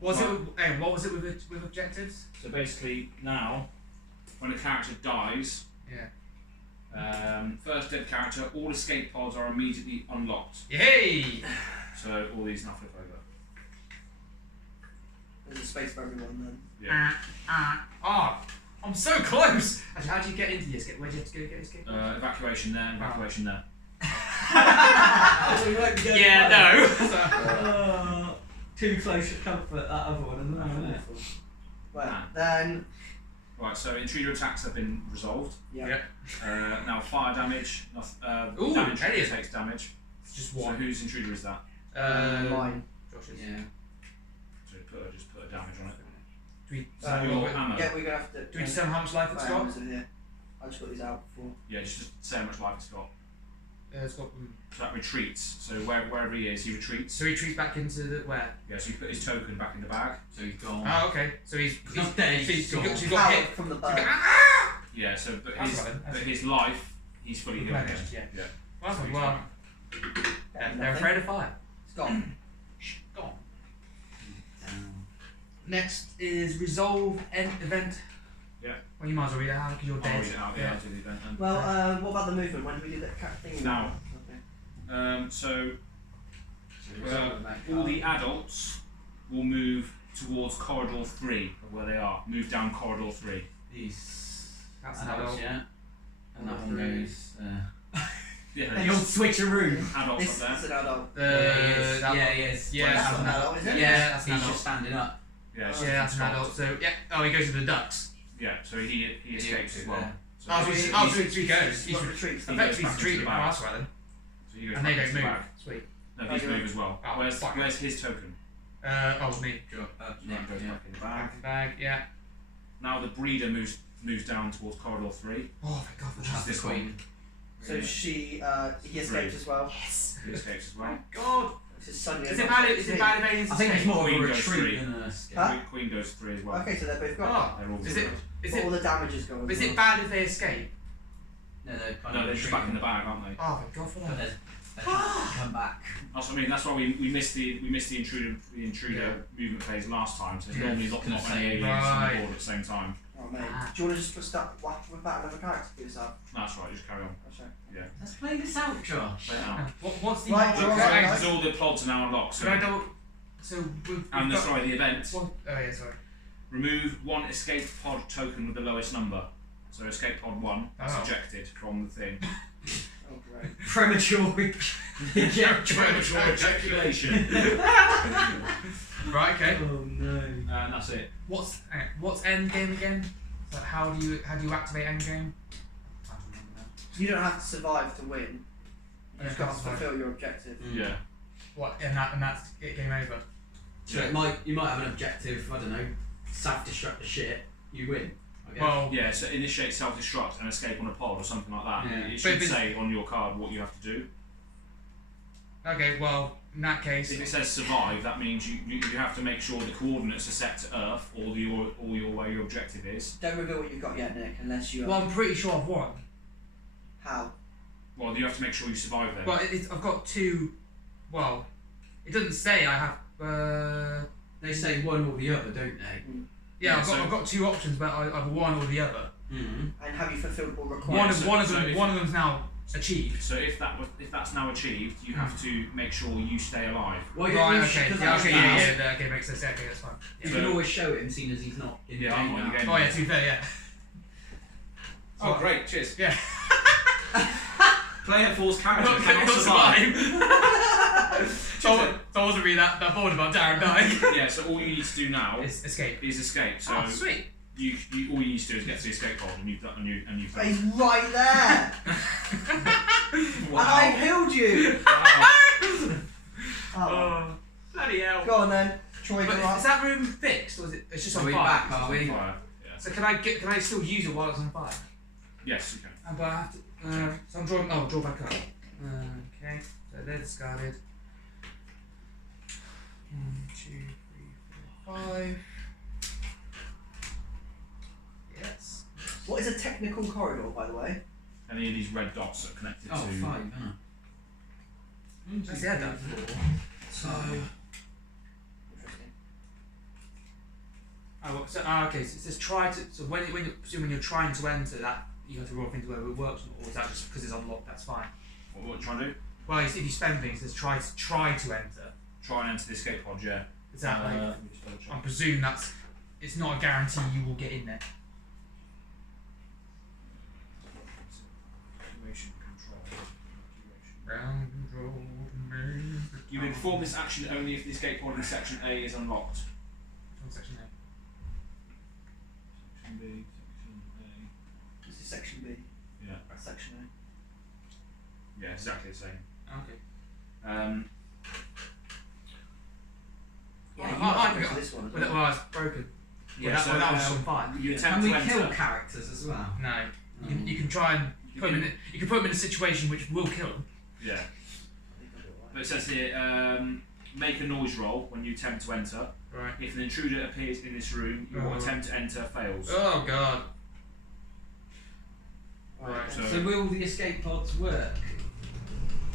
What Well- was it with objectives? So basically, now, when a character dies, Yeah. first dead character, all escape pods are immediately unlocked. Yay! So all these now flip over. There's a space for everyone then. Yeah. I'm so close. Actually, how do you get into the escape? Where do you have to go get escape? Evacuation there, evacuation there. Yeah, no. So- Too close for comfort, that other one, isn't it? Well, then. Right, so intruder attacks have been resolved. Yeah. Yep. Now fire damage. Ooh, Damage Elliot. takes damage. It's just So one. whose intruder is that? Mine. Josh's. Yeah. So just put a damage on it. Do we, So your hammer. Yeah, we're gonna have to. do we tell him how much life it's got? Here. I just got these out before. Yeah, just say how much life it's got. It's got. So that retreats. So wherever he is, he retreats. So he retreats back into the where? Yeah, so you put his token back in the bag. So he's gone. Oh, okay. So he's not dead, so he's gone. he's got Power hit. from the So bird. he's got, ah! Yeah, so but That's his right then, but that's his life, he's fully healed again. Replenished, yeah. Yeah. Well, So he's well, fine. they're afraid of fire. It's gone. Gone. Down. Next is resolve end event. Yeah. Well, you might as well read it out because you're I'll dead. read it out. Yeah, I'll do the event then. Well, what about the movement? When do we do that thing? Now. Okay. So So resolve that all card. the adults will move towards corridor 3 of where they are. Move down corridor 3. These That's an adults, adult. yeah. And that one Three. goes. Yeah, The old switcheroo. adults This up there. is an adult. That one. yes. Yeah, Well, that's That's an an adult, is it? Yeah, that's an He's adult. just standing up. Yeah, Oh, so Yeah, that's an he's adult. So yeah. Oh, he goes to the ducts. Yeah, so he escapes as well. there. So Oh, so he's- he goes. He's What retreats? He goes effectively back into retreating. the Oh, bag. that's right then. so he goes And back they into don't the move. bag. Sweet. No, these Oh, move as well. Oh, fuck. Where's his token? Me. Go up, So that goes yeah. back in the Back bag. in the bag. Yeah. Now the breeder moves down towards corridor 3. Oh, thank God for Which is that. this one. So he escapes as well. Yes. He escapes as well. Thank God. This is suddenly. Is it bad if aliens I think it's more of Queen a goes retreat three. than an escape. Huh? Queen goes 3 as well. Okay, so they're both gone. Oh, They're all is good. it? Is But all it? the damage is gone. Is it bad if they escape? No, they're kind No, of they're just back in the bag, aren't they? Oh, thank God for But that. they come back. That's what I mean. That's why we missed the intruder movement phase last time. So there's Yeah, normally I was not gonna many say, aliens on right. board at the same time. Oh mate. Ah. Do you want to just start with that another character for yourself? That's right. Just carry on. Oh, sorry. Let's play this out, Josh. Play it out. What's the? Right, Because Josh, right. all the plots are now unlocked. Could I double? So we've And got. sorry, the event. What? Oh yeah, sorry. Remove one escape pod token with the lowest number. So escape pod 1 that's Oh. ejected from the thing. Oh great. Premature. Premature ejaculation. Right. Okay. Oh no. And that's it. What's end game again? So how do you activate end game? I don't remember now. You don't have to survive to win. You just Yeah, got to survive. fulfill your objective. Yeah. What? And that's it. Game over. So you might have an objective, I don't know, self-destruct the shit, you win. I guess. Well, Yeah, so initiate self-destruct and escape on a pod or something like that. Yeah. It But should if it's- say on your card what you have to do. okay. Well, in that case, If it says survive, that means you have to make sure the coordinates are set to Earth or where your objective is. Don't reveal what you've got yet, Nick, unless you. well, I'm pretty sure I've won. How? Well, you have to make sure you survive then. Well, I've got two. Well, it doesn't say I have. They say one or the other, don't they? Yeah, Yeah, I've got two options, but either one or the other. Mm-hmm. And have you fulfilled all One requirements? of so- one of so them if- one of them's now achieved. So if that's now achieved, you have to make sure you stay alive. Why don't Right. you Okay. because Yeah. Okay. that's- Yeah. Okay. Makes sense. Okay. That's fine. You Yeah. can always show him, seeing as he's not in the Yeah, I'm game not in the now. game. Oh yeah. To be fair, yeah. Oh, great! Cheers. Yeah. Player falls character Not cannot survive. survive. So I wasn't really that bored about Darren dying. Yeah, so all you need to do now It's escape. is escape. So Oh, sweet. you all you need to do is get to the escape pod, and you've done. You've But done. he's right there. And I killed you. Wow. Oh. Bloody hell. Go on then. Troy, But go on. is that room fixed, or is it? It's just Are on we fire. back, are we? Fire. Yeah. So can I still use it while it's on fire? Yes, you can. But I have to. So I'm drawing. Oh, draw back up. Okay. So they're discarded. 1, 2, 3, 4, 5. Yes. What is a technical corridor, by the way? Any of these red dots are connected Oh, to. 5, huh? That's the head. So, Interesting. Oh, so, okay. So it says try to. So when you're trying to enter that, you have to roll things whether it works or is that just because it's unlocked? That's fine. What you trying to do? Well, if you spend things, it says try to enter. Try and enter the escape pod. Yeah. Is that like? Let me just double check. I presume that's. It's not a guarantee you will get in there. Situation control. Ground control. You inform this action only if the escape pod in section A is unlocked. Section A. Section B, section A. This is section B. Yeah. That's section A. Yeah, exactly the same. Okay. Yeah, you I might got go to this one as Well, well. it's broken. Yeah, Well, so that was just on fire. you can attempt we to kill enter. characters as well? No. You can try and You put them can- in. You can put them in a situation which will kill them. Yeah. I think I'll do it But right. it says here, make a noise roll when you attempt to enter. Right. If an intruder appears in this room, your Oh. attempt to enter fails. Oh god. Right. So- So will the escape pods work?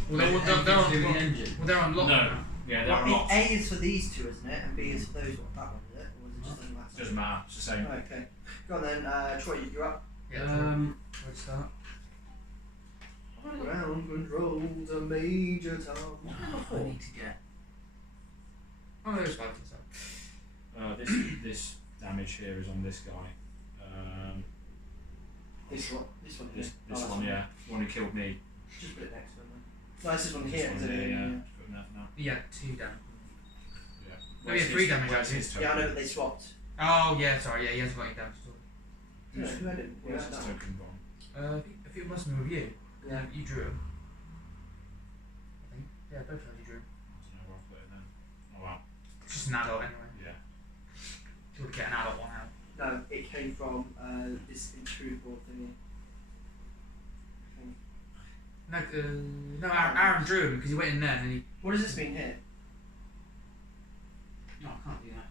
Well, Anything to do with the they're engine? unlocked. No. now. Yeah, they're Well, unlocked. A is for these two, isn't it? And B is for those one. That one, is it? Or is it just doesn't matter? Doesn't matter. It's the same. Okay. Go on then, Troy, you're up. Yeah. Where to start? Ground control to Major Tom. I need to get. Oh, there's five things. This damage here is on this guy. This one. This one here. This Oh, that's one, yeah, the one who killed me. Just put it next to him then. No, this is one This here, one isn't here, it? yeah. Just putting that for now. Yeah, 2 damage. Yeah. No, yeah, 3 damage, Where's actually. his Yeah, I know, token? but they swapped. Oh yeah, sorry. Yeah, he hasn't got any damage at all. No, who had it? Who Where's had his that? token gone? I think it must have been with you. Yeah. You drew him. I think. Yeah, both of you drew him. I don't know where I've put it then. Oh wow. It's just an adult anyway. Yeah. You would get an adult one out. No, it came from this intrude board thingy. I think. No, Aaron drew him because he went in there and then he. What does this mean here? No, I can't do that.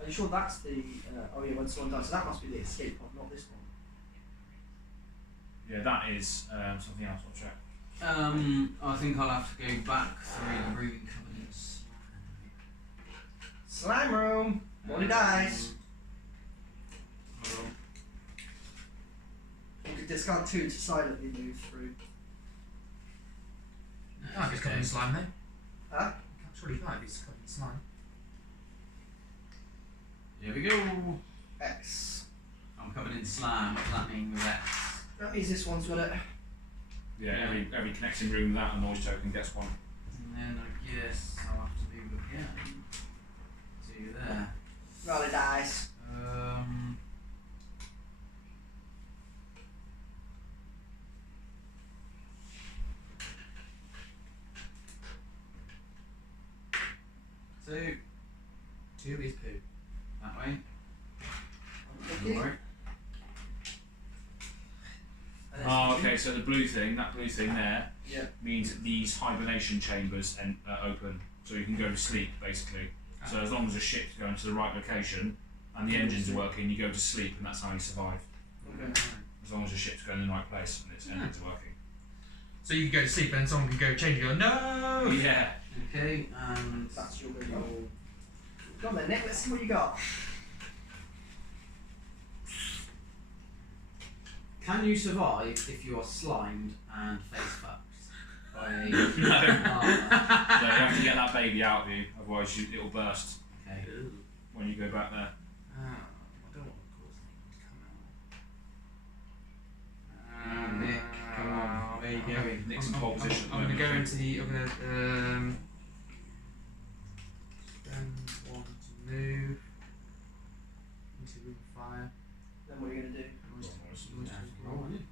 Are you sure that's the? Oh yeah, when someone dies, so that must be the escape pod, not this one. Yeah, that is something else. I'll check. I think I'll have to go back through the room covenants. Slime room. Molly dies. You could discard 2 to silently move through. Can't just covered in slime though. Huh? Surely you can't be covered in slime. Here we go. X. I'm covered in slime. What does that mean with X? That means this one's got it. Yeah, every connecting room without a noise token gets one. And then I guess I'll have to move again to there. Roll the dice. Two. 2 is poo. That way. Okay. Alright. And Oh, that's okay. So the blue thing, that blue thing there, Yeah. means that these hibernation chambers open, so you can go to sleep basically. So as long as the ship's going to the right location and the engines are working, you go to sleep, and that's how you survive. Okay. As long as the ship's going in the right place and its engines are working. So you can go to sleep and someone can go change and go, no! Yeah. Okay, and That's your go. Go on then, Nick. Let's see what you got. can you survive if you are slimed and face fucked by a No. Ah, So you have to get that baby out of you, otherwise it'll burst okay. when you go back there. I don't want to cause things to come out. Nick, come on, Where are you going? Nick's in pole position. I'm going to go into the. I'm going to spend one to move into room fire. Then what are you going to do? Roll, isn't it?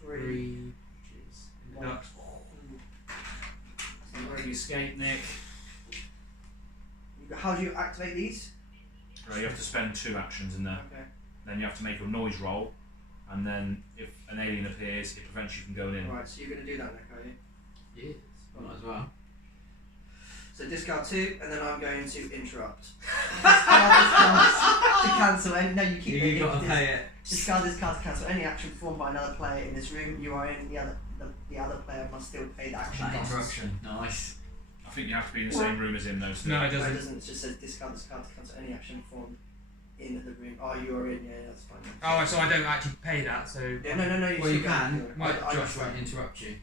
Three. Jeez. In the ducts. Ready escape, Nick. How do you activate these? Right, you have to spend 2 actions in there. Okay. Then you have to make a noise roll, and then if an alien appears, it prevents you from going in. Right, so you're going to do that, Nick, are you? Yes. Might as well. So discard 2, and then I'm going to interrupt. discard to cancel any. No, you keep it. You've got to pay it. Discard this card to cancel any action performed by another player in this room. You are in. The other player must still pay the action That costs. interruption. Nice. I think you have to be in the same room as him, though. So No, it No, it doesn't. doesn't. It just says discard this card to cancel any action performed in the room. Oh, you are in. Yeah, that's fine. Oh, so I don't actually pay that. So. Yeah, no. Well, still you go. can. Might Josh won't interrupt you.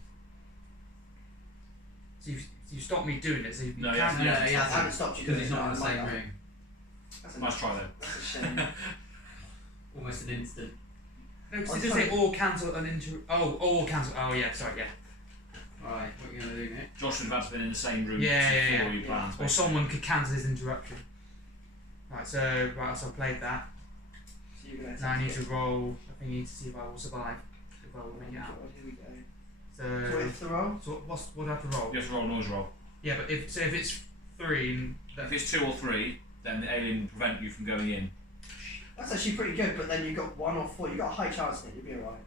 So you stopped me doing it. So you No, can. yeah, No, he I hasn't. haven't stopped you Because doing he's not in it. the same room. That's a, nice try, though. that's a shame. Almost an instant. No, because it does say all cancel and inter. Oh, all cancel. Oh yeah, sorry, yeah. Right, what are you going to do, Nick? Josh would have had to been in the same room Yeah, before yeah. you planned. Or someone could cancel his interruption. Right, so so I played that. So you're going to. Now I need to roll a thingy to see if I will survive. If I will make it out. Here we go. So. So what's the roll? So what do I have to roll? You have to roll a noise roll. Yeah, but if it's 3, If it's 2 or 3, then the alien will prevent you from going in. That's actually pretty good, but then you've got 1 or 4. You've got a high chance that you'll be alright.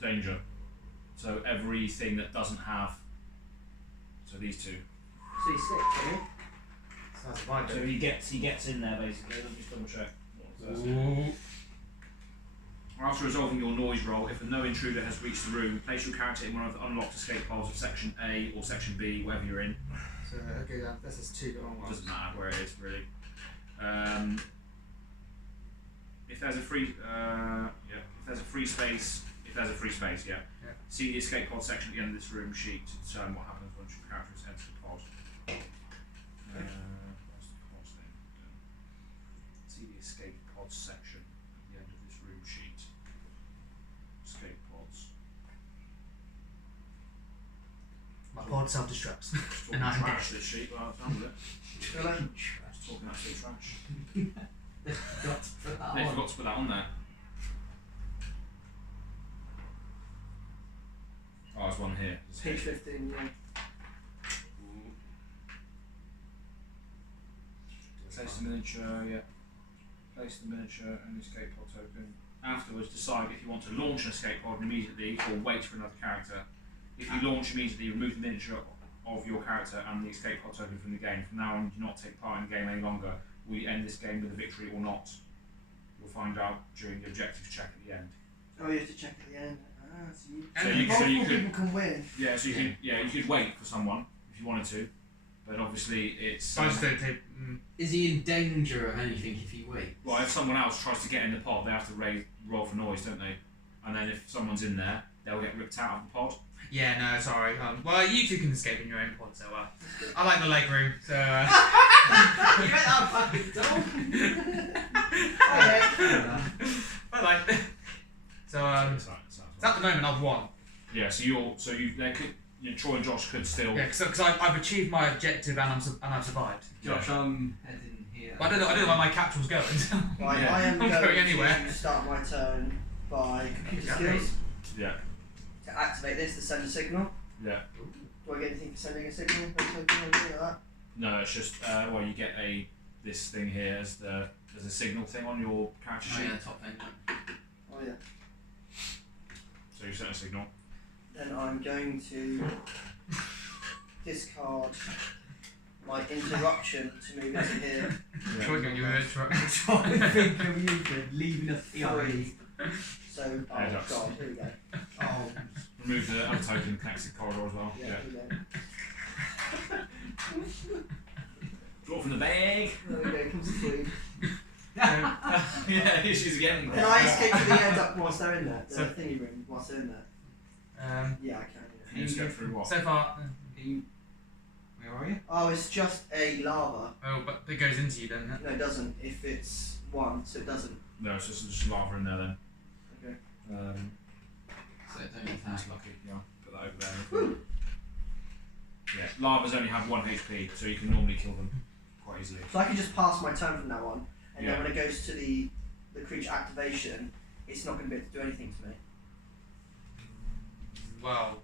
Danger. So everything that doesn't have. So these 2. So you stick, don't you? so I survived So it. he gets in there basically. Let me just double check. Ooh. After resolving your noise roll, if no intruder has reached the room, place your character in one of the unlocked escape pods of Section A or Section B, wherever you're in. So okay, this is 2 long ones. Doesn't matter where it is, really. If there's a free, if there's a free space, Yeah. See the escape pod section at the end of this room sheet to determine what happens once your character has entered the pod. What's the pod thing? See the escape pod section at the end of this room sheet. Escape pods. My pod self-destructs. Just And talking I'm trash this sheet, well, that's done with it. Still in? Just talking absolute trash. Got to put that They on. forgot to put that on there. Oh, there's one here. Page 15, yeah. Place the miniature, yeah. Place the miniature and the escape pod token. Afterwards, decide if you want to launch an escape pod immediately or wait for another character. If you launch immediately, remove the miniature of your character and the escape pod token from the game. From now on, do not take part in the game any longer. Will you end this game with a victory or not? You'll find out during the objectives check at the end. Oh, you have to check at the end. Ah, so you. So you multiple could- people can win. Yeah, so you could wait for someone if you wanted to, but obviously it's. I just don't take. Is he in danger of anything if he waits? Well, if someone else tries to get in the pod, they have to roll for noise, don't they? And then if someone's in there, they'll get ripped out of the pod. Yeah, no, sorry. Well, you 2 can escape in your own pod, so I like the leg room. So. You got that fucking dog. I like. So at the moment I've won. Yeah, Troy and Josh could still. Yeah, because I've achieved my objective and I've survived. Josh, I'm heading here. But I don't know where my capture was going. Right, Yeah. I am I'm going going anywhere. to start my turn by computer Okay. skills Yeah, to activate this to send a signal. yeah. Do I get anything for sending a signal? Anything like that? No, it's just you get this thing here as there's a signal thing on your character Oh sheet. yeah, top thing. Oh yeah. So you set a signal. Then I'm going to discard my interruption to move into here. Troy, you were interrupted. Trying to think of you for leaving a theory. So, oh Yeah, that's- god, here we go. Oh, Remove the untoken connected corridor as well. Yeah, Yeah. here we go. Draw from the bag. There we go, comes the food. Yeah, she's getting Can I escape to the air duct whilst they're in there? The So- thingy room whilst they're in there? Yeah, I can. Can you just go through what? So far. Where are you? Oh, it's just a lava. Oh, but it goes into you then. No, it doesn't. If it's 1, so it doesn't. No, it's just lava in there then. Okay. So don't attack. Lucky, yeah. Put that over there. Yeah, larvas only have 1 HP, so you can normally kill them quite easily. So I can just pass my turn from now on, and Yeah. then when it goes to the creature activation, it's not going to be able to do anything to me. Well,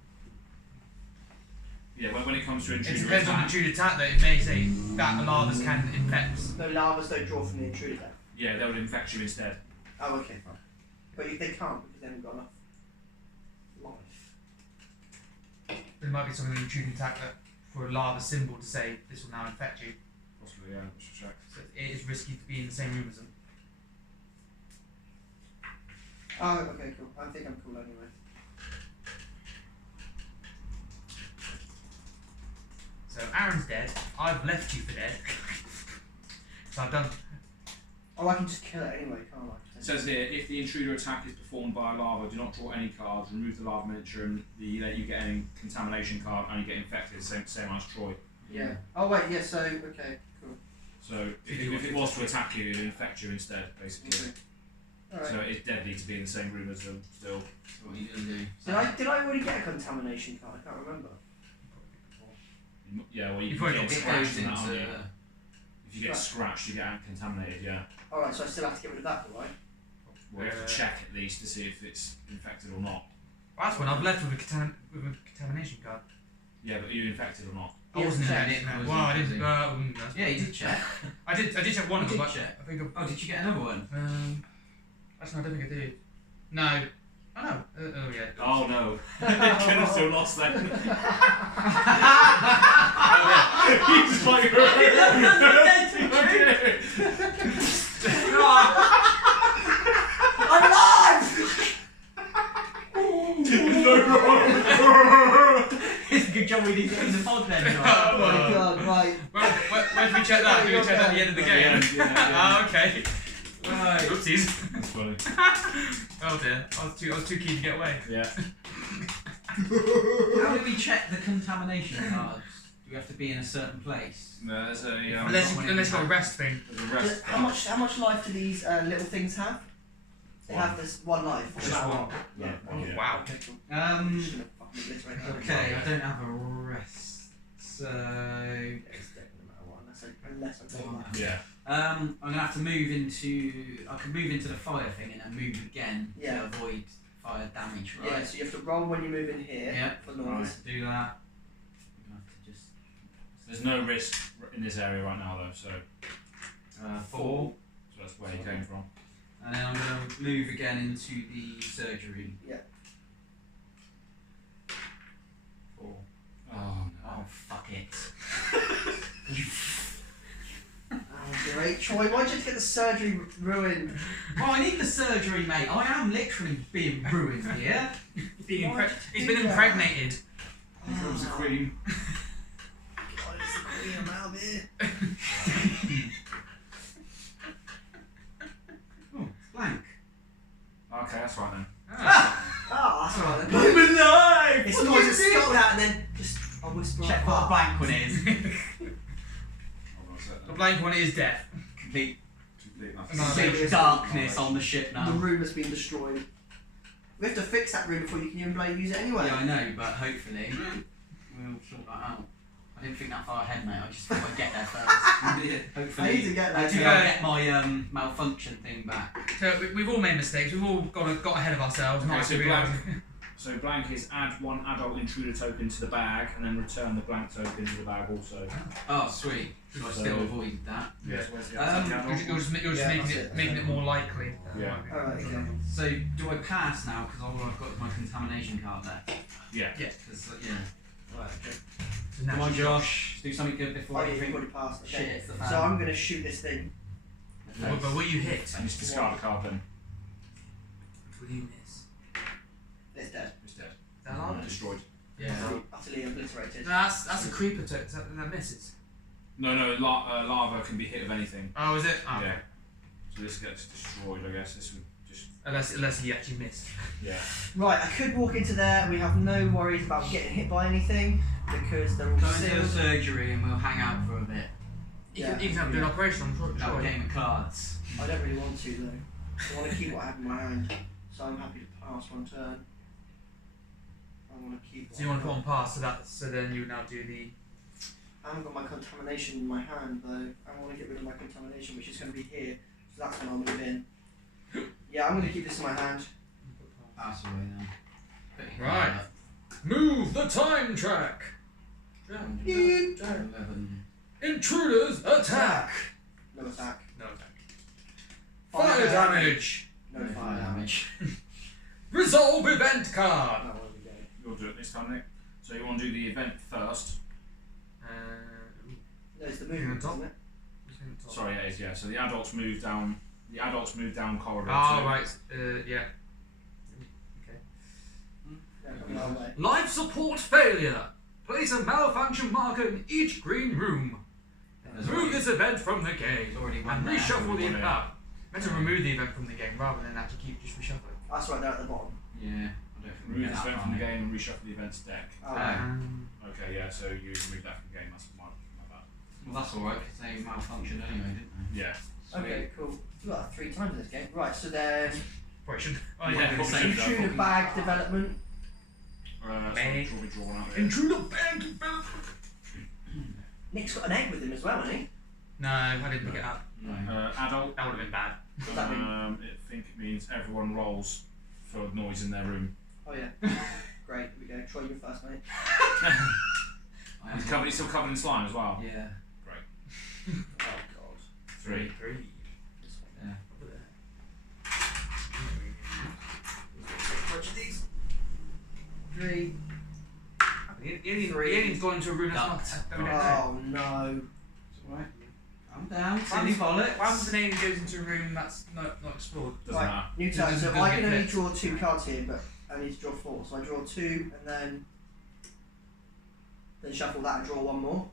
Yeah, when it comes to it intruder depends on the attack, intruder attack, though. It may say that the larvas can infect. No, larvas don't draw from the intruder deck. yeah, they would infect you instead. Oh, okay, fine. But if they can't because they haven't got enough life. There might be something in the intruder attack that for a lava symbol to say this will now infect you. Possibly, yeah. We should check. So it is risky to be in the same room as them. Oh, okay, cool. I think I'm cool anyway. So Aaron's dead. I've left you for dead. So I've done. Oh, I can just kill it anyway, can't I? It says here, if the intruder attack is performed by a larva, do not draw any cards, remove the larva miniature, and you get any contamination card, and you get infected, same as Troy. Yeah. Oh wait, yeah. So okay, cool. So if it was to attack you, it would infect you instead, basically. Okay. All right. So it's deadly to be in the same room as them still. So what are you gonna do? Did I already get a contamination card? I can't remember. Yeah, well you You've can probably get It scratched goes in that, aren't into. you? If you get scratched, you get contaminated, yeah. Alright, so I still have to get rid of that, do I? We have to check at least to see if it's infected or not. That's one I've left with a contamination card. Yeah, but are you infected or not? I wasn't checked infected. it, No. was Well, I it? didn't. No. Yeah, you did check. I did check one You of them, did but check. I think. Oh, did you get another one? Actually, I don't think I did. No. Oh no. Oh yeah. Oh no. Could have still lost then. He's like, I'm alive! It's a good job we didn't get in the pod then. Oh my god, right. Where did we check that? Did we check that at the end of the game? Oh, okay. Right. Oopsies. That's funny. Oh dear. I was too keen to get away. Yeah. How do we check the contamination cards? Do we have to be in a certain place? No, there's a Unless you've got a rest thing. there's a rest. How much life do these little things have? They have this one life. Just no matter one. what. Yeah. Yeah. Wow. Okay, cool. Um. Just gonna fucking obliterate that. Okay, I don't have a rest, so. It's dead no matter what, unless I take that. Yeah. I'm gonna have to move into. I can move into the fire thing and then move again Yeah. to avoid fire damage, right? Yeah, so you have to roll when you move in here Yeah. for noise. Do that. I'm gonna have to just. There's no risk in this area right now though, so 4. so that's where you came from. And then I'm gonna move again into the surgery. Yeah. 4. Oh no. Oh fuck it. Oh, great. Troy, why'd you have to get the surgery ruined? Oh, I need the surgery, mate. I am literally being ruined here. He's been impregnated. Here comes the queen. God, it's the queen, I'm out of here. Oh, it's blank. Okay, that's right then. Ah, that's right then. I'm alive! It's noise to scuttle out and then just I'll whisper. Check what a blank one is. Hold on a sec. The blank one is death. Complete Complete nothing. No, complete darkness on the ship now. The room has been destroyed. We have to fix that room before you can even bloody use it anyway. Yeah, I know, but hopefully we'll sort that out. I didn't think that far ahead, mate. I just thought I'd get there first. Hopefully, I need to get there. hopefully I'll get my malfunction thing back. So we've all made mistakes. We've all got ahead of ourselves. Okay, Not so to blank. So blank is add 1 adult intruder token to the bag and then return the blank token to the bag also. Oh, sweet. So I still avoided that. Yes, where's the You're just Yeah, making that's it it. making it more likely. Yeah. Alright, okay. So do I pass now? Because all I've got is my contamination card there. Yeah. Because Right, okay. So Come on, Josh. Do something good Oh before yeah, you've everything already passed. shit Okay. hits the fan. So I'm gonna shoot this thing. But will you hit? And just discard a card then. Will you miss? It's dead. It's dead. Is that lava? Destroyed. Yeah. Utterly obliterated. No, that's a creeper that misses. No, lava can be hit with anything. Oh, is it? Oh, Yeah. okay. So this gets destroyed, I guess. This would just. Unless he actually missed. Yeah. Right, I could walk into there. We have no worries about getting hit by anything because they're all Go into the sealed. surgery and we'll hang out for a bit. You Yeah. can have to do an operation. I'm Have sure. a game of cards. I don't really want to though. I want to keep what I have in my hand, so I'm happy to pass one turn. I want to keep. So you want to put on pass, so then you now do the. I haven't got my contamination in my hand though. I want to get rid of my contamination, which is going to be here. So that's when I'll move in. Yeah, I'm going to keep this in my hand. Pass away then. Put your Right. card up. Move the time track. 11. Intruders attack. No attack. No attack. Fire damage. No fire damage. Resolve event card. That one we go. You'll do it this time, Nick. So you want to do the event first. No, it's the movement, top. isn't it? Sorry, it is, yeah. So the adults move down. The adults move down corridor. Oh, two. right. Yeah. Yeah, coming our way. Life support failure. Place a malfunction marker in each green room. There's Remove already- this event from the game. there's already one And there. reshuffle the One event. there. Meant to remove the event from the game rather than actually keep just reshuffling. That's right there at the bottom. Yeah, I don't think we Remove get this that event far, from the mate. game and reshuffle the event's deck. Oh, Okay, yeah. So you remove that from the game. That's my bad. Well, that's alright because they malfunctioned anyway, didn't they? Yeah. okay, cool. We've got that 3 times in this game. Right, so then Probably should. Oh Yeah, yeah. probably Same. should have done. intruder bag development. So Bang. draw one out here. Intruder bag. Nick's got an egg with him as well, hasn't he? No, I didn't pick it up. No. Adult. That would have been bad. What does that mean? I think it means everyone rolls for noise in their room. Oh yeah. Great, here we go. Troy, you first, mate. I am- He's still covered in slime as well. Yeah. Oh god. 3. This one. Yeah. Which of these? 3. The alien's gone into a room that's Duct. not. We don't know. Oh no. It's alright. Calm down, Why silly does- bollocks. Why would an alien goes into a room that's not explored? Doesn't Right, matter. new turn. Doesn't- So doesn't I can get only fit. draw 2 cards here, but I need to draw 4. So I draw 2 and then shuffle that and draw 1 more.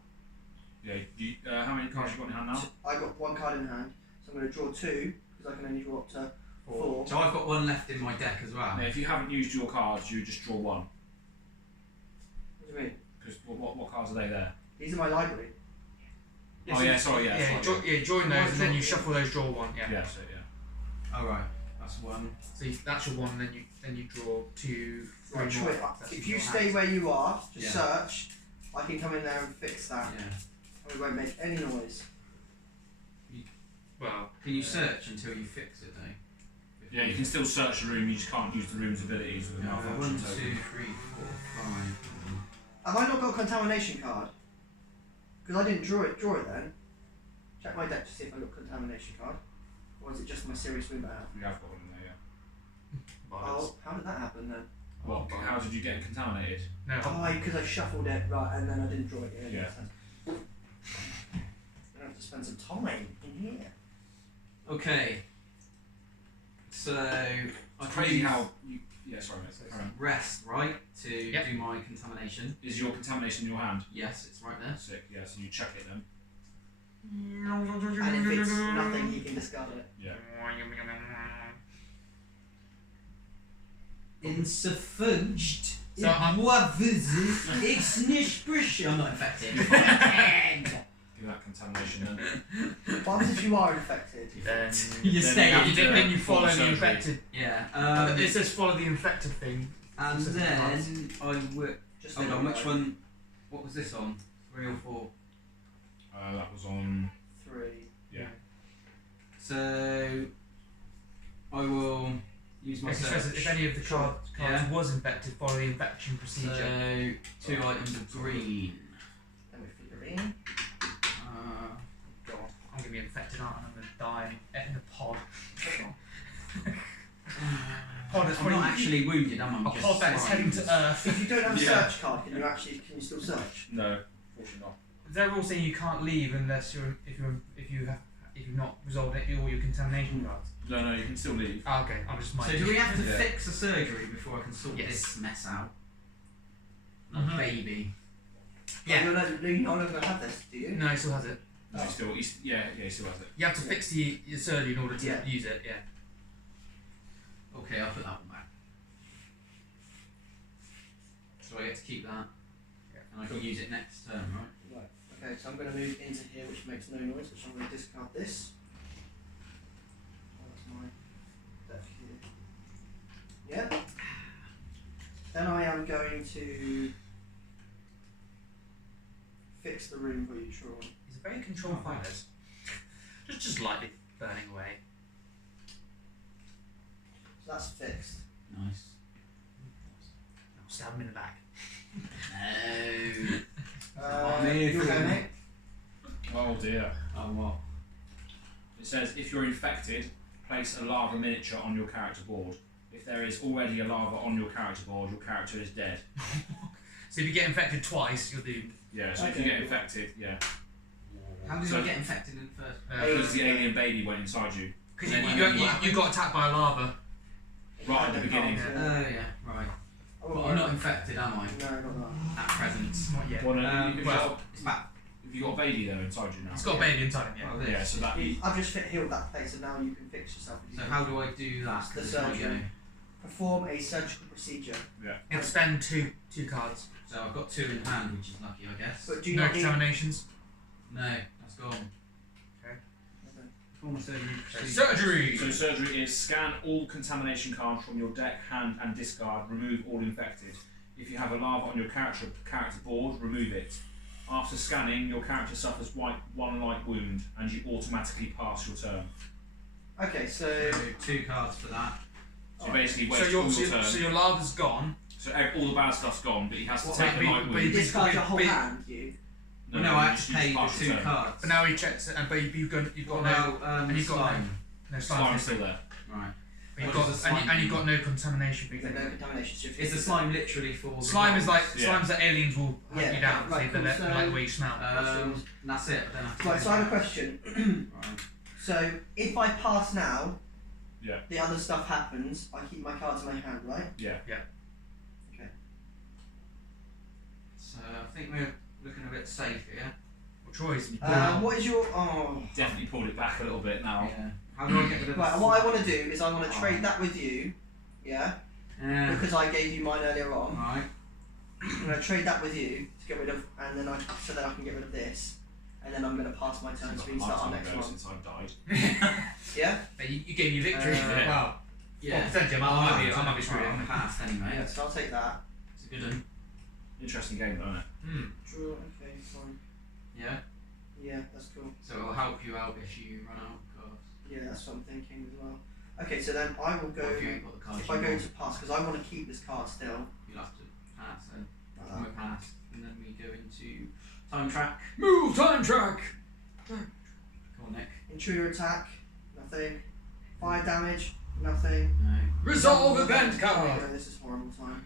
Yeah. How many cards you got in hand now? I got 1 card in hand, so I'm going to draw 2 because I can only draw up to 4. So I've got one left in my deck as well. Yeah, if you haven't used your cards, you just draw 1. What do you mean? Because what cards are they there? These are my library. Oh yeah, sorry, yeah. Yeah, sorry. join those and then you shuffle those. Draw one. Yeah. Yeah, so yeah. Alright, that's one. So that's your one. Then you draw 2, 3 Right, more. Troy, That's if your you hand. stay where you are, just Yeah. search. I can come in there and fix that, Yeah. and we won't make any noise. Well, Can you search until you fix it, though? Yeah, you can still search the room. You just can't use the room's abilities with a malfunction 1, token. 2, 3, 4, 5. Have I not got a contamination card? Because I didn't draw it then. Check my deck to see if I got a contamination card. Or is it just my serious room out? You have got one in there, yeah. Oh, how did that happen then? Well, how did you get contaminated? no. Oh, because I shuffled it, right, and then I didn't draw it. Yeah. makes sense. I have to spend some time in here. Okay. So, I It's can crazy use how you. Yeah, sorry, mate. Carry on. rest, right, to Yep. do my contamination. Is your contamination in your hand? Yes, it's right there. Sick. Yeah, so you check it then. And if it's nothing, you can discard it. Yeah. Insuffunched. So I'm- I'm not infected. Give that contamination then. What happens if you are infected? Then You Then stay you have in. to- then you follow the surgery. infected. Yeah. It says follow the infected thing. And then I would. Just Hold stay on, where which you are. one? What was this on? 3 or 4? That was on. 3. Yeah. So I will use my It says search. if any of the cards Yeah. was infected, follow the infection procedure. So 2 items of green. Then we figure in. God, I'm gonna be infected, aren't I? I'm gonna die in a pod. Pod is I'm probably not actually wounded, am I? a pod that is heading to Earth. If you don't have a Yeah. search card, can you still search? No, fortunately not. They're all saying you can't leave unless if you've not resolved all your contamination cards. No, you can still leave. Oh, okay, I'm just So do we have to Yeah. fix a surgery before I can sort Yes. this mess out? Mhm. Baby. Yeah. You're no longer have this, do you? No, he still has it. No, he still has it. You have to fix your surgery in order to Yeah. use it. Yeah. Okay, I'll put that one back. So I get to keep that. Yeah. And I can use it next turn, right? Right. Okay, so I'm going to move into here, which makes no noise, which I'm going to discard this. Oh, that's my deck here. Yeah. Then I am going to fix the room for you, Troy. He's a very controlled fires. Just lightly burning away. So that's fixed. Nice. I'll stab him in the back. No. You'll go, mate. Oh dear. Oh, what? It says if you're infected, place a lava miniature on your character board. If there is already a lava on your character board, your character is dead. So if you get infected twice, you're doomed. Yeah, so if you get infected, yeah. How did So- I get infected in the first? Because the alien baby went inside you. Because And then you got attacked by a lava. Right at the beginning. Oh yeah, right. But I'm not infected, am I? No, not that. At present. Not yet. Well, no, Um, if well, It's back. you got a baby there inside you now. It's got a baby inside him, yeah. Oh, this. Yeah, so that I've just healed that place, and now you can fix yourself. If you So can. how do I do that? The 'Cause it's not surgery. going. Perform a surgical procedure. You'll spend two cards. So I've got 2 in hand, which is lucky, I guess. But do you No not need... contaminations. No, that's gone. Okay. Perform a surgery procedure. Surgery! So surgery is scan all contamination cards from your deck, hand, and discard. Remove all infected. If you have a lava on your character board, remove it. After scanning, your character suffers one light wound, and you automatically pass your turn. Okay, so... So 2 cards for that. So you basically wait So all your, your so, turn. so your lava's gone. So all the bad stuff's gone, but he has to What, take but the he- light but wound. You discard your whole but- hand, you? Well, no, I had to pay the pass 2 your turn. cards. But now he checks it, but you've got What no, about and you've got slime? no Slime's slime. still there. Right. But you've What got, does the slime and you've do? got no contamination. You've got no contamination. So Is the slime literally for the Slime is like Yeah. slimes that aliens will hunt Yeah, you down. right, Right, cool, they so- like the way you smell. And that's it. I don't have to Right, so I have a question. Right. So, if I pass now, Yeah. the other stuff happens, I keep my cards in my hand, right? Yeah. So I think we're looking a bit safe here. Well, Troy's. What is your... Oh... Definitely pulled it back a little bit now. Yeah. How do I get rid of Right, the what I slime? want to do is I want to trade that with you, yeah? Yeah. Because I gave you mine earlier on. Right. I'm going to trade that with you to get rid of... And then so that I can get rid of this. And then I'm going to pass my turn Seems so like we a start our lifetime next ago one. since I've died. Yeah? You gave me victory. Yeah. Wow. Yeah. Well, potentially, I might be screwed. I'm past anyway. Yeah, so I'll take that. It's a good one. Interesting game, though, isn't it? Hmm. Draw, okay, fine. Yeah. Yeah, that's cool. So it'll help you out if you run out of cards. Yeah, that's what I'm thinking as well. Okay, so then I will go... Or if you ain't got the cards. If I go to pass, because I want to keep this card still. You'll have to pass. So Like we're that. past, and then we go into time track. Move time track. Go on, Nick. Intruder attack, nothing. Fire damage, nothing. No. Resolve event Oh, card. this is horrible time.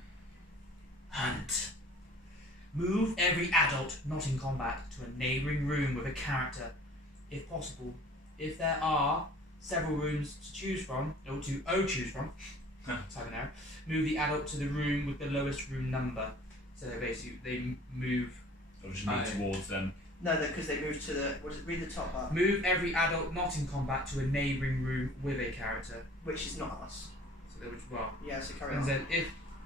Hunt. Move every adult not in combat to a neighbouring room with a character, if possible. If there are several rooms to choose from, or to choose from, type an error, move the adult to the room with the lowest room number. So basically, they move. So just move towards them. No, because they moved to the... What is it? Read the top part. Move every adult not in combat to a neighbouring room with a character. Which is not us. So they would, well, Yeah, so carry and on. then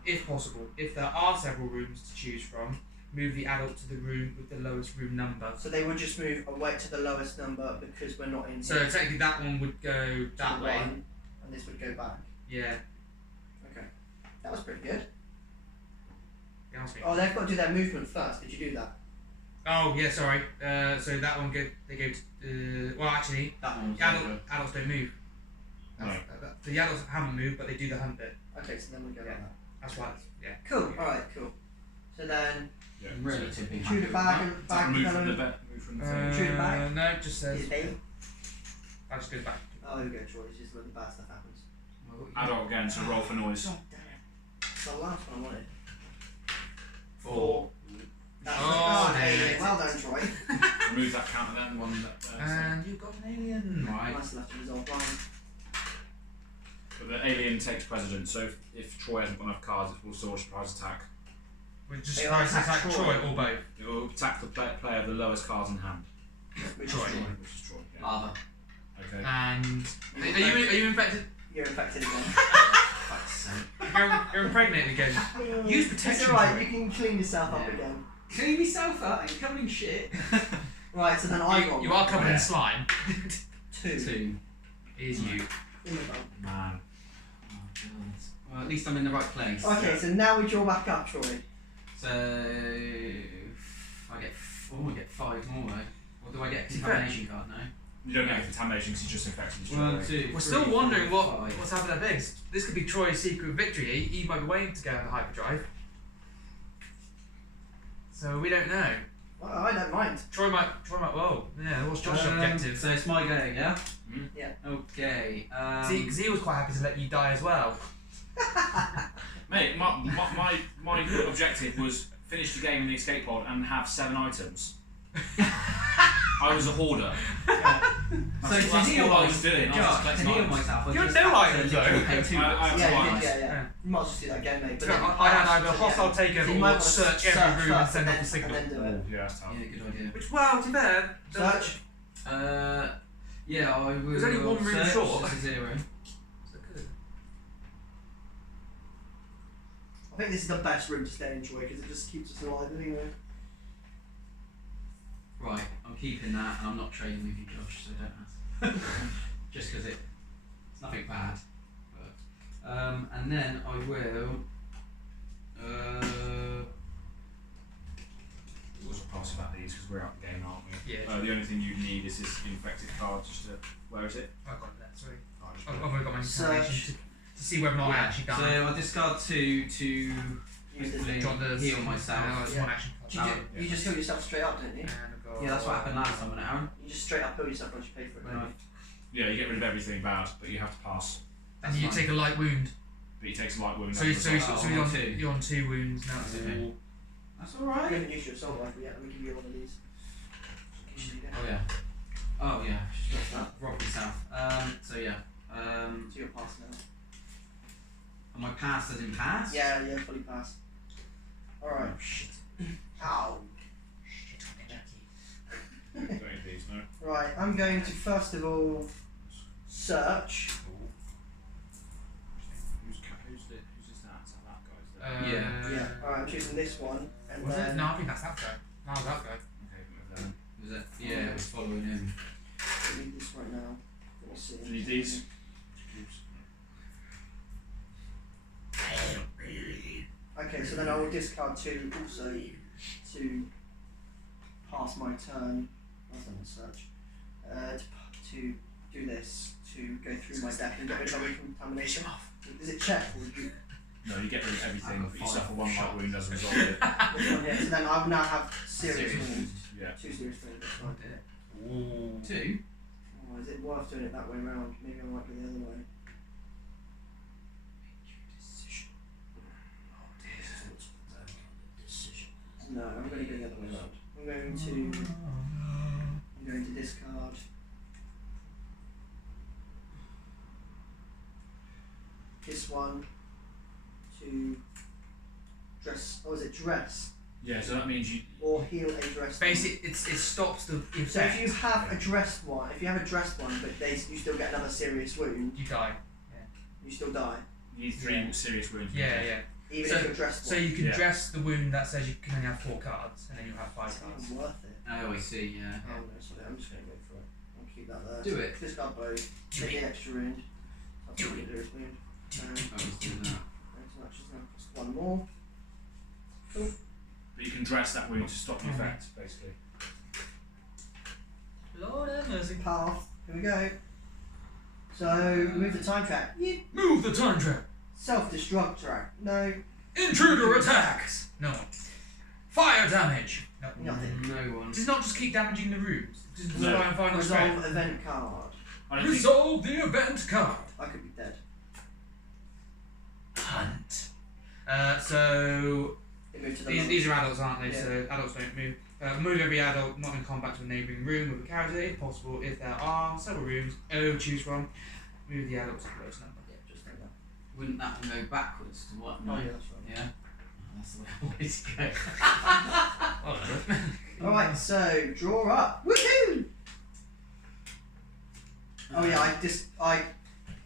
if possible, if there are several rooms to choose from, move the adult to the room with the lowest room number. So they would just move away to the lowest number because we're not in So here. technically that one would go To that the way. one, and this would go back. Yeah. Okay. That was pretty good. You asked me. Oh, they've got to do their movement first. Did you do that? Oh yeah, sorry. So that one they go to. Well, actually, That one was adults don't move. Right. The adults haven't moved, but they do the hunt bit. Okay, so then we go Yeah. like that. That's why. Yeah. Cool. Alright, cool. So then, Yeah. really to be intruder bag and Does back it move from the fellow. move from the thing. Intruder back? No, it just says. Is it me? That just goes back. Oh, there we go, Troy. It's just when the bad stuff happens. Adult again, so roll for noise. God damn it. That's the last one I wanted. 4. That's Oh, hey, damn it. well done, Troy. Remove that counter then. One that. And you've got an alien. Right. Nice enough to resolve one. But the alien takes precedence, so if Troy hasn't got enough cards, it will still surprise attack. We just They try all to attack attack Troy Troy. or both. It will attack the player of the lowest cards in hand, Which Troy. is Troy. which is Troy. Yeah. Lava. Okay. And are you infected? You're infected again. Fuck's sake. You're impregnated again. Use protection. It's alright, Troy. you can clean yourself up Yeah. again. Clean myself up, I'm covered in shit. Right, so then I got You are covered Yeah. in slime. 2. 2. Is you. In the bum. Man. Oh, God. Well, at least I'm in the right place. Okay, so now we draw back up, Troy. So I get 5 more. Or do I get a contamination card? No. You don't get a contamination because you just infected the 1, strawberry. 2. We're 3, still 4, wondering 5. what's happened to pigs. This could be Troy's secret victory. He might be waiting to go on the hyperdrive. So we don't know. Well, I don't mind. Troy might. Whoa. Yeah. What's Josh's objective? So it's my go, yeah. Yeah. Okay. See, because he was quite happy to let you die as well. Mate, my objective was finish the game in the escape pod and have 7 items. I was a hoarder. That's all I was doing. I was just to collecting heal items. myself, I You just had no had to items, though. literally pay 2 I bucks. have Yeah, two you items. did, yeah. Yeah. You might as well just do that again, mate. But So then you I had pass either to the hostile end. takeover So you might or want to search every room and send off a signal. And then do it. Yeah, that's tough. Yeah, good idea. Which, well, to be fair, Search. Yeah, I will. There's only one room search. short. This is 0. I think this is the best room to stay in, Troy, because it just keeps us alive anyway. Right, I'm keeping that, and I'm not trading with you, Josh. So don't ask. Just because it's nothing bad. But, and then I will. We'll just pass about these because we're out the game, aren't we? Yeah. The only thing you need is this infected card. Just to where is it? I've got that, sorry. Oh, just I've only got my Search. information to see whether or not I actually So done I discard 2 to Use this. hopefully John does. heal myself. It's Yeah. one action card. You just heal yourself straight up, didn't you? And I've got- Yeah, that's what happened last time, wasn't it, Aaron? You just straight up heal yourself once you pay for it. When don't I- you? Yeah, you get rid of everything bad, but you have to pass. And you take a light wound. But he takes a light wound. So, as a result. I'm on 2. you're on 2 wounds now. That's okay. All- That's I alright. haven't used your assault rifle yet. Let me give you one of these. In case you need it. Oh yeah. Oh yeah. Just rob myself. So yeah. So you're passed now. Am I passed as in pass? Yeah, fully passed. Alright. Oh shit. Ow. Shit on it, Jackie. Don't need these, no. Right, I'm going to first of all search. Who's this that? Is that guy? Is that? Yeah. Yeah. Alright, I'm choosing this one. And Was then it? No, I think that's that guy. No, that guy. Okay, move that. Was it? Yeah, it was following him. I need this right now. Let me see. Do you need these? Okay, so then I will discard 2 also to pass my turn. That's not a search. To do this, to go through my deck and get rid of every contamination. Is it check or do you, No, you get rid of everything, but you I've got suffer 1 5 light wound as a result of it. which one here? So then I will now have serious Serious wounds. Yeah. 2 serious wounds. That's fine. Ooh. 2. Oh, is it worth doing it that way around? Maybe I might go the other way. No, I'm going to go the other way around. I'm going to discard. This one to dress. Oh, is it dress? Yeah, so that means you. Or heal a dressed one. Basically, it stops the effect. So if you have a dressed one, but you still get another serious wound, You die. you still die, You need 3 Yeah. serious wounds. Yeah, yeah. even So- if you're dressed So one. you can Yeah. dress the wound that says you can only have 4 cards, and then you'll have 5 It's not cards. even worth it. Oh, I see. Yeah. Oh no, sorry, I'm just going to go for it. I'll keep that there. Do it. Discard both. Take the extra wound. I'll take the serious wound. I was doing that. Thanks so much. It's now just 1 more. Cool. But you can dress that wound to stop the effect, basically. Lord have mercy. Path. Here we go. So move the time track. Move the time trap. Self-destruct track. No. Intruder attacks. No. Fire damage. No. Nothing. No one. Does not just keep damaging the rooms. Just No. try and find a Resolve strength. event card. I don't think. Resolve the event card. I could be dead. Hunt. So It moved to the these are adults, aren't they? Yeah. So adults don't move. Move every adult not in combat to a neighbouring room with a character, if possible. If there are several rooms to choose from, move the adults to the lowest number. Yeah, just like that. Wouldn't that one go backwards to what? No. Oh, yeah, that's right. Yeah. Oh, that's the way I wanted to go. Alright, so draw up. Woohoo! Oh yeah,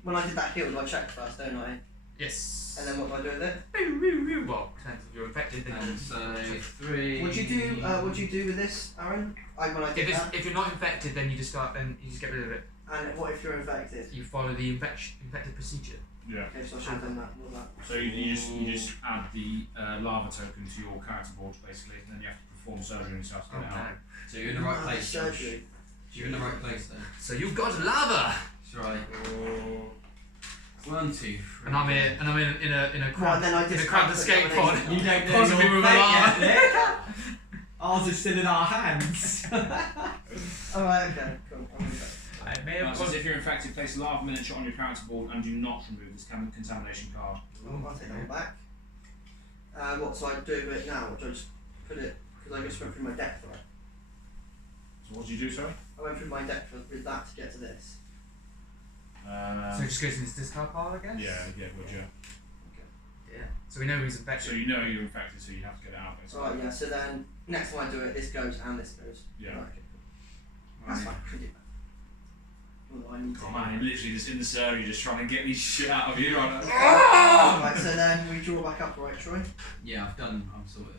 when I did that heal, I checked first, don't I? Yes. And then what do I do with it? Well, depends if you're infected. Then And so 3. What'd you do with this, Aaron? When I did that. if you're not infected, then you just get rid of it. And what if you're infected? You follow the infected procedure. Yeah. Okay, so I should have done that. All that. So you just add the lava token to your character board basically, and then you have to perform surgery on yourself to get it out. So you're in the right place, Josh. Surgery. You're in the right place then. So you've got lava, That's right. 1, 2, 3. and I'm in a Well, crowd then I in a just crowd escape pod. You don't know Possibly your with a fate lava. yet, Nick. Ours is still in our hands. Alright, okay, cool. I'm gonna go. I may It have says if you're infected, place a lava miniature on your character board and do not remove this contamination card. I'll take that one back. What, so I do it now, or do I just put it, because I just went through my deck for it. So what did you do, sorry? I went through my deck with that to get to this. So it just goes in this discard pile, I guess. Yeah, would you? Yeah. So we know he's infected. So you know you're infected, so you have to get it out basically. Right, yeah, so then next time I do it, this goes and this goes. Yeah. Right, okay, cool. That's fine, I can do that. Although I need to. Oh man, you're literally just in the surgery just trying to get these shit out of you. Right? Right, so then we draw back up, right, Troy? Yeah, I'm sorted.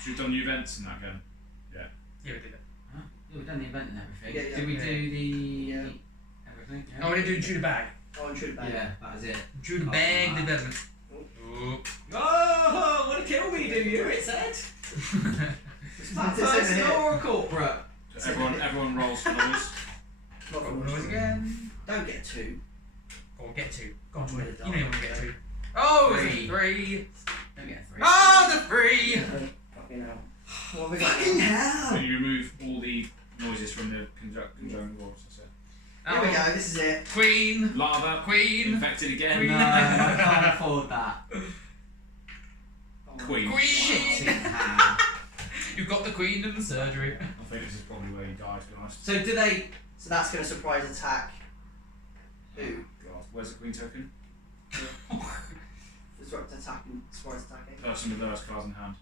So you've done the events in that game? Yeah, we did it. Huh? Yeah, we've done the event and everything. Yeah, yeah. Did we Yeah. do the Yeah. everything? Yeah. Oh, we didn't do Drew the bag. Oh, and shoot back. Yeah, that was it. Drew the Apart bag from that. development. Oh, want to kill me, do you? It said. It's not Personal or corporate? So everyone rolls for noise. Not Roll for the noise again. Don't get two. Or get two. Go on, Troy. Really You dumb. know you want to get two. Oh, it's a 3. 3. Don't get 3. Oh, the 3. Fucking hell. What have we got? Fucking now? hell! So you remove all the noises from the conjoined walls. That's it. Here we go, this is it. Queen. Lava. Queen. Infected again. Queen. No, I can't afford that. Oh, Queen. Queen. Shit in hand. You've got the queen in the surgery. I think this is probably where you died, to be honest. So do they? So that's going to surprise attack. Who? God. Where's the queen token? Disrupt attacking, surprise attacking. Person with lowest cards in hand.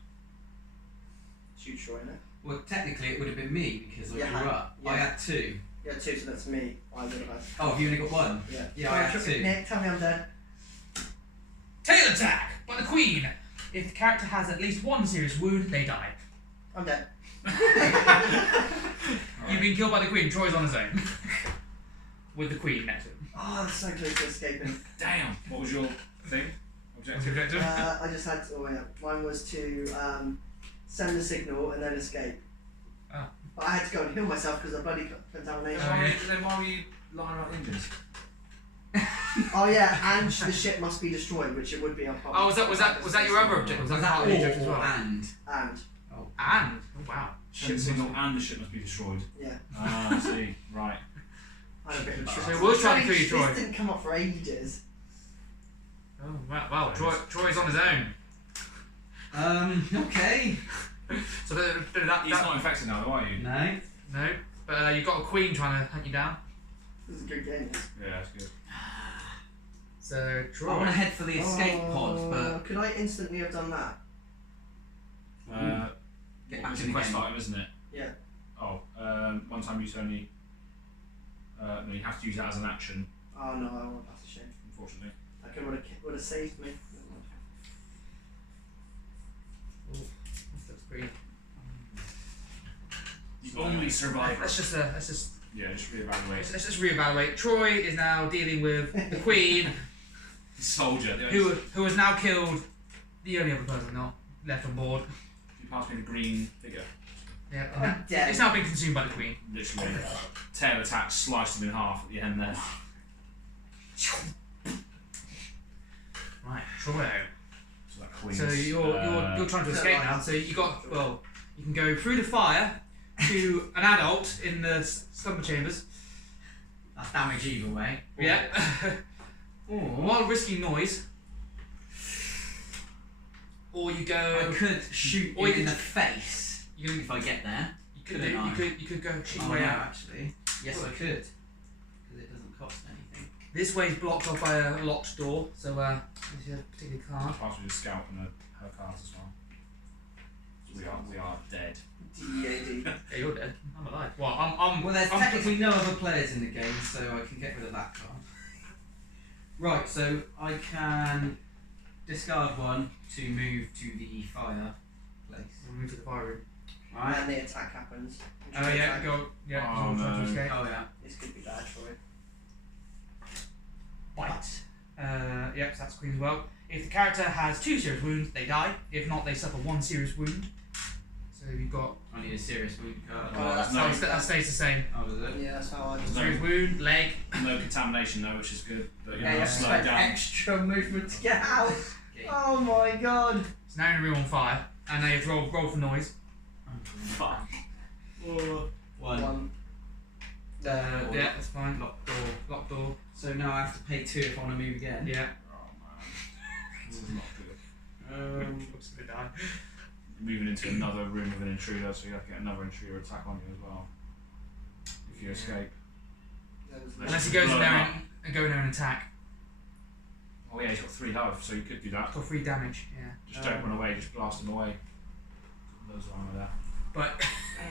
Shoot Troy in it. Well, technically it would have been me because I Yeah, grew up. yeah. I had 2. Yeah, two, so that's me. I would have had. Oh, have you only got 1? Yeah. Yeah, I had 2. Nick, tell me I'm dead. Tail attack by the queen. If the character has at least one serious wound, they die. I'm dead. You've been killed by the queen. Troy's on his own. With the queen next to him. Oh, that's so close to escaping. Damn. What was your thing? Objective? Objective. I just had to, oh yeah, mine was to send the signal and then escape. Ah. But I had to go and heal myself because of bloody contamination. Oh, yeah. Then why were you lying about engines? Oh yeah, and the ship must be destroyed, which it would be on top. Oh, was that your other objective? Was that part of the objective as well? and? And And oh wow. Ship signal and the ship must be destroyed. yeah, Ah, I see. Right. I had a bit of a So trip. we'll try to kill you, Troy. This didn't come up for ages. Oh wow. Troy's on his own. Okay. So that He's not infected now, though, are you? No. no. But you've got a queen trying to hunt you down. This is a good game. Yeah, that's good. So I want Troy. to head for the escape pod, Oh, but could I instantly have done that? get It's back a in the quest game. item, isn't it? Yeah. Oh, one time use only. No, you have to use that as an action, Oh no, I won't. That's a shame. unfortunately. That could would have saved me. That's pretty. The only survivor. Let's just Yeah, just reevaluate. let's just reevaluate. Troy is now dealing with the queen, Soldier. who has now killed the only other person not left on board. You pass me the green figure. Yeah, I'm and that- dead. it's now been consumed by the queen. Literally, tail attack sliced him in half at the end there. Right, Troy. So that queen's. So you're trying to escape now. So you can go through the fire to an adult in the slumber chambers. That's damage either way. Yeah. Or While risking noise. Or you I go. could shoot Or him you in the could- face You if I get there. you could go shoot Oh your way no, out. actually. Yes, I could. Because it doesn't cost anything. This way is blocked off by a locked door. So this is a particular card. Pass me the scout and her cards as well. We are dead. DEAD. Yeah, you're dead. I'm alive. Well, I'm Well, there's I'm technically no other players in the game, so I can get rid of that card. Right, so I can discard 1 to move to the fire place. We'll move to the fire room. Right. And the attack happens. Oh yeah, go. Yeah, Oh, you're trying to no. escape. Oh yeah. This could be bad, Troy. bite. Yep, so that's Queen as well. If the character has 2 serious wounds, they die. If not, they suffer 1 serious wound. So you've got. I need a serious wound card. Oh, that's no, That stays the same. Oh, does it? Yeah, that's how I do There's it. Serious wound, leg. No contamination though, which is good. But Yeah, you have to slow spend down. extra movement to get out. Okay. Oh my god. So now you're in room on fire, and now you have to roll for noise. Fuck. One. Yeah, that's fine. Lock door. So now I have to pay 2 if I want to move again. Yeah. Oh man, this is not good. What's gonna die? Moving into another room with an intruder, so you have to get another intruder attack on you as well. If you escape. Unless he goes in there and go in there and attack. Oh yeah, he's got 3 health, so you could do that. For 3 damage. Yeah. Just don't run away, just blast him away. Loads of armor there. But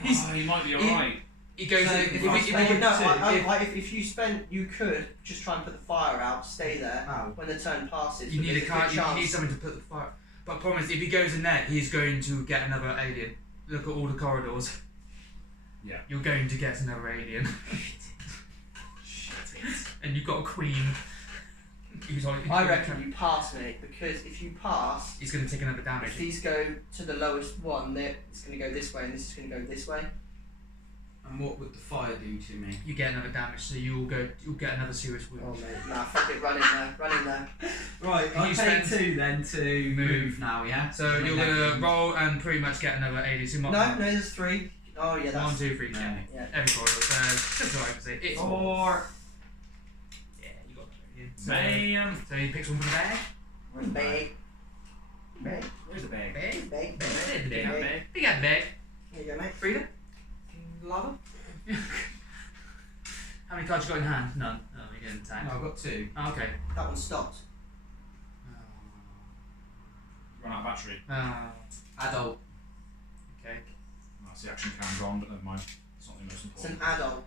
He might be alright. he goes. So if if he- I if he- spend- If you spend, you could just try and put the fire out, stay there Oh. when the turn passes. You but need a there's card. good You chance. need something to put the fire. But the problem is, if he goes in there, he's going to get another alien. Look at all the corridors. Yeah. You're going to get another alien, and you've got a queen. I reckon you pass, mate, because if you pass, he's going to take another damage. if these go to the lowest one, it's going to go this way, and this is going to go this way. And what would the fire do to me? You get another damage, so you'll get another serious wound. Oh mate, nah, fuck it, run in there. Right, Can I you pay spend- 2 then to move now, yeah? So My you're leg gonna wound. roll and pretty much get another alien. So you No, might- no, there's 3. Oh yeah, 1, that's 2, 3. No. Yeah. yeah. Every corridor. So just like I say, it's 4. Yeah, you got another alien. Bam! So he picks one from the bag. Bag. Bag. Where's the bag? Bag. Bag. Big Big Bag. bag. Big bag. Here you go, mate. Frida? Lava? How many cards you got in hand? None. Oh, you get an attack. No, I've got 2. Oh, okay. That one stopped. Run out of battery. Adult. Okay. That's the action cam's on, but never mind. It's not the most It's an important. adult.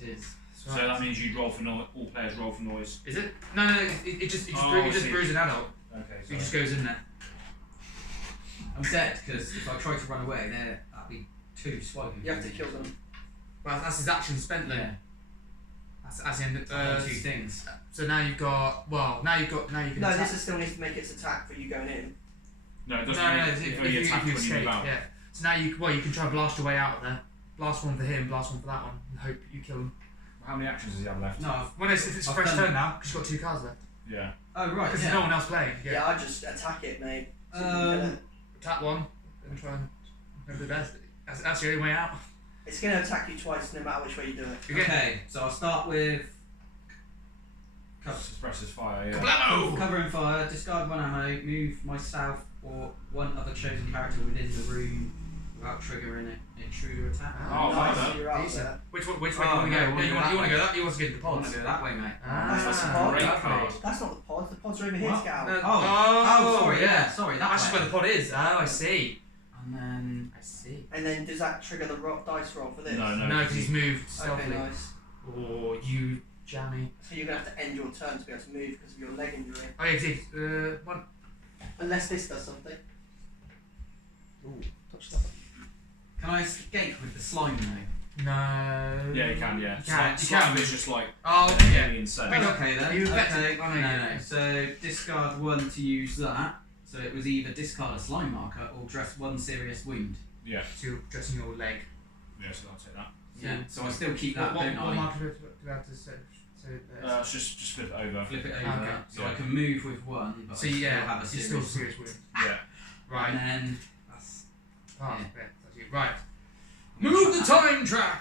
It is. So that means you roll for noise. All players roll for noise. Is it? No, it just Oh, I just see. brews an adult. Okay. So he just goes in there. I'm dead because if I try to run away, that'd be 2 swiping. You have to kill them. Well, that's his action spent then. Yeah. That's the end. I've done 2 things. So now you've got. Well, now you can. No, attack. this is still needs to make its attack for you going in. No, it No, doesn't. no, If you attack if you when you escape, move out. yeah. So now you can try and blast your way out of there. Blast one for him, blast one for that one, and hope you kill him. How many actions does he have left? No, When it's a I've fresh done- turn now, because you've got 2 cards left. Yeah. Oh, right, Because yeah. there's no one else playing. Yeah, I just attack it, mate. So you can kill it. Attack one, and try and hope the best. That's the only way out. It's going to attack you twice no matter which way you do it. Okay, so I'll start with Suppresses fire, yeah. Kablamo! cover and fire, discard 1 ammo, move myself or one other chosen character within the room without triggering an intruder attack. Oh, nice, fine, you're out Decent. there. Which way do you Oh, want to no, go? I You wanna want to go go that? You want to get the I want pods? to go that way, mate. That's not the pod. Great card. That's not the pods. The pods are over here What? to get out. No. Oh, sorry, yeah, sorry, that That's just where way. the pod is. Oh, I see. And then I see. And then does that trigger the dice roll for this? No, no. No, because he's moved Okay, stealthily. nice. Or you, jammy. So you're going to have to end your turn to be able to move because of your leg injury. Oh yeah, see, one. Unless this does something. Ooh, touch that. can I escape with the slime though? No. Yeah, you can, yeah. You can. Slime is just like Oh an yeah. alien set. Wait, Okay then. You Okay. effectively- No, oh, no, no. yeah. So discard 1 to use that. So it was either discard a slime marker or dress 1 serious wound. Yeah. So you're dressing your leg. Yeah, so I'll take that. Yeah. So I still keep that, what don't I? marker do we have to say? So, It's just flip it over. Flip it over. Okay. So Yeah. I can move with 1, but so I still yeah, have a you're serious still serious wound. Yeah. Right. And then that's Oh, yeah. yeah, that's you. Right. Move the time track.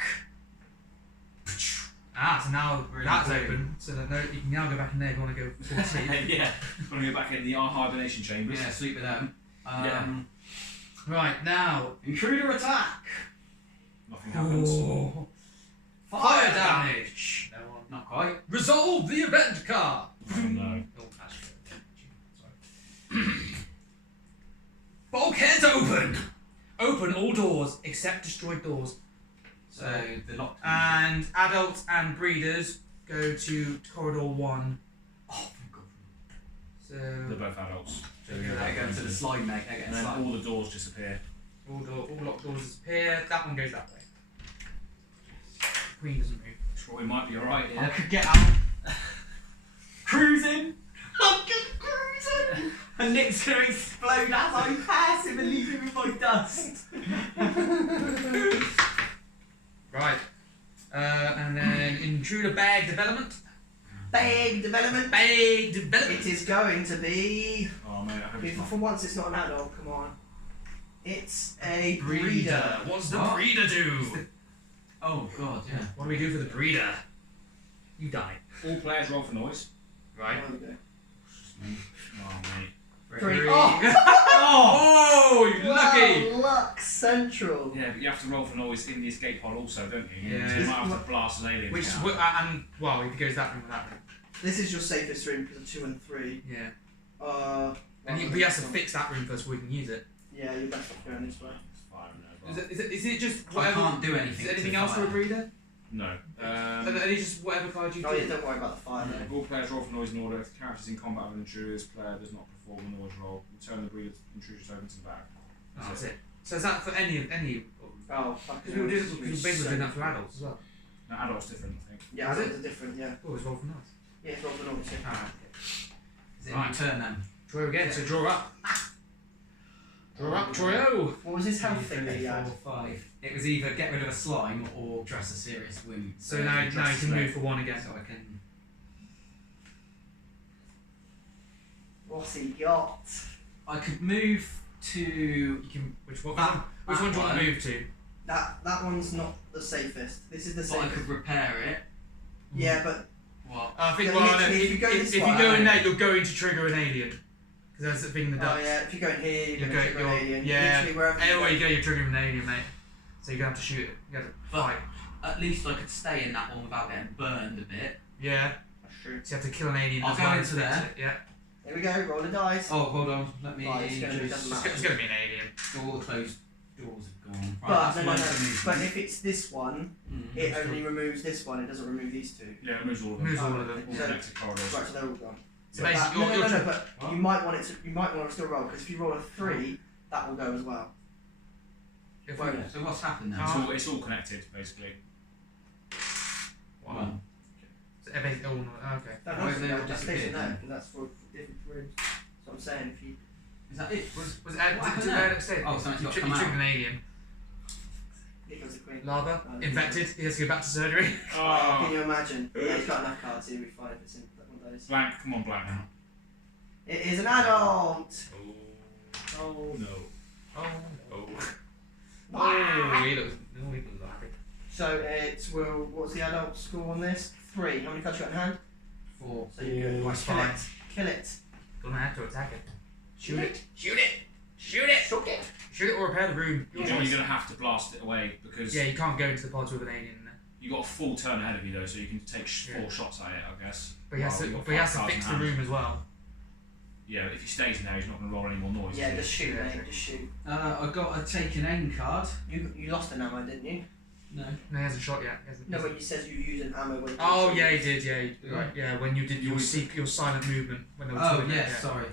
Ah, so now Really that's cool. open. So that no, you can now go back in there if you want to go full sleep. Yeah. Want to go back in the hibernation chambers. yeah, sleep with them. Yeah. Right now. Intruder attack. Nothing happens. Oh. Fire damage. No one. Not quite. Resolve the event card. Oh no. Oh, actually, sorry. Bulkheads open. Open all doors except destroyed doors. So the locked. And adults and breeders go to corridor 1. Oh, thank God. They're So both adults. So They're going to the slime, mate. They're and getting then slime. all the doors disappear. all locked doors disappear. That one goes that way. Queen doesn't move. Troy might be alright I here. could get out. cruising. I'm just cruising. And Nick's gonna explode as I pass him and leave him with my dust. Right. And then intruder bag development. Bag development. Bag development. It is going to be. Oh mate, I hope it's If not. for once it's not an adult, come on. It's a breeder. What's the What? breeder do? Oh god, yeah. What do we do for the breeder? You die. All players roll for noise. Right. There we go. Oh mate. Three. Oh, you lucky! Wow, luck central. Yeah, but you have to roll for noise in the escape pod also, don't you? Yeah. So you might have to blast an alien. Which is, out. and, well, if he goes that room with that room. This is your safest room because of 2 and 3. Yeah. And he has to fix that room first before we can use it. Yeah, you're best off going this way. It's fire in there as well. Is it just I whatever? can't do anything. Is there anything to else for a fire. breeder? No. Are they just whatever card you Oh do? yeah, don't worry about the fire though. All players roll for noise in order. If the character's in combat with an intruder's player does not perform a noise roll, return the breeder's intruder's token to the back. Oh, that's it. So is that for any? Oh, fuck. Because we were basically doing that for adults as well. No, adults different, I think. Yeah, Is adults are different, yeah. Oh, it's roll from us. Yeah, it's roll for noise, yeah. Alright. Is it Right. my turn then? Draw again. So draw up. Draw up, Troyo. What was his health 2, thing that 3, he had? 4, 5. It was either get rid of a slime or dress a serious wound. So now you can move for one again. So I can. What's he got? I could move to. You can. Which one? That- Which one do you want to one. move to? That one's not the safest. This is the But I safest. could repair it. Yeah, but What? I think. Yeah, Well, no, literally, if you go this if you way- go in there, you're going to trigger an alien. Because that's the thing in the oh ducts. yeah, if you go in here, you're You're going to go- trigger an you're- alien. yeah. Literally wherever Anywhere you you go, you're triggering an alien, mate. So you're gonna have to shoot it. You have to But- fight. At least I could stay in that one without getting burned a bit. Yeah. That's true. So you have to kill an alien. I'll as go well into as fix there. it, Yeah. Here we go, roll the dice. Oh, hold on. Let me Right, it's gonna be- just. doesn't It's gonna be an alien. All the closed doors have gone. Right, But, that's no, one no, for me. but if it's this one, Mhm. it only removes this one, it doesn't remove these two. Yeah, it moves all of them. Moves all of them. All connected corridors. Right, so they're all gone. So But basically, no, you're but What? you might want it to. You might want to still roll because if you roll a 3, that will go as well. if Wait. we, So what's happened It's now? all connected, basically. One. so everything, oh, no, okay. That Why doesn't they all that stays in disappeared there then? because that's for different rooms. That's what I'm saying. If you Is that it? Was What happened did there? Alex say? Oh, something's you got to you come triggered out. an alien. it goes the queen. Lava, Oh, infected. He has to go back to surgery. Can you imagine? Yeah, he's got enough cards here. We find if it's in one of those. Blank, come on, blank now. It is an adult. Oh no. Oh no. Oh, he looks lucky. So it's well. What's the adult score on this? 3. How many cards you got in hand? 4. So you go. Right, kill fine. it. Kill it. Gonna have to attack it. Shoot it. Shoot it. Shoot it. Shoot it. Shoot it or repair the room. You're going to have to blast it away because Yeah, you can't go into the pods with an alien in there. you got a full turn ahead of you though, so you can take Yeah. 4 shots at it, I guess. But he has While you've to, got but he has to 5 cards fix in the hand. room as well. Yeah, but if he stays in there, he's not going to roll any more noise. Yeah, is he? just shoot, Yeah. mate. Just shoot. I got a take an end card. You lost an ammo, didn't you? No. No, he hasn't shot yet. He hasn't, No, but you said you used an ammo when. Oh yeah, he did. Yeah, Yeah. right. Yeah, when you did your your silent movement when they were Oh, doing it, yes, sorry.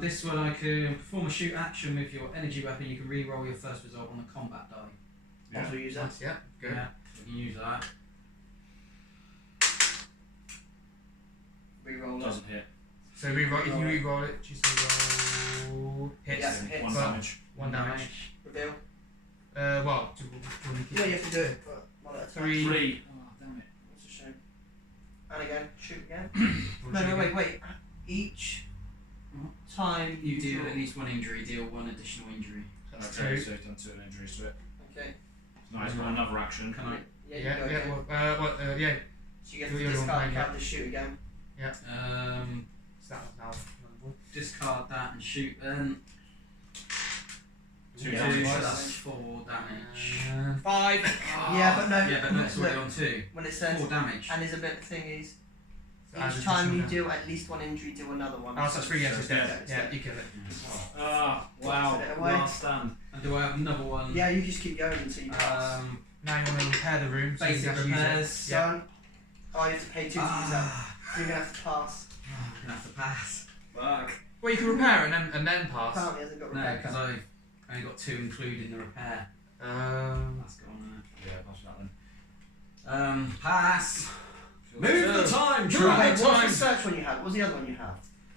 This one I can perform a shoot action with your energy weapon. You can re-roll your first result on a combat die. Yeah. Also use that. Nice, yeah, good. Yeah, you can use that. Reroll it. Doesn't hit. So reroll. If you re-roll it, just re-roll hits. Yeah. hits. 1 But- damage. 1 damage. Reveal. Well, do you want to Yeah, you have to do it. But one at a time. 3. 3. Oh, damn it. That's a shame. And again, shoot again. We'll No, shoot no, again. wait. Each time You deal draw- at least 1 injury, deal 1 additional injury. That's Okay, 2. so he's done 2 injuries to it. Okay. Now he's got another action. Can I? Yeah, you Yeah, go yeah, again. yeah. So you get do to the other one, discard yeah. card to shoot again. So that was now another one. Discard that and shoot then. 2 Yeah. damage. So that's 4 damage. 5. Yeah, but no. Yeah, but that's already look, on 2. when it says 4 damage. and his ability thing is As each time you additional deal at least 1 injury, do another one. Oh, so that's 3 So yes, it's it's dead. dead. Yeah, you kill it. Ah, wow. Put it away. Last stand. And do I have another one? Yeah, you just keep going until you pass. Now you want to repair the room. So you Basic can actually use it. repairs. Yeah. Son, oh, you have to pay 2 to use that. So you're gonna have to pass. I'm gonna have to pass. Fuck. Well, you can repair and then pass. Apparently, hasn't got No, repair because card. I've only got 2 including the repair. Um, That's gone Yeah, pass that then. Pass. Move the time Wait, trap. what was the search one you had? What was the other one you had?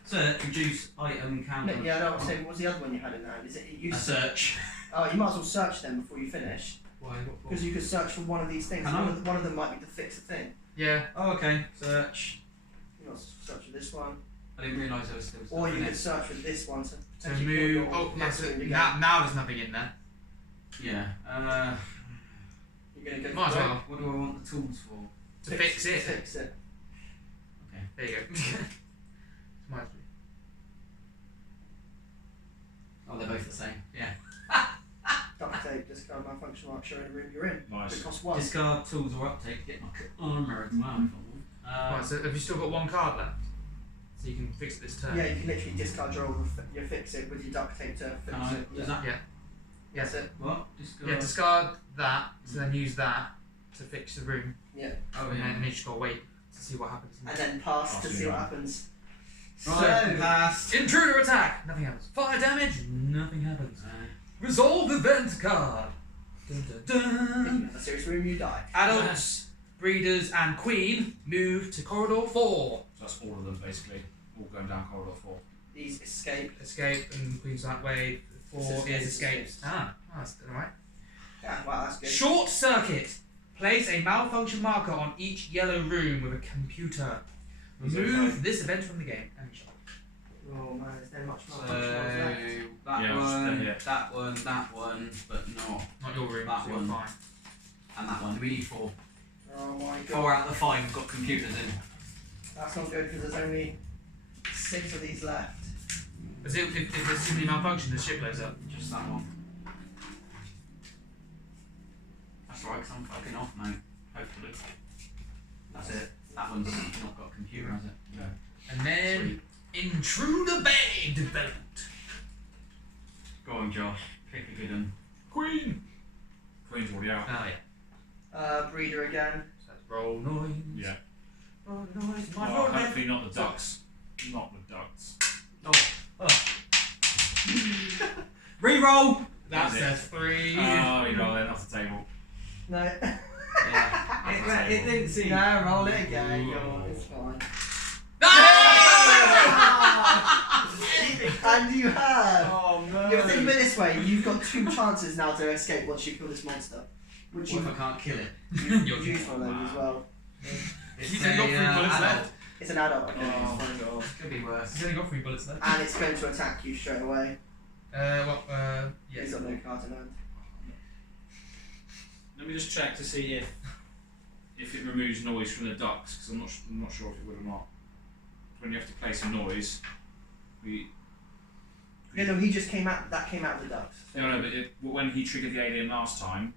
Search, reduce item counter. No, yeah, I know what I'm saying. What was the other one you had in hand? Is it you? A search. Oh, you might as well search them before you finish, Why? What for? because you could search for one of these things. Can I? One of them might be to fix a thing. Yeah. Oh, okay. Search. You might search for this one, I didn't realise there was still stuff or in you it. could search for this one to To potentially move. kill your Oh, yeah. next So room again. now there's nothing in there. Yeah. You're gonna go Might as for well. What do I want the tools for? To fix it. Fix it. Okay. There you go. Might as well. Oh, they're both the same. Yeah. Duct tape, discard malfunction mark showing the room you're in. Nice. It costs one. Discard tools or uptake. Get my armor as well. Right, so have you still got one card left? So you can fix it this turn? Yeah, you can literally discard your old, you fix it with your duct tape to fix Can I? it. Does that? Yeah. That's it. What? Discard. Yeah, discard that, so then use that to fix the room. Yeah. Oh And yeah. then you just gotta wait to see what happens. And then pass to Pass see it what on. happens. Right. Pass. Intruder attack! Nothing happens. Fire damage! Nothing happens. Resolve event card! Dun, dun, If dun. you have a serious room, you die. Adults, breeders, and queen move to corridor 4. So that's all of them basically, all going down corridor 4. These escape. Escape, and queen's that way. 4 is escape. Ah, that's alright. Yeah, wow, that's good. Short circuit. Place a malfunction marker on each yellow room with a computer. Remove this event from the game. And shut. Oh man, is there much So more functionals left? that Yeah, one, yeah. that one, but not, Not your room, That so you're one. fine. and that one. We need 4. Oh my god. 4 out of the 5 have got computers in. That's not good because there's only 6 of these left. As if there's too many malfunctions, the ship blows up. Just that one. That's right, 'cause I'm fucking off, mate. Hopefully. That's it. That one's not got a computer, has it? No. And then Sweet. Intruder Bay development. Go on, Josh. Pick a good one. Queen. Queen's already out. Oh yeah. Breeder again. So that's roll noise. Yeah. Roll noise. My Well, roll noise. hopefully not the ducts. Not the ducts. Reroll! That's Is a it? 3. Oh, you roll it off the table. No. Yeah. It didn't seem. No, roll it again. Go it's fine. And you have. Oh no. Yeah, but think of it this way: you've got 2 chances now to escape once you kill this monster, which What you if I can't kill it? You're use one of those as well. It's He's only got 3 bullets adult. left. It's an adult, okay. Oh it's fine. my god. Could be worse. He's only got 3 bullets left. And it's going to attack you straight away. Yes. He's got no cards in hand. Let me just check to see if it removes noise from the ducts, because I'm not sure if it would or not. When you have to place a noise, Yeah, no, he just came out. That came out of the ducts. No, but when he triggered the alien last time,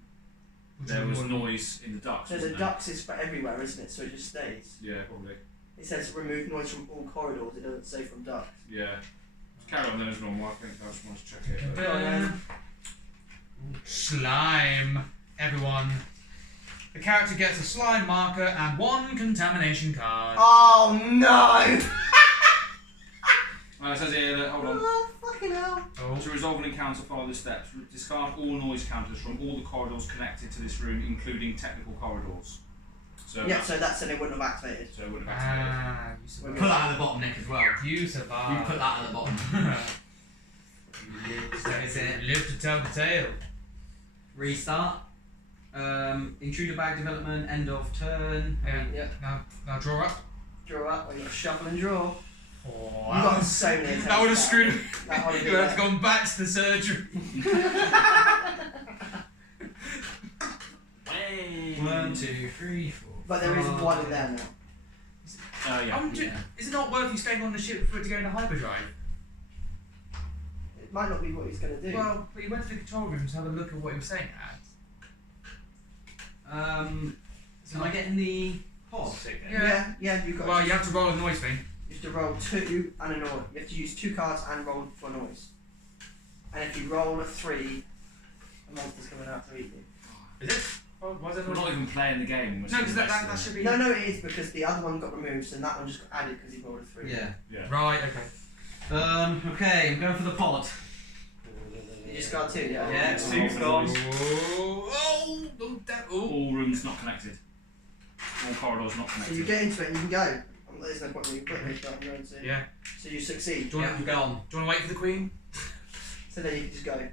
there was noise in the ducts. So the wasn't there? ducts is for everywhere, isn't it? So it just stays. Yeah, probably. It says remove noise from all corridors. It doesn't say from ducts. Yeah. Let's carry on then as normal. I think I just want to check it. Go on, then. Slime. Everyone. The character gets a slime marker and 1 contamination card. Oh no! It says here that, hold on. Oh fucking hell! Oh. To resolve an encounter, follow the steps. Discard all noise counters from all the corridors connected to this room, including technical corridors. So Yeah, so that's it. It wouldn't have activated. so it would have activated. Ah, you Put survived. that at the bottom, Nick, as well. You survived. You put that at the bottom. That is it. Live to tell the tale. Restart. Intruder bag development, end of turn. Yeah. Yeah. Now draw up. Draw up. Well, you got to shuffle and draw. Oh, You got so many attempts. that would have screwed me. That would have You been would have gone back to the surgery. 1, 2, 3, 4. But there is 1 in there now. Yeah. Yeah. Is it not worth you staying on the ship for it to go into hyperdrive? It might not be what he's going to do. Well, but you went to the control room to have a look at what he was saying at. So am I getting the pod? yeah, you've got. Well, you have to roll a noise thing. You have to roll 2 and a noise. You have to use 2 cards and roll for noise. And if you roll a 3, a monster's coming out to eat you. Is it? Oh, why is that We're not even playing the game. We're No, because still that invested should be. No, it is because the other one got removed, and that one just got added because he rolled a 3. Yeah. in. Yeah. Right, okay. Okay, I'm going for the pod. You discard 2, yeah? Yeah, it's 2's gone. Oh, All rooms not connected. All corridors not So connected. you get into it and you can go. There's no point in you putting it on your own. Yeah. So you succeed. Do you Yeah, want I'm gone. to wait for the queen? So then you can just go.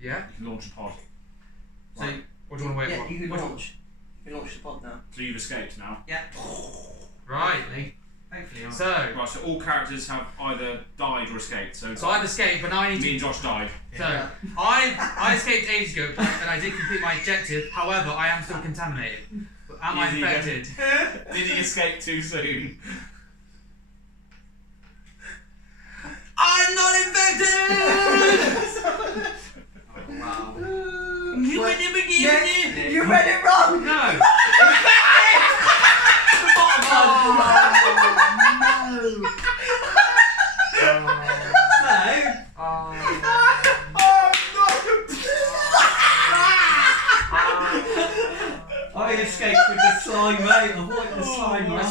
Yeah. You can launch a pod. So, Or do you want to wait? Yeah, you can what- launch. You can launch the pod now. So you've escaped now. yeah. Right. Hopefully I'm... So Right, so all characters have either died or escaped. So I've escaped, but now I need me to. and Josh died. So Yeah. I escaped ages ago, and I did complete my objective. However, I am still contaminated. Am I Easy infected? Did he escape too soon? I'm not infected. Oh, wow. You What? were never Yeah, given it. you read it wrong! No. I escaped with the slime, mate. I wanted the slime. I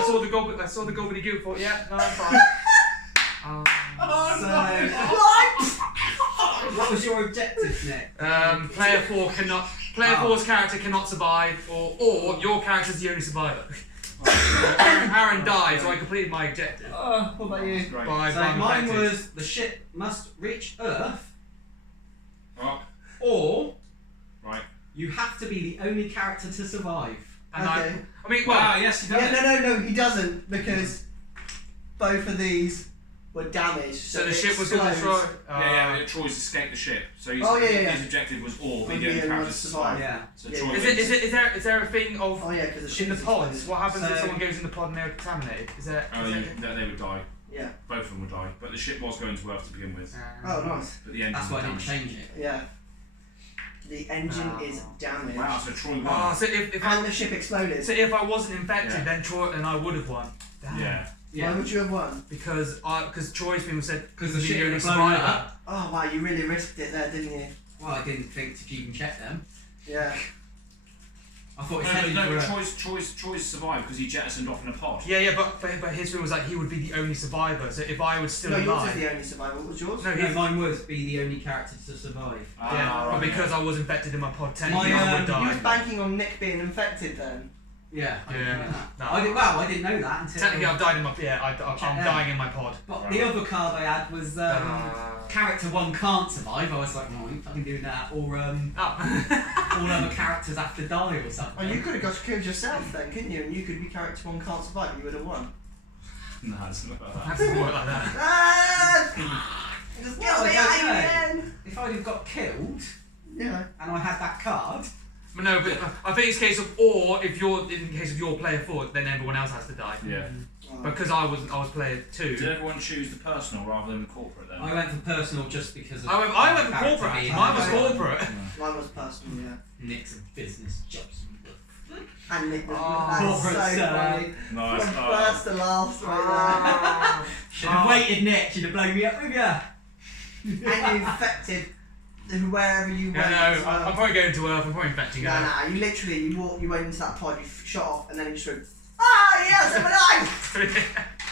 saw the goblin. I saw the gobbledygook. Thought, yeah, no, I'm fine. What was your objective, Nick? Player 4 cannot. Player 4's character cannot survive, or your character's the only survivor. Aaron died, so I completed my objective. What about you? Great. By So being mine infected. was the ship must reach Earth, Oh, or right. you have to be the only character to survive. And Okay. I mean, well, Wow, yes, he done Yeah, it. no, he doesn't, because both of these were damaged. so the it ship was going to explodes. destroy. Yeah, Troy's escaped the ship. So Oh, yeah. his objective was all be Be the only the only character one to to survive. survive. Yeah. So Yeah, Troy yeah. wins. Is there a thing of Oh yeah, because the ship in the is pods? exploded. What happens if So- someone goes in the pod and they're contaminated? Is there? Oh, they would die. Yeah. Both of them would die. But the ship was going to Earth to begin with. Oh, nice. But the engine That's why I didn't was damaged. change it. Yeah. The engine Oh. is damaged. Wow, so Troy won. Oh, so if And I the ship exploded. so if I wasn't infected, Yeah. then Troy and I would have won. Damn. Yeah. Why would you have won? Because Troy's people said Because the he's ship the only would have blown survivor. up. Oh wow, you really risked it there, didn't you? Well, I didn't think to even check them. Yeah. I thought it No, said no, you were... Troy's survived because he jettisoned off in a pod. Yeah, but his view was like he would be the only survivor. So if I was still No, yours alive, is the only survivor. What was yours? no, No, his, mine was be the only character to survive. yeah, but because I was infected in my pod, technically My, I would You was die. banking on Nick being infected then. Yeah, I didn't Yeah. know that. No. I didn't know that until... Technically, I've died in my I'm Yeah. dying in my pod. But the other card I had was character 1 can't survive. I was like, no, I ain't fucking doing that. Or Oh. all other characters have to die or something. Oh, you could have got killed yourself then, couldn't you? And you could be character 1 can't survive. You would have won. No, it's not like that. That doesn't work like that. Ah! Just Well, kill me I out don't know. again. If I'd have got killed Yeah. and I had that card, But no, but I think it's a case of, or if you're in case of your player 4, then everyone else has to die. Yeah. Because I was player 2. Did everyone choose the personal rather than the corporate then? I went for personal just because of... I went for character corporate. being- Mine was Yeah. corporate. Mine was personal, yeah. Nick's a business jobs. And Nick was Oh, that's corporate, so funny. Nice. From Oh. first to last right Should have waited, Nick. Should have blown me up with ya. there. And you infected wherever you went. Yeah, no, as well. I'm probably going to Earth. I'm probably infecting No, Earth. no, you literally, you went into that pod, you shot off, and then you just went, ah, yes, I'm alive!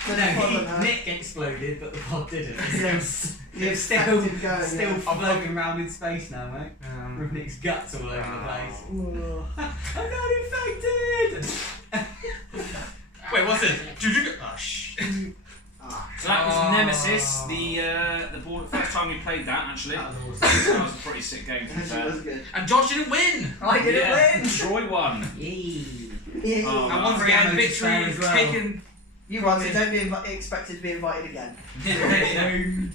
But no, Nick exploded, but the pod didn't. It's still floating around in space now, mate. With Nick's guts all over the place. I'm not infected! Wait, what's it? Oh, shh. So that was Nemesis, the board. First time we played that actually. That was That was a pretty sick game to be Actually, it fair. was good. And Josh didn't win. I didn't Yeah, win! Troy won. Yay! Yeah. Oh, And once Free again, ammo to victory spare is as well. taken. You won, so don't be expected to be invited again. No.